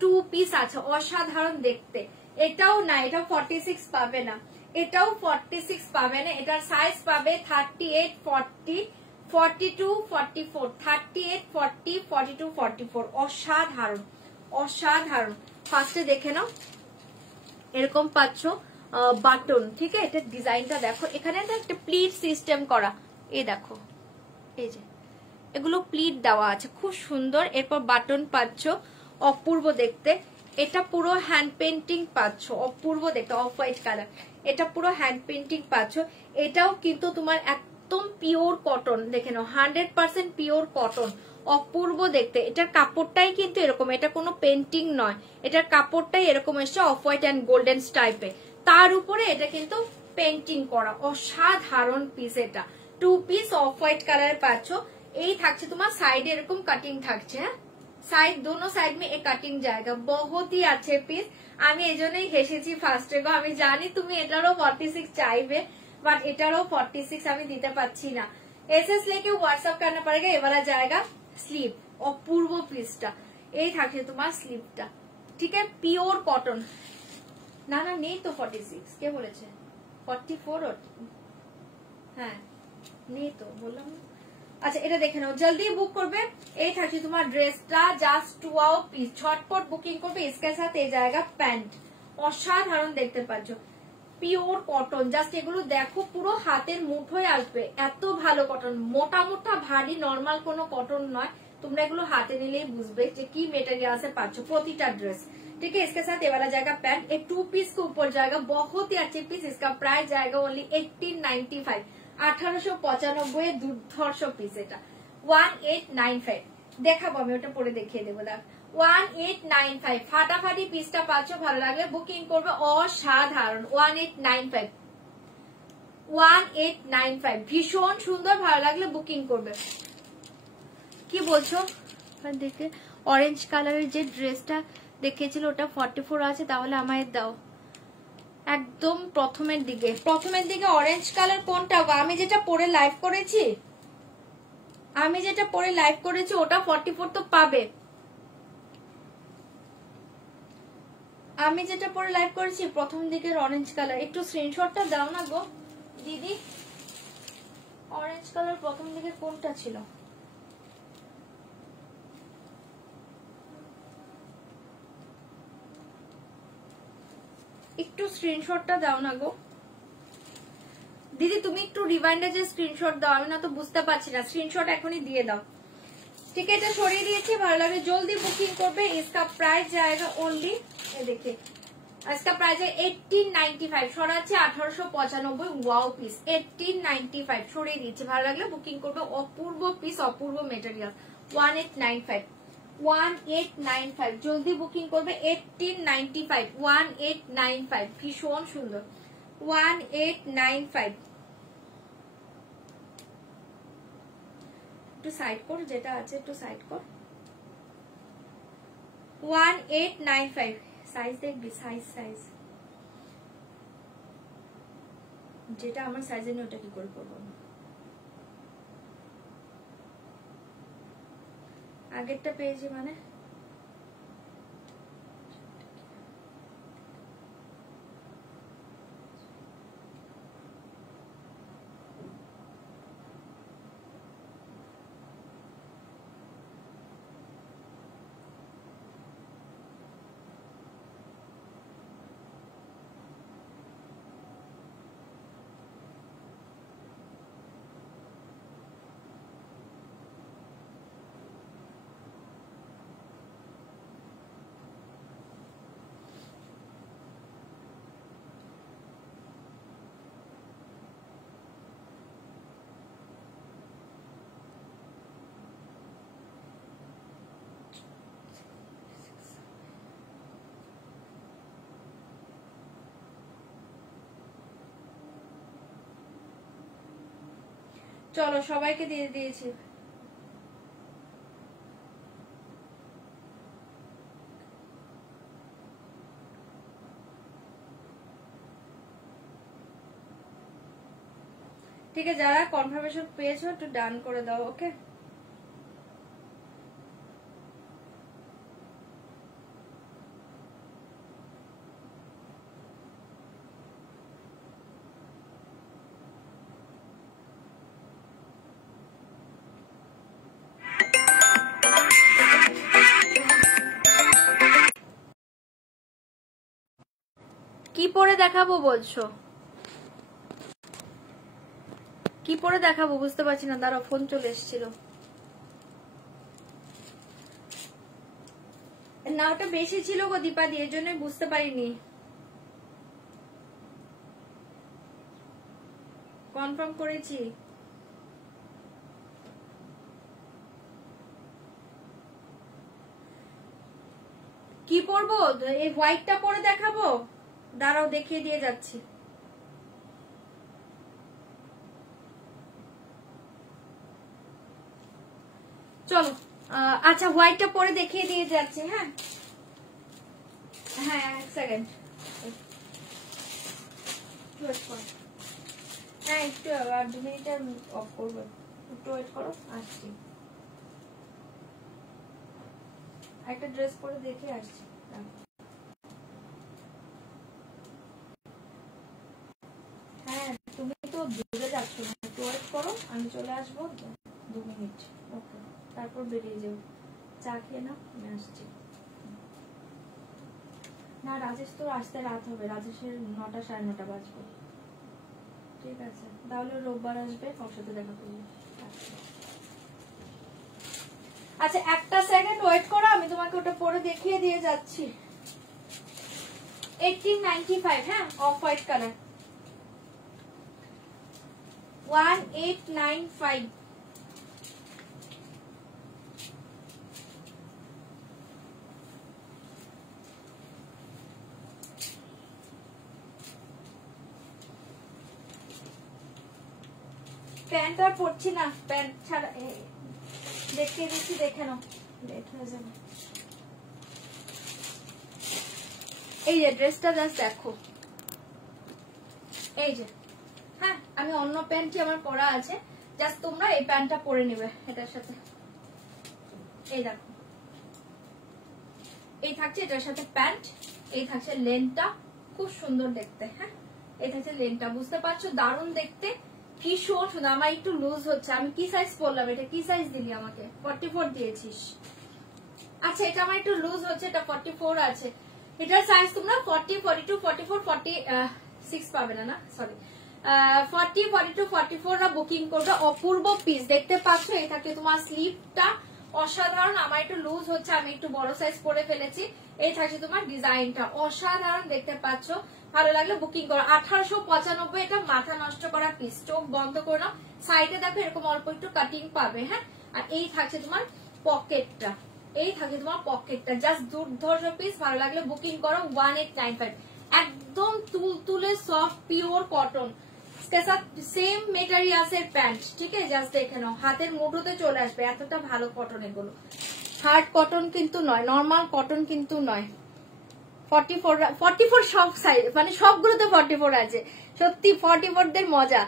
2 পিস আছে, অসাধারণ দেখতে। এটাও না, এটাও 46 পাবে না, এটাও 46 পাবে না। এটার সাইজ পাবে 38, 40, 42, 44, 38, 40, 42, 44। অসাধারণ, অসাধারণ। ফার্স্টে দেখে নাও, এরকম পাচ্ছ বাটন, ঠিক আছে? এটা ডিজাইনটা দেখো, এখানে একটা প্লিট সিস্টেম করা, এই দেখো, এই যে এগুলো প্লিট দেওয়া আছে, খুব সুন্দর। এরপর বাটন পাচ্ছ, অপূর্ব দেখতে। এটা পুরো হ্যান্ড পেন্টিং পাচ্ছ, অপূর্ব দেখতে, অফ হোয়াইট কালার। এটা পুরো হ্যান্ড পেন্টিং পাচ্ছ। এটাও কিন্তু তোমার একদম পিওর কটন, দেখে নাও, 100% পিওর কটন, অপূর্ব দেখতে। এটার কাপড়টাই কিন্তু এরকম, এটা কোনো পেন্টিং নয়, এটার কাপড়টাই এরকম এসছে, অফ হোয়াইট অ্যান্ড গোল্ডেন টাইপে। তার উপরে এটা কিন্তু পেন্টিং করা, অসাধারণ পিস। এটা 2 পিস অফ হোয়াইট কালারে পাচ্ছ। এই থাকছে তোমার সাইডে এরকম কাটিং থাকছে। হ্যাঁ, সাইড, দোনো সাইড মে এই কাটিং জায়গা, বহুতই আছে পিস। আমি এই জন্যই হেসেছি ফার্স্টে গো, আমি জানি তুমি এটারও 46 চাইবে, বাট এটারও 46 আমি দিতে পারছি না। एसएस लेके व्हाट्सएप करना पड़ेगा। ये वाला जाएगा स्लीव, অপূর্ব পিসটা। এই থাকছে তোমার স্লিভটা, ঠিক আছে, পিওর কটন। না না, নেই তো 46, কে বলেছে 44? হ্যাঁ, নেই তো, বললাম না। আচ্ছা, এটা দেখে নাও, জলদি বুক করবে। এই থাকছে তোমার ড্রেসটা, জাস্ট 2 পিস, ছটপট বুকিং করবে। इसके साथ এই জায়গা প্যান্ট, অসাধারণ দেখতে পাচ্ছ, পিওর কটন। জাস্ট এগুলো দেখো, পুরো হাতের মুঠোয় আসবে, এত ভালো কটন, মোটা মোটা ভারী নর্মাল কোনো কটন নয়। তোমরা এগুলো হাতে নিলেই বুঝবে যে কি মেটেরিয়াল से পাচ্ছ প্রতিটা ড্রেস, ठीक है। इसके साथ ये वाला जाएगा पैंट, एक 2 पीस के ऊपर जाएगा, बहुत ही अच्छे पीस। इसका प्राइस जाएगा ओनली 1895, 1895 দুর্ধর্ষ পিস। এটা 1895 দেখাবো আমি, ওটা পরে দেখিয়ে দেবো। দেখ 1895 ফাটাফাটি পিসটা পাচ্ছ, ভালো লাগলে বুকিং করবে, অসাধারণ। 1895, 1895 ভীষণ সুন্দর, ভালো লাগলে বুকিং করবে। কি বলছো? দেখে অরেঞ্জ কালারের যে ড্রেসটা দেখিয়েছিল ওটা 44 আছে, তাহলে আমায় দাও। একদম প্রথমের দিকে অরেঞ্জ কালার কোনটা? আমি যেটা পরে লাইভ করেছি, ওটা 44 তো পাবে। আমি যেটা পরে লাইভ করেছি প্রথম দিকের অরেঞ্জ কালার, একটু স্ক্রিনশটটা দাও না গো দিদি। অরেঞ্জ কালার প্রথম দিকে কোনটা ছিল? একটু স্ক্রিনশটটা দাও না গো দিদি, তুমি একটু রিমাইন্ডার যে স্ক্রিনশট দাও, আমি না তো বুঝতে পারছি না। স্ক্রিনশট এখনই দিয়ে দাও, ঠিক আছে। এটা সরিয়ে দিয়েছি, ভালো লাগে জলদি বুকিং করবে। इसका प्राइस जाएगा ओनली, देखिए इसका प्राइस है 1895, সরাচ্ছে 1895। ওয়াও পিস 1895 সরিয়ে দিয়েছি, ভালো লাগলে বুকিং করবে। অপূর্ব পিস, অপূর্ব মেটেরিয়াল। 1895, 1895 জলদি বুকিং করবে। 1895, 1895 ভীষণ সুন্দর। 1895 একটু সাইড কর, যেটা আছে একটু সাইড কর। 1895 সাইজ দেখবি, সাইজ যেটা আমার সাইজে নেই ওটা কি করে করবো? আগেরটা পেয়েছি মানে চলো সবাইকে দিয়ে দিয়েছি। ঠিক আছে, যারা কনফার্মেশন পেয়েছো একটু ডান করে দাও। ওকে, কি পরে দেখাবো বলছো? কি পরে দেখাবো বুঝতে পারছি না, দাঁড়াও ফোন চলে এসেছিল। না ওটা বেশি ছিল গো দীপাদি, এর জন্য বুঝতে পারিনি। কনফার্ম করেছি। কি পরবো? এই হোয়াইটটা পরে দেখাবো, দাঁড়াও দেখিয়ে দিয়ে যাচ্ছি। চলো, আচ্ছা হোয়াইটটা পরে দেখিয়ে দিয়ে যাচ্ছি। হ্যাঁ হ্যাঁ, এক সেকেন্ড। হ্যাঁ একটু আর 2 মিনিট অফ করবো, একটু ওয়েট করো, আসছি। একটা ড্রেস পরে দেখে আসছি। হ্যাঁ তুমি তো দূরে যাচ্ছ না, একটু ওয়েট করো, আমি চলে আসবো 2 মিনিট। ওকে, তারপর বেরিয়ে যাবো। চা খেয়ে নাও, আমি আসছি। না রাজেশ তো আসতে রাত হবে, রাজেশের 9টা 9:30 বাজবে। ঠিক আছে, তাহলে রোববার আসবে, ওর সাথে দেখা করবো। আচ্ছা একটা সেকেন্ড ওয়েট করো, আমি তোমাকে ওটা পরে দেখিয়ে দিয়ে যাচ্ছি। 1895, হ্যাঁ অফ হোয়াইট কালার, 1895। প্যান্ট আর পরছি না, প্যান্ট ছাড়া দেখিয়ে দিচ্ছি, দেখে নাও, লেট হয়ে যাবে। এই যে ড্রেসটা জাস্ট দেখো, এই যে। হ্যাঁ আমি অন্য প্যান্টই আমার পরা আছে, জাস্ট তোমরা এই প্যান্টটা পরে নেবে এটার সাথে। এই দেখো, এই থাকছে এটার সাথে প্যান্ট, এই থাকছে লেনটা, খুব সুন্দর দেখতে। হ্যাঁ এই থাকছে লেনটা, বুঝতে পারছো, দারুণ দেখতে, কি সুন্দর। আমার একটু লুজ হচ্ছে, আমি কি সাইজ পরলাম? এটা কি সাইজ দিলি আমাকে? 44 দিয়েছিস। আচ্ছা এটা আমার একটু লুজ হচ্ছে, এটা 44 আছে। এটার সাইজ তোমরা 40, 42, 44, 46 পাবে না, না সরি 40, 42, 44 বুকিং করবে। অপূর্ব পিস দেখতে পাচ্ছ, এই থাকে তোমার স্লিভটা অসাধারণ। আমার একটু লুজ হচ্ছে, আমি একটু বড় সাইজ পরে ফেলেছি। এই থাকছে তোমার ডিজাইনটা অসাধারণ, দেখতে পাচ্ছ, ভালো লাগলে বুকিং করো। 1895, এটা মাথা নষ্ট করা পিস, চোখ বন্ধ করে নাও। সাইডে দেখো এরকম অল্প একটু কাটিং পাবে। হ্যাঁ আর এই থাকছে তোমার পকেটটা, এই থাকে তোমার পকেটটা, জাস্ট দুর্ধর্ষ পিস, ভালো লাগলে বুকিং করো। 1895, একদম তুলতুলে সফট পিওর কটন, সেম মেটেরিয়ালসের প্যান্ট। ঠিক আছে, জাস্ট দেখে নাও, হাতের মুঠোতে চলে আসবে, এতটা ভালো কটন এগুলো। হার্ড কটন কিন্তু নয়, নর্মাল কটন কিন্তু নয়। 44 সব সাইজ, মানে সবগুলোতে 44 আছে, সত্যি 44 দের মজা।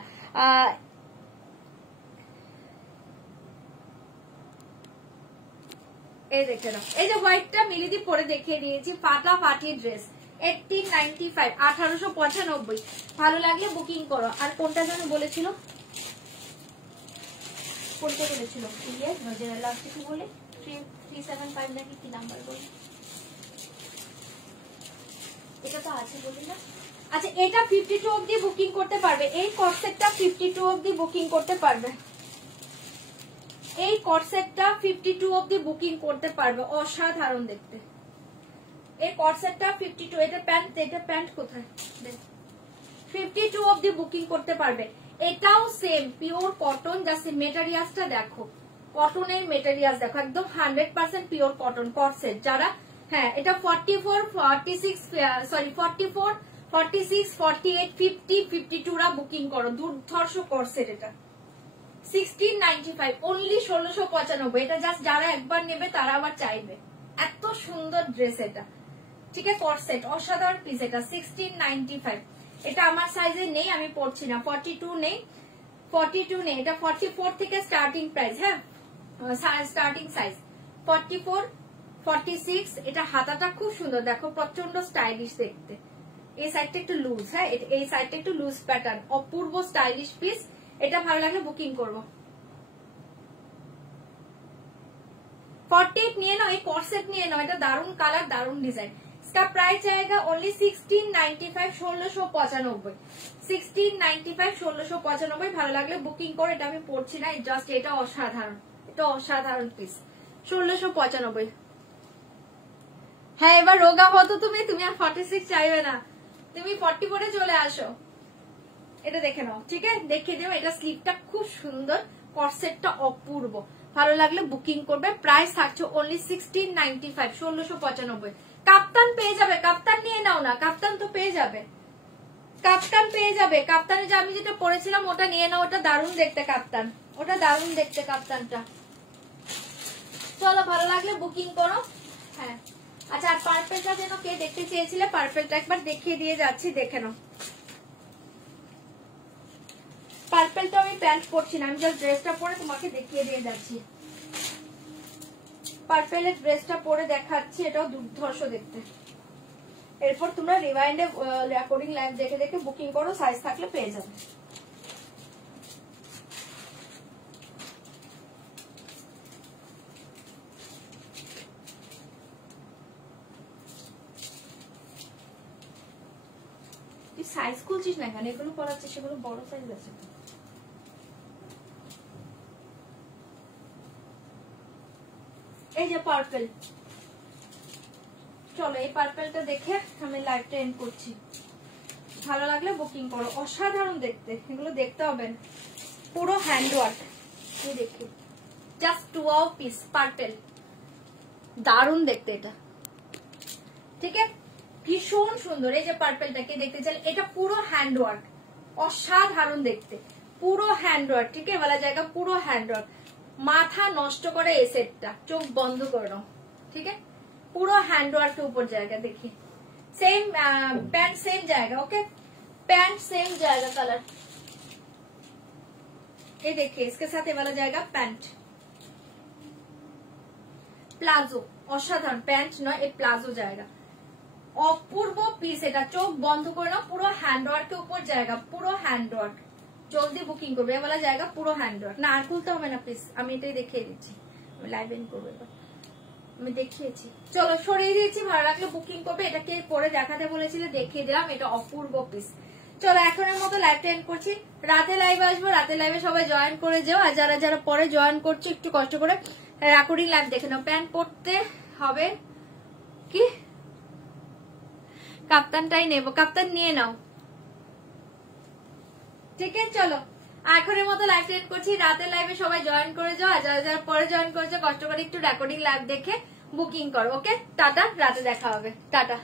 এই দেখে নাও, এই যে হোয়াইটটা মিলিদি পরে দেখিয়ে দিয়েছি, ফাটাফাটি ড্রেস, 1895, 1895। ভালো লাগলে বুকিং করো। আর কোনটা যেন বলেছিল, কোনটা বলেছিল? লাস্টে কি বলে 375 নাকি কি নাম্বার বলি, এটা তো আছে বলি না। আচ্ছা এটা 52 অবধি বুকিং করতে পারবে, এই কটসেটটা 52 অবধি বুকিং করতে পারবে, এই কটসেটটা 52 অবধি বুকিং করতে পারবে, অসাধারণ দেখতে। এই কটসেটটা 52, এটা প্যান্ট কোথায়? 52 অবধি বুকিং করতে পারবে। এটাও সেম পিওর কটন, জাস্ট মেটেরিয়ালসটা দেখো, কটনের মেটেরিয়ালস দেখো, একদম 100% পিওর কটন কটসেট। যারা হ্যাঁ এটা 44, 46 সরি 44, 46, 48, 50, 52 রা বুকিং করো, দুর্ধর্ষ কটসেট। এটা 1695, অনলি 1695। এটা জাস্ট যারা একবার নেবে তারা আবার চাইবে, এত সুন্দর ড্রেস এটা। ঠিক আছে, কটসেট অসাধারণ পিস, এটা 1695। এটা আমার সাইজে নেই, আমি পরছি না, 42 নেই, 42 নেই, এটা 44 থেকে স্টার্টিং প্রাইস। হ্যাঁ, স্টার্টিং সাইজ 44, 46। এটা হাতাটা খুব সুন্দর, দেখো প্রচন্ড স্টাইলিশ দেখতে। এই সাইডটা একটু লুজ, হ্যাঁ এই সাইডটা একটু লুজ প্যাটার্ন, অপূর্ব স্টাইলিশ পিস। এটা ভালো লাগলে বুকিং করবো। 48 নিয়ে নাও, এই কর্সেট নিয়ে নাও, এটা দারুন কালার, দারুন ডিজাইন। इसका प्राइस जाएगा ओनली 1695, 1695, 1695, 1695। ভালো লাগলে বুকিং করো। এটা আমি পড়ছি না, জাস্ট এটা অসাধারণ, এটা অসাধারণ পিস। 1695। হ্যাঁ, এবার রোগা হতো তুমি আর 46 চাইবে না, তুমি 40 পরে চলে আসো। এটা দেখে নাও, ঠিক আছে, দেখিয়ে দেবো। এটা স্লিপটা খুব সুন্দর, কর্সেটটা অপূর্ব। ভালো লাগলে বুকিং করবে। প্রাইস থাকছে ওনলি 1695, 1695। কাপ্তান পেয়ে যাবে, কাপ্তান নিয়ে নাও না, কাপ্তান তো পেয়ে যাবে, কাপ্তান পেয়ে যাবে। কাপ্তানে যে আমি যেটা পরেছিলাম ওটা নিয়ে নাও, ওটা দারুণ দেখতে কাপ্তান, ওটা দারুণ দেখতে কাপ্তানটা। চলো, ভালো লাগলে বুকিং করো। হ্যাঁ, আচ্ছা, আর পার্পেলটা যেন কে দেখতে চেয়েছিলে, পার্পেলটা একবার দেখিয়ে দিয়ে যাচ্ছি, দেখে নাও। পার্পেলটা আমি প্যান্ট পরছি না, আমি জাস্ট ড্রেসটা পরে তোমাকে দেখিয়ে দিয়ে যাচ্ছি। পার্পেলের ড্রেসটা পরে দেখাচ্ছি, এটাও দুর্ধর্ষ দেখতে। এরপর তোমরা রিওয়াইন্ডে রেকর্ডিং লাইভ দেখে দেখে বুকিং করো, সাইজ থাকলে পেয়ে যাবে। তুই সাইজ খুলছিস না কেন? এগুলো পরাচ্ছিস, সেগুলো বড় সাইজ আছে। এই যে পার্পেল, চলো এই পার্পেলটা দেখে আমি লাইভটা এন্ড করছি। ভালো লাগলে বুকিং করো, অসাধারণ দেখতে, এগুলো দেখতে হবে। পুরো হ্যান্ডওয়ার্ক, দেখি জাস্ট 2 পিস পার্পেল, দারুণ দেখতে এটা, ঠিক আছে, ভীষণ সুন্দর। এই যে পার্পেলটাকে দেখতে চাই, এটা পুরো হ্যান্ডওয়ার্ক, অসাধারণ দেখতে, পুরো হ্যান্ডওয়ার্ক, ঠিক আছে, বলা জায়গা পুরো হ্যান্ডওয়ার্ক। মাথা নষ্ট করে এই সেটটা, চোখ বন্ধ করে নাও, ঠিক আছে, পুরো হ্যান্ডওয়ার্কের উপর জায়গা। দেখি सेम पैंट सेम जाएगा, ओके, पैंट सेम जाएगा कलर। ये देखिए, इसके साथ ये वाला जाएगा पैंट, प्लाजो, অসাধারণ প্যান্ট নয়, এই প্লাজো জায়গা, অপূর্ব পিস। এটা চোখ বন্ধ করে নাও, পুরো হ্যান্ডওয়ার্কের উপর জায়গা, পুরো হ্যান্ডওয়ার্ক। জলদি বুকিং করবে, বলা জায়গা পুরো হ্যান্ডওয়ার্ক। না আর খুলতে হবে না প্লিজ, আমি এটাই দেখিয়ে দিচ্ছি, আমি লাইভ এন্ড করবো এবার, আমি দেখিয়েছি। চলো সরিয়ে দিয়েছি, ভালো লাগলে বুকিং করবে। এটাকে পরে দেখাতে বলেছিলে, দেখিয়ে দিলাম, এটা অপূর্ব পিস। চলো এখনের মতো লাইভটা এন্ড করছি, রাতে লাইভে আসবো, রাতে লাইভে সবাই জয়েন করে যাও। আর যারা যারা পরে জয়েন করছো একটু কষ্ট করে রেকর্ডিং লাইভ দেখে নাও। প্যান্ট পরতে হবে কি, কাপ্তানটাই নেবো, কাপ্তান নিয়ে নাও, ঠিক আছে। চলো এখনের মতো লাইভ এন্ড করছি, রাতে লাইভে সবাই জয়েন করে যাও। আর যারা যারা পরে জয়েন করেছো কষ্ট করে একটু রেকর্ডিং লাইভ দেখে বুকিং করো, ওকে। টাটা, রাতে দেখা হবে, টাটা।